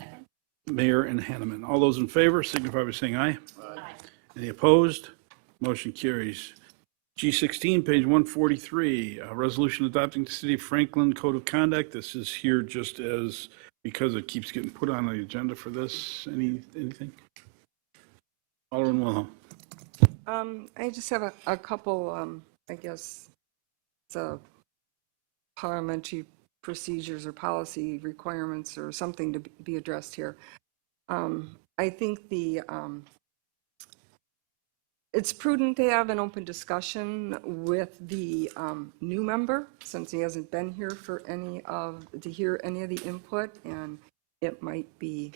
Second. Mayor and Hanneman. All those in favor signify by saying aye. Aye. Any opposed? Motion carries. G16, page 143, a resolution adopting the City of Franklin Code of Conduct. This is here just as, because it keeps getting put on the agenda for this. Anything? Alderman Wilhelm. I just have a couple, I guess, it's parliamentary procedures or policy requirements or something to be addressed here. I think it's prudent to have an open discussion with the new member, since he hasn't been here for to hear any of the input, and it might be,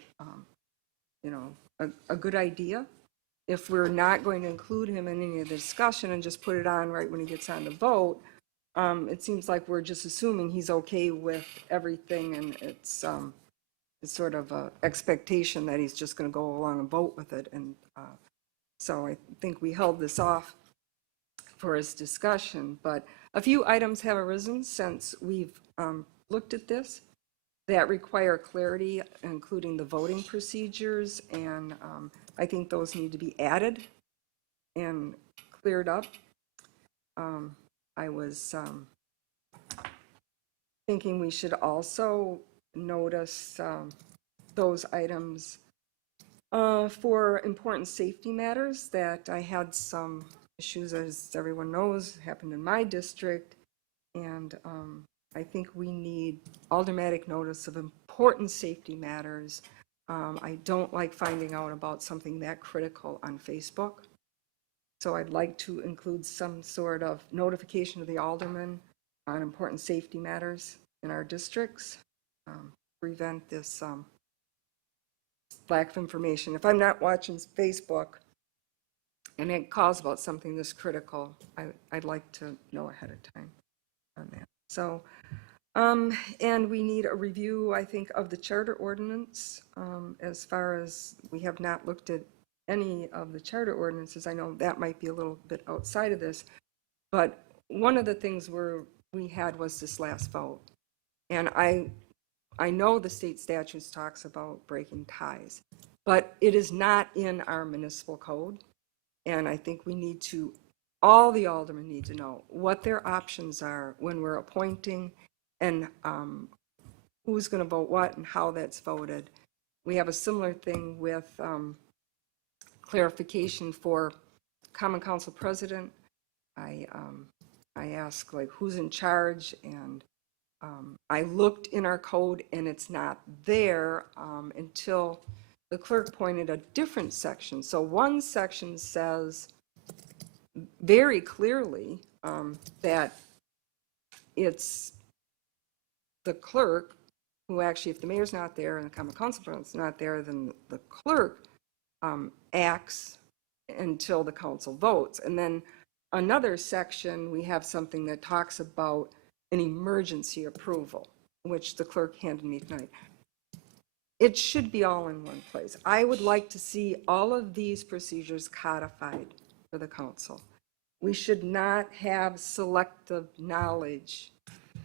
a good idea. If we're not going to include him in any of the discussion and just put it on right when he gets on to vote, it seems like we're just assuming he's okay with everything, and it's sort of an expectation that he's just going to go along and vote with it. And so I think we held this off for his discussion, but a few items have arisen since we've looked at this that require clarity, including the voting procedures, and I think those need to be added and cleared up. I was thinking we should also notice those items for important safety matters, that I had some issues, as everyone knows, happened in my district, and I think we need automatic notice of important safety matters. I don't like finding out about something that critical on Facebook, so I'd like to include some sort of notification to the alderman on important safety matters. in our districts, prevent this lack of information. If I'm not watching Facebook and it calls about something this critical, I'd like to know ahead of time on that. So, and we need a review, I think, of the charter ordinance. As far as we have not looked at any of the charter ordinances, I know that might be a little bit outside of this, but one of the things we had was this last vote. And I know the state statutes talks about breaking ties, but it is not in our municipal code. And I think we need to, all the aldermen need to know what their options are when we're appointing and who's going to vote what and how that's voted. We have a similar thing with clarification for Common Council President. I ask, like, who's in charge, and I looked in our code and it's not there until the clerk pointed a different section. So one section says very clearly that it's the clerk who actually, if the mayor's not there and the common council president's not there, then the clerk acts until the council votes. And then another section, we have something that talks about an emergency approval, which the clerk handed me tonight. It should be all in one place. I would like to see all of these procedures codified for the council. We should not have selective knowledge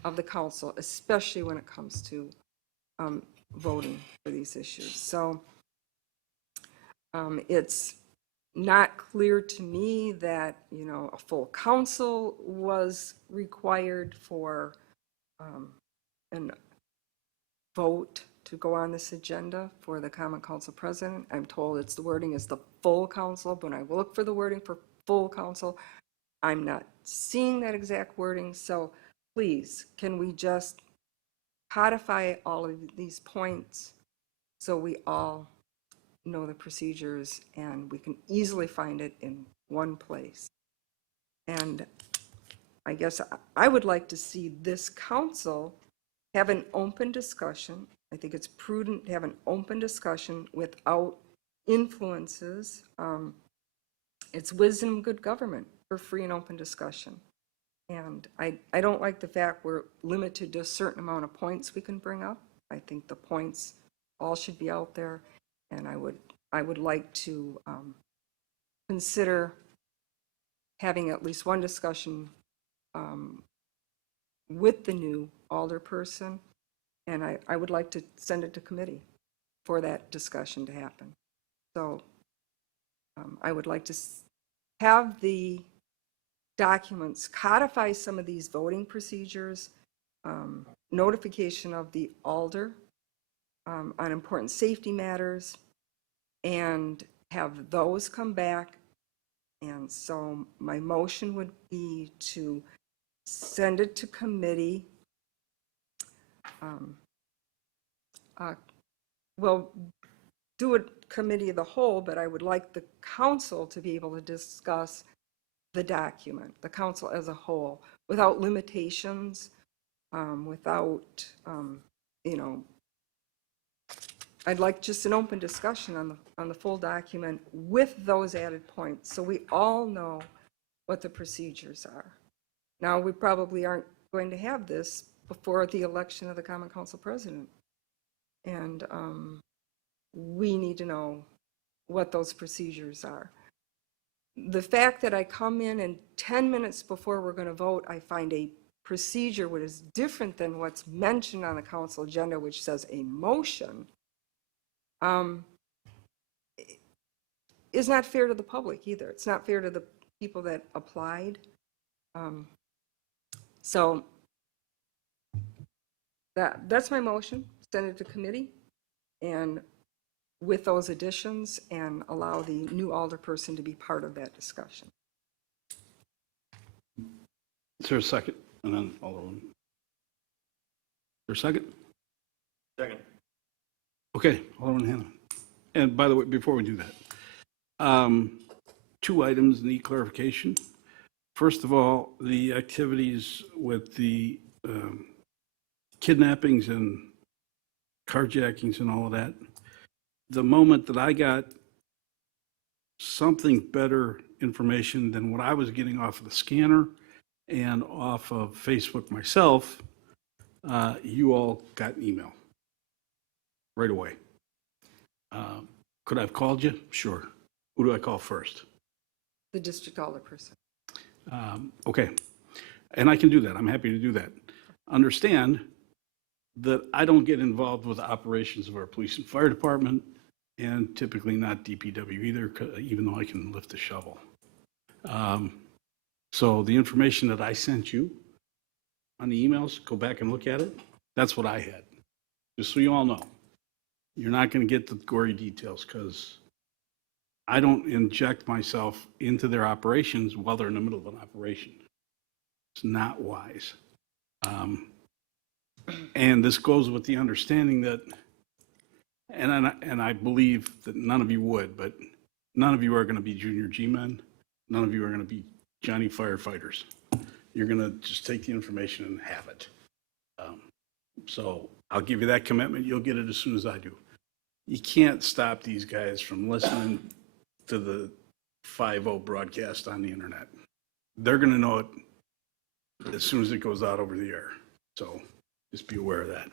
of the council, especially when it comes to voting for these issues. So it's not clear to me that, you know, a full council was required for an vote to go on this agenda for the common council president. I'm told it's the wording is the full council, but when I look for the wording for full council, I'm not seeing that exact wording. So please, can we just codify all of these points so we all know the procedures and we can easily find it in one place? And I guess I would like to see this council have an open discussion. I think it's prudent to have an open discussion without influences. It's wisdom, good government for free and open discussion. And I don't like the fact we're limited to a certain amount of points we can bring up. I think the points all should be out there. And I would like to consider having at least one discussion with the new alderperson, and I would like to send it to committee for that discussion to happen. So I would like to have the documents codify some of these voting procedures, notification of the alder on important safety matters, and have those come back. And so my motion would be to send it to committee. Well, do a committee of the whole, but I would like the council to be able to discuss the document, the council as a whole, without limitations, without, you know, I'd like just an open discussion on the full document with those added points, so we all know what the procedures are. Now, we probably aren't going to have this before the election of the Common Council President, and we need to know what those procedures are. The fact that I come in and 10 minutes before we're going to vote, I find a procedure which is different than what's mentioned on the council agenda, which says a motion, is not fair to the public either. It's not fair to the people that applied. So that's my motion. Send it to committee and with those additions, and allow the new alderperson to be part of that discussion. Is there a second? And then Alderman. Is there a second? Second. Okay, Alderman Hannah. And by the way, before we do that, 2 items need clarification. First of all, the activities with the kidnappings and carjackings and all of that, the moment that I got something better information than what I was getting off of the scanner and off of Facebook myself, you all got an email right away. Could I have called you? Sure. Who do I call first? The district alderperson. Okay. And I can do that. I'm happy to do that. Understand that I don't get involved with the operations of our police and fire department, and typically not DPW either, even though I can lift a shovel. So the information that I sent you on the emails, go back and look at it. That's what I had. Just so you all know. You're not going to get the gory details because I don't inject myself into their operations while they're in the middle of an operation. It's not wise. And this goes with the understanding that, and I believe that none of you would, but none of you are going to be junior G-men. None of you are going to be Johnny firefighters. You're going to just take the information and have it. So I'll give you that commitment. You'll get it as soon as I do. You can't stop these guys from listening to the 5-0 broadcast on the internet. They're going to know it as soon as it goes out over the air. So just be aware of that.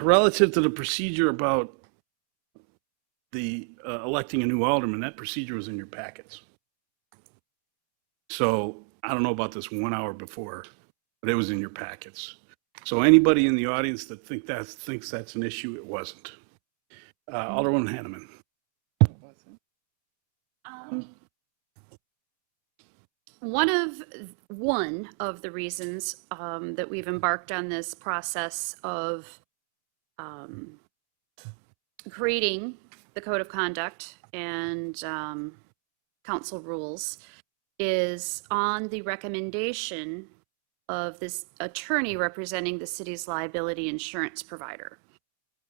Relative to the procedure about the electing a new alderman, that procedure was in your packets. So I don't know about this 1 hour before, but it was in your packets. So anybody in the audience that thinks that's an issue, it wasn't. Alderman Hanneman. One of the reasons that we've embarked on this process of creating the code of conduct and council rules is on the recommendation of this attorney representing the city's liability insurance provider.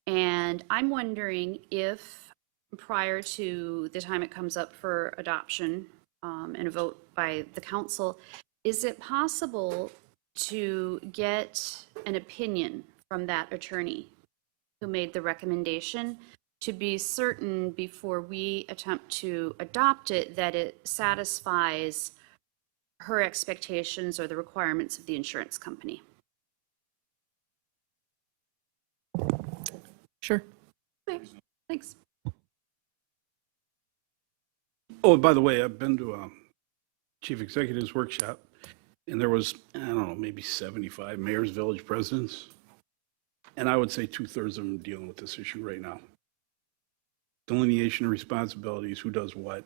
And I'm wondering if prior to the time it comes up for adoption and a vote by the council, is it possible to get an opinion from that attorney who made the recommendation to be certain before we attempt to adopt it that it satisfies her expectations or the requirements of the insurance company? Sure. Okay, thanks. Oh, by the way, I've been to a chief executive's workshop, and there was, I don't know, maybe 75 mayors, village presidents. And I would say 2/3 of them dealing with this issue right now. Delineation of responsibilities, who does what,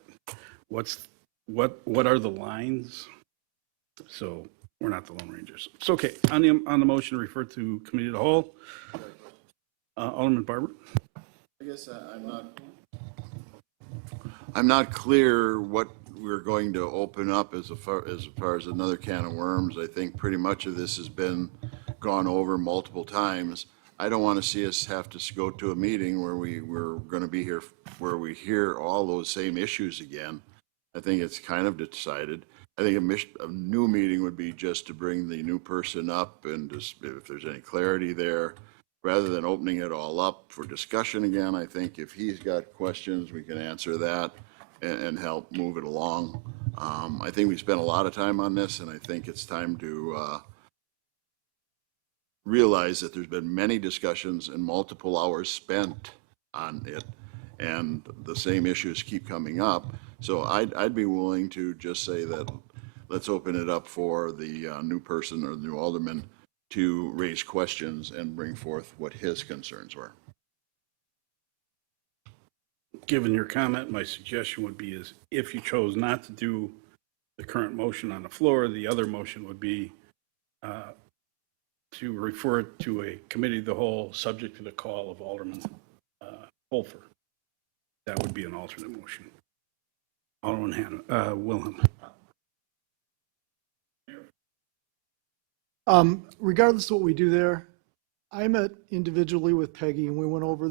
what are the lines? So we're not the Lone Rangers. It's okay. On the motion to refer to committee of the whole, Alderman Barber. I guess I'm not clear what we're going to open up as far as another can of worms. I think pretty much of this has been gone over multiple times. I don't want to see us have to go to a meeting where we're going to be here, where we hear all those same issues again. I think it's kind of decided. I think a new meeting would be just to bring the new person up and just if there's any clarity there, rather than opening it all up for discussion again. I think if he's got questions, we can answer that and help move it along. I think we spent a lot of time on this, and I think it's time to realize that there's been many discussions and multiple hours spent on it, and the same issues keep coming up. So I'd be willing to just say that let's open it up for the new person or the new alderman to raise questions and bring forth what his concerns were. Given your comment, my suggestion would be is if you chose not to do the current motion on the floor, the other motion would be to refer it to a committee of the whole, subject to the call of Alderman Holfer. That would be an alternate motion. Alderman Wilhelm. Regardless of what we do there, I met individually with Peggy and we went over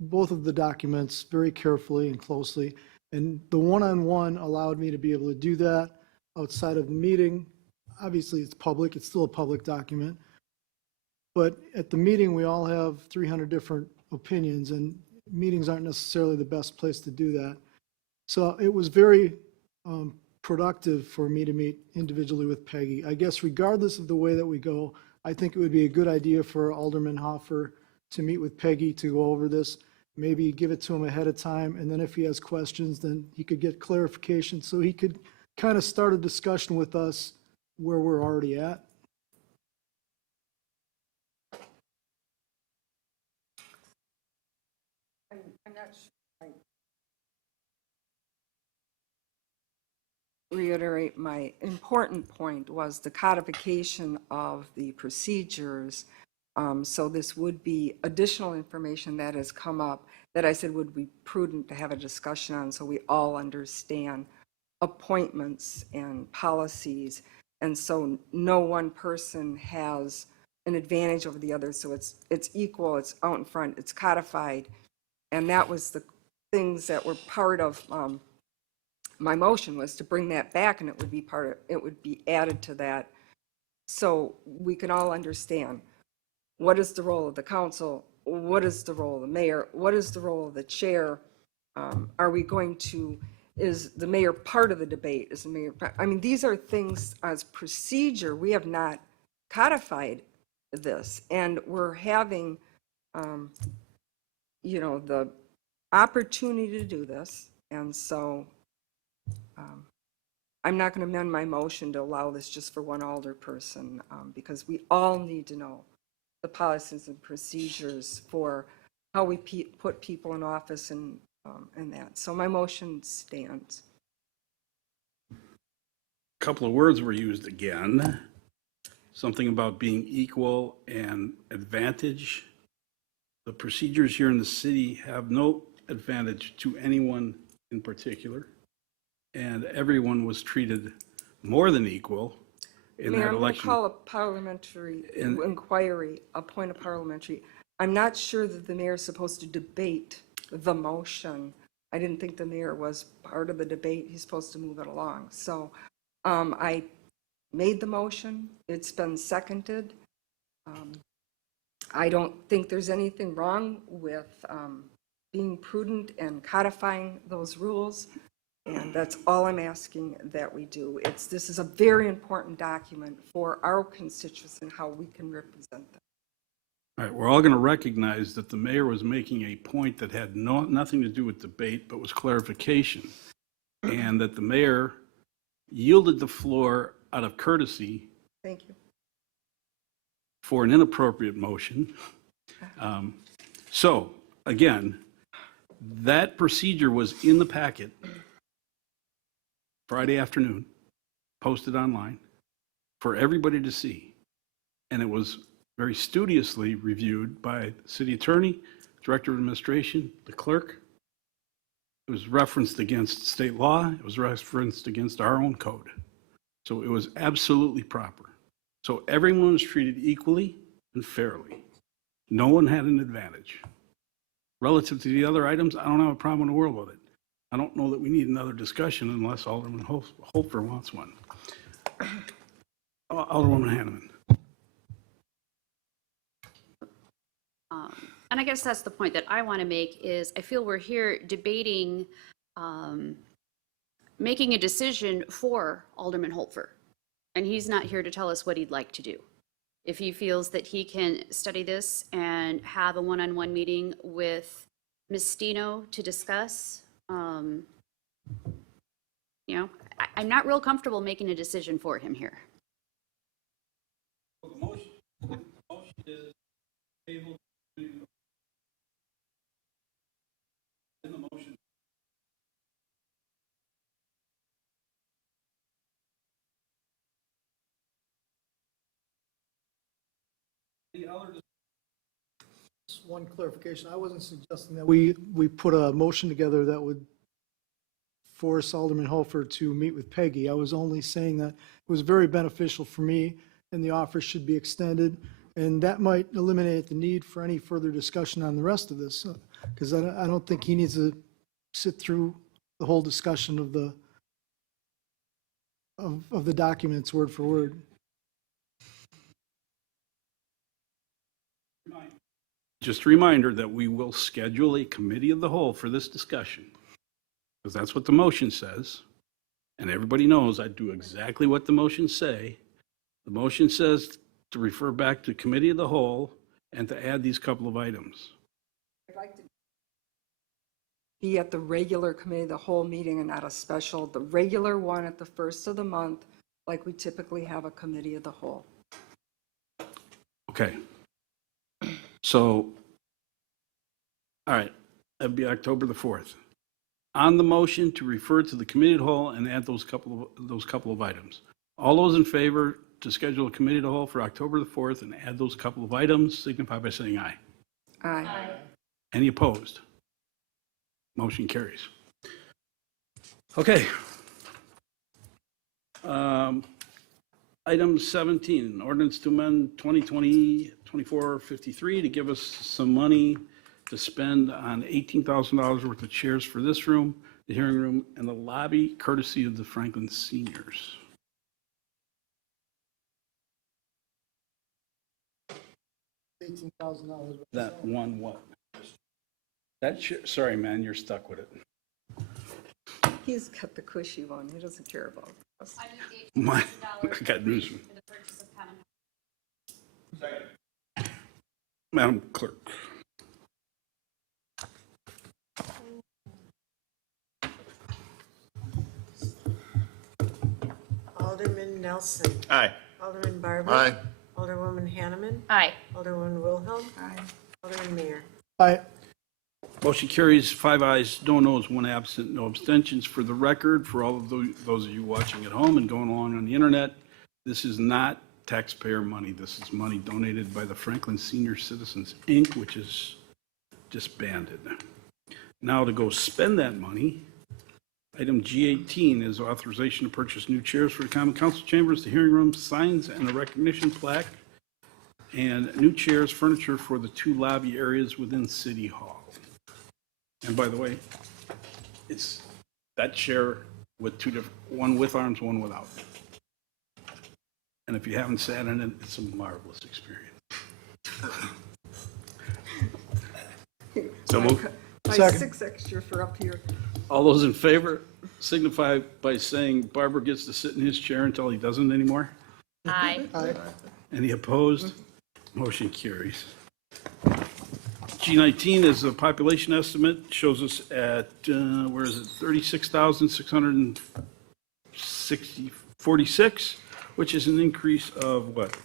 both of the documents very carefully and closely. And the one-on-one allowed me to be able to do that outside of the meeting. obviously it's public, it's still a public document. But at the meeting, we all have 300 different opinions, and meetings aren't necessarily the best place to do that. So it was very productive for me to meet individually with Peggy. I guess regardless of the way that we go, I think it would be a good idea for Alderman Hoffer to meet with Peggy to go over this, maybe give it to him ahead of time, and then if he has questions, then he could get clarification, so he could kind of start a discussion with us where we're already at. I'm not sure. Reiterate, my important point was the codification of the procedures. So this would be additional information that has come up that I said would be prudent to have a discussion on, so we all understand appointments and policies. And so no one person has an advantage over the other. So it's equal, it's out in front, it's codified. And that was the things that were part of my motion, was to bring that back, and it would be it would be added to that, so we can all understand what is the role of the council, what is the role of the mayor, what is the role of the chair. Are we going to, is the mayor part of the debate? Is the mayor, I mean, these are things as procedure. We have not codified this, and we're having, the opportunity to do this. And so I'm not going to amend my motion to allow this just for one alder person, because we all need to know the policies and procedures for how we put people in office and that. So my motion stands. A couple of words were used again. Something about being equal and advantage. The procedures here in the city have no advantage to anyone in particular, and everyone was treated more than equal in Mayor, that I'm going to election. call a parliamentary inquiry, appoint a parliamentary. I'm not sure that the mayor is supposed to debate the motion. I didn't think the mayor was part of the debate. He's supposed to move it along. So I made the motion. It's been seconded. I don't think there's anything wrong with being prudent and codifying those rules. And that's all I'm asking that we do. This is a very important document for our constituents and how we can represent them. All right, we're all going to recognize that the mayor was making a point that had nothing to do with debate, but was clarification, and that the mayor yielded the floor out of courtesy. Thank you. For an inappropriate motion. So, again, that procedure was in the packet Friday afternoon, posted online for everybody to see. And it was very studiously reviewed by the city attorney, director of administration, the clerk. It was referenced against state law. It was referenced against our own code. So it was absolutely proper. So everyone was treated equally and fairly. No one had an advantage. Relative to the other items, I don't have a problem in the world with it. I don't know that we need another discussion unless Alderman Holfer wants one. Alderwoman Hanneman. And I guess that's the point that I want to make is I feel we're here debating, making a decision for Alderman Holfer. And he's not here to tell us what he'd like to do. If he feels that he can study this and have a one-on-one meeting with Ms. Stino to discuss, I'm not real comfortable making a decision for him here. The motion is able to, in the motion. Just one clarification. I wasn't suggesting that we put a motion together that would force Alderman Hofer to meet with Peggy. I was only saying that it was very beneficial for me and the offer should be extended. And that might eliminate the need for any further discussion on the rest of this, because I don't think he needs to sit through the whole discussion of the documents word for word. Just a reminder that we will schedule a committee of the whole for this discussion, because that's what the motion says. And everybody knows I do exactly what the motions say. The motion says to refer back to committee of the whole and to add these couple of items. I'd like to be at the regular committee, the whole meeting, and not a special, the regular one at the first of the month, like we typically have a committee of the whole. Okay. So, all right, that'd be October the 4th. On the motion to refer to the committee of the whole and add those couple of items. All those in favor to schedule a committee of the whole for October the 4th and add those couple of items signify by saying aye. Aye. Any opposed? Motion carries. Okay. Item 17, ordinance to amend 2020-2453 to give us some money to spend on $18,000 worth of chairs for this room, the hearing room, and the lobby, courtesy of the Franklin seniors. $18,000. That one what? That chair, sorry, man, you're stuck with it. He's got the cushy one. He doesn't care about us. My, I got news for you. Madam Clerk. Alderman Nelson. Aye. Alderman Barber. Aye. Alderwoman Hanneman. Aye. Alderwoman Wilhelm. Alderman Mayor. Aye. Motion carries 5 ayes, no noes, 1 absent, no abstentions. For the record, for all of those of you watching at home and going along on the internet, this is not taxpayer money. This is money donated by the Franklin Senior Citizens, Inc., which is disbanded. Now to go spend that money, item G18 is authorization to purchase new chairs for the common council chambers, the hearing room, signs, and a recognition plaque, and new chairs, furniture for the 2 lobby areas within City Hall. And by the way, it's that chair with 2 different, one with arms, one without. And if you haven't sat in it, it's a marvelous experience. So move. Buy Second. 6 extra for up here. All those in favor signify by saying Barbara gets to sit in his chair until he doesn't anymore. Aye. Aye. Any opposed? Motion carries. G19 is a population estimate, shows us at, where is it, 36,646, which is an increase of what,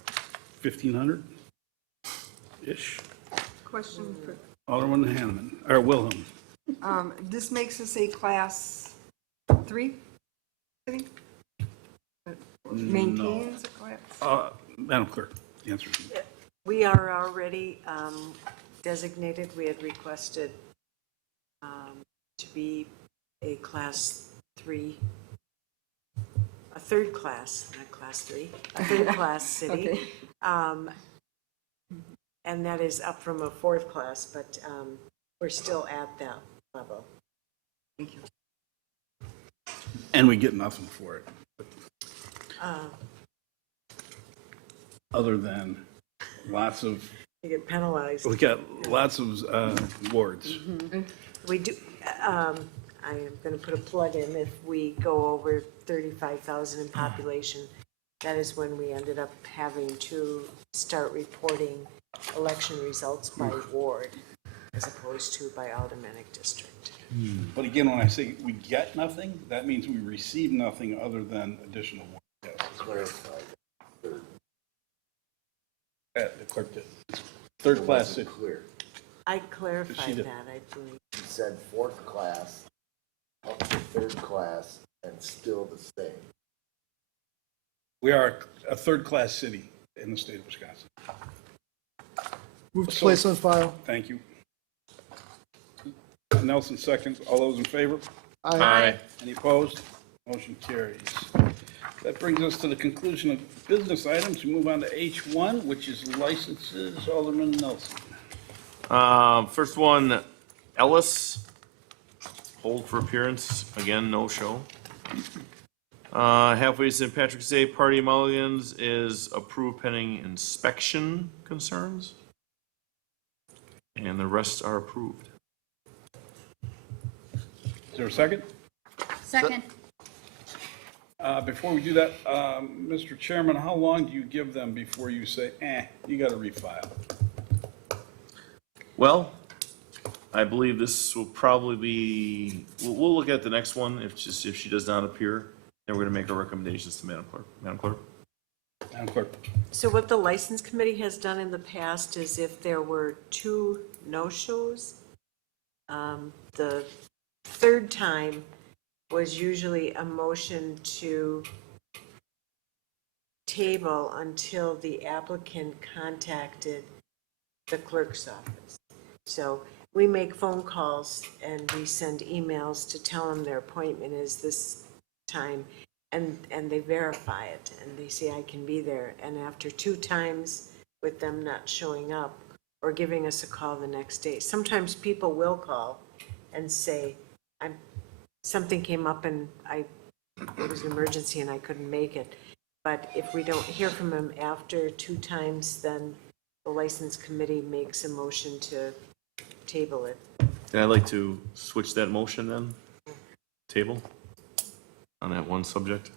1,500-ish? Question for, Alderman Hanneman, or Wilhelm. this makes us a class 3 city? Maintains a class? Madam Clerk, the answer is no. We are already designated. We had requested to be a class 3, a third class, not class 3, a third class city. Okay. And that is up from a 4th class, but we're still at that level. Thank you. And we get nothing for it, other than lots of, You get penalized. we got lots of awards. We do, I am going to put a plug in, if we go over 35,000 in population, that is when we ended up having to start reporting election results by ward as opposed to by aldermanic district. But again, when I say we get nothing, that means we receive nothing other than additional work. Clarify. The clerk did. Third class city. Clear. I She clarified did. that, I believe. You said 4th class, up to 3rd class, and still the same. We are a third-class city in the state of Wisconsin. Move to place on file. Thank you. Nelson seconds. All those in favor? Aye. Any opposed? Motion carries. That brings us to the conclusion of business items. We move on to H1, which is licenses. Alderman Nelson. First one, Ellis, hold for appearance, again, no show. Halfway to St. Patrick's Day Party Mulligans is approved pending inspection concerns. And the rest are approved. Is there a second? Second. Before we do that, Mr. Chairman, how long do you give them before you say, you got to refile? Well, I believe this will probably be, we'll look at the next one. If she does not appear, then we're going to make our recommendations to Madam Clerk. Madam Clerk? Madam Clerk? So what the license committee has done in the past is if there were 2 no-shows, the third time was usually a motion to table until the applicant contacted the clerk's office. So we make phone calls and we send emails to tell them their appointment is this time, and they verify it, and they say, I can be there. And after 2 times with them not showing up or giving us a call the next day, sometimes people will call and say, something came up and it was an emergency and I couldn't make it. But if we don't hear from them after 2 times, then the license committee makes a motion to table it. Then I'd like to switch that motion then, table, on that one subject.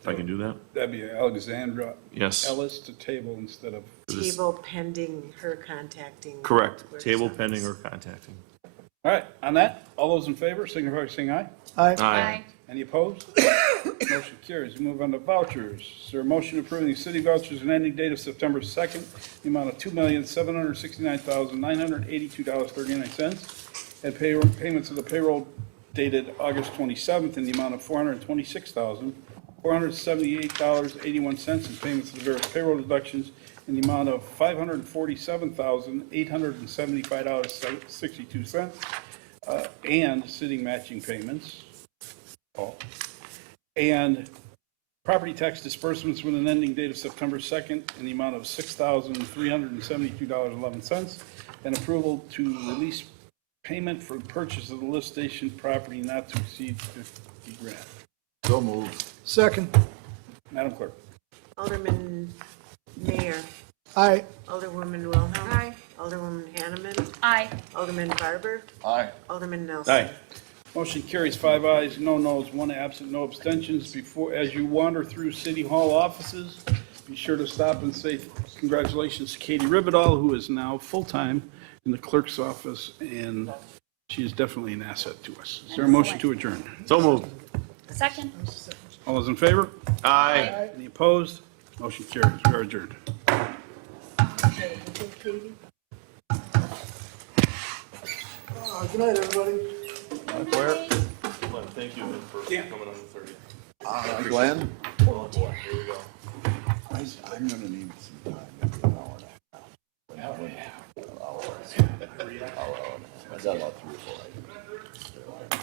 If I can do that? That'd be Alexandra Yes. Ellis to table instead of. Table pending her contacting. Correct. clerk's Table office. pending or contacting. All right, on that, all those in favor, signify by saying aye. Aye. Aye. Any opposed? Motion carries. We move on to vouchers. Is there a motion approving the city vouchers and ending date of September 2nd, the amount of $2,769,982.39, and payments of the payroll dated August 27th in the amount of $426,478.81, and payments of the various payroll deductions in the amount of $547,875.62, and sitting matching payments. And property tax disbursements with an ending date of September 2nd in the amount of $6,372.11, and approval to release payment for purchase of the lift station property not to exceed $50,000. So moved. Second. Madam Clerk? Alderman Mayor. Aye. Alderwoman Wilhelm. Aye. Alderwoman Hanneman. Aye. Alderman Barber. Aye. Alderman Nelson. Aye. Motion carries 5 ayes, no noes, 1 absent, no abstentions. As you wander through City Hall offices, be sure to stop and say congratulations to Katie Ribidoll, who is now full-time in the clerk's office, and she is definitely an asset to us. Is there a motion to adjourn? So moved. Second. All those in favor? Aye. Any opposed? Motion carries. We are adjourned. Good night, everybody. Where? Thank you for coming on the 30th. Glenn? Oh, boy, here we go. I'm gonna need some time, maybe an hour and a half. An hour and a half. I got about 3 or 4 items.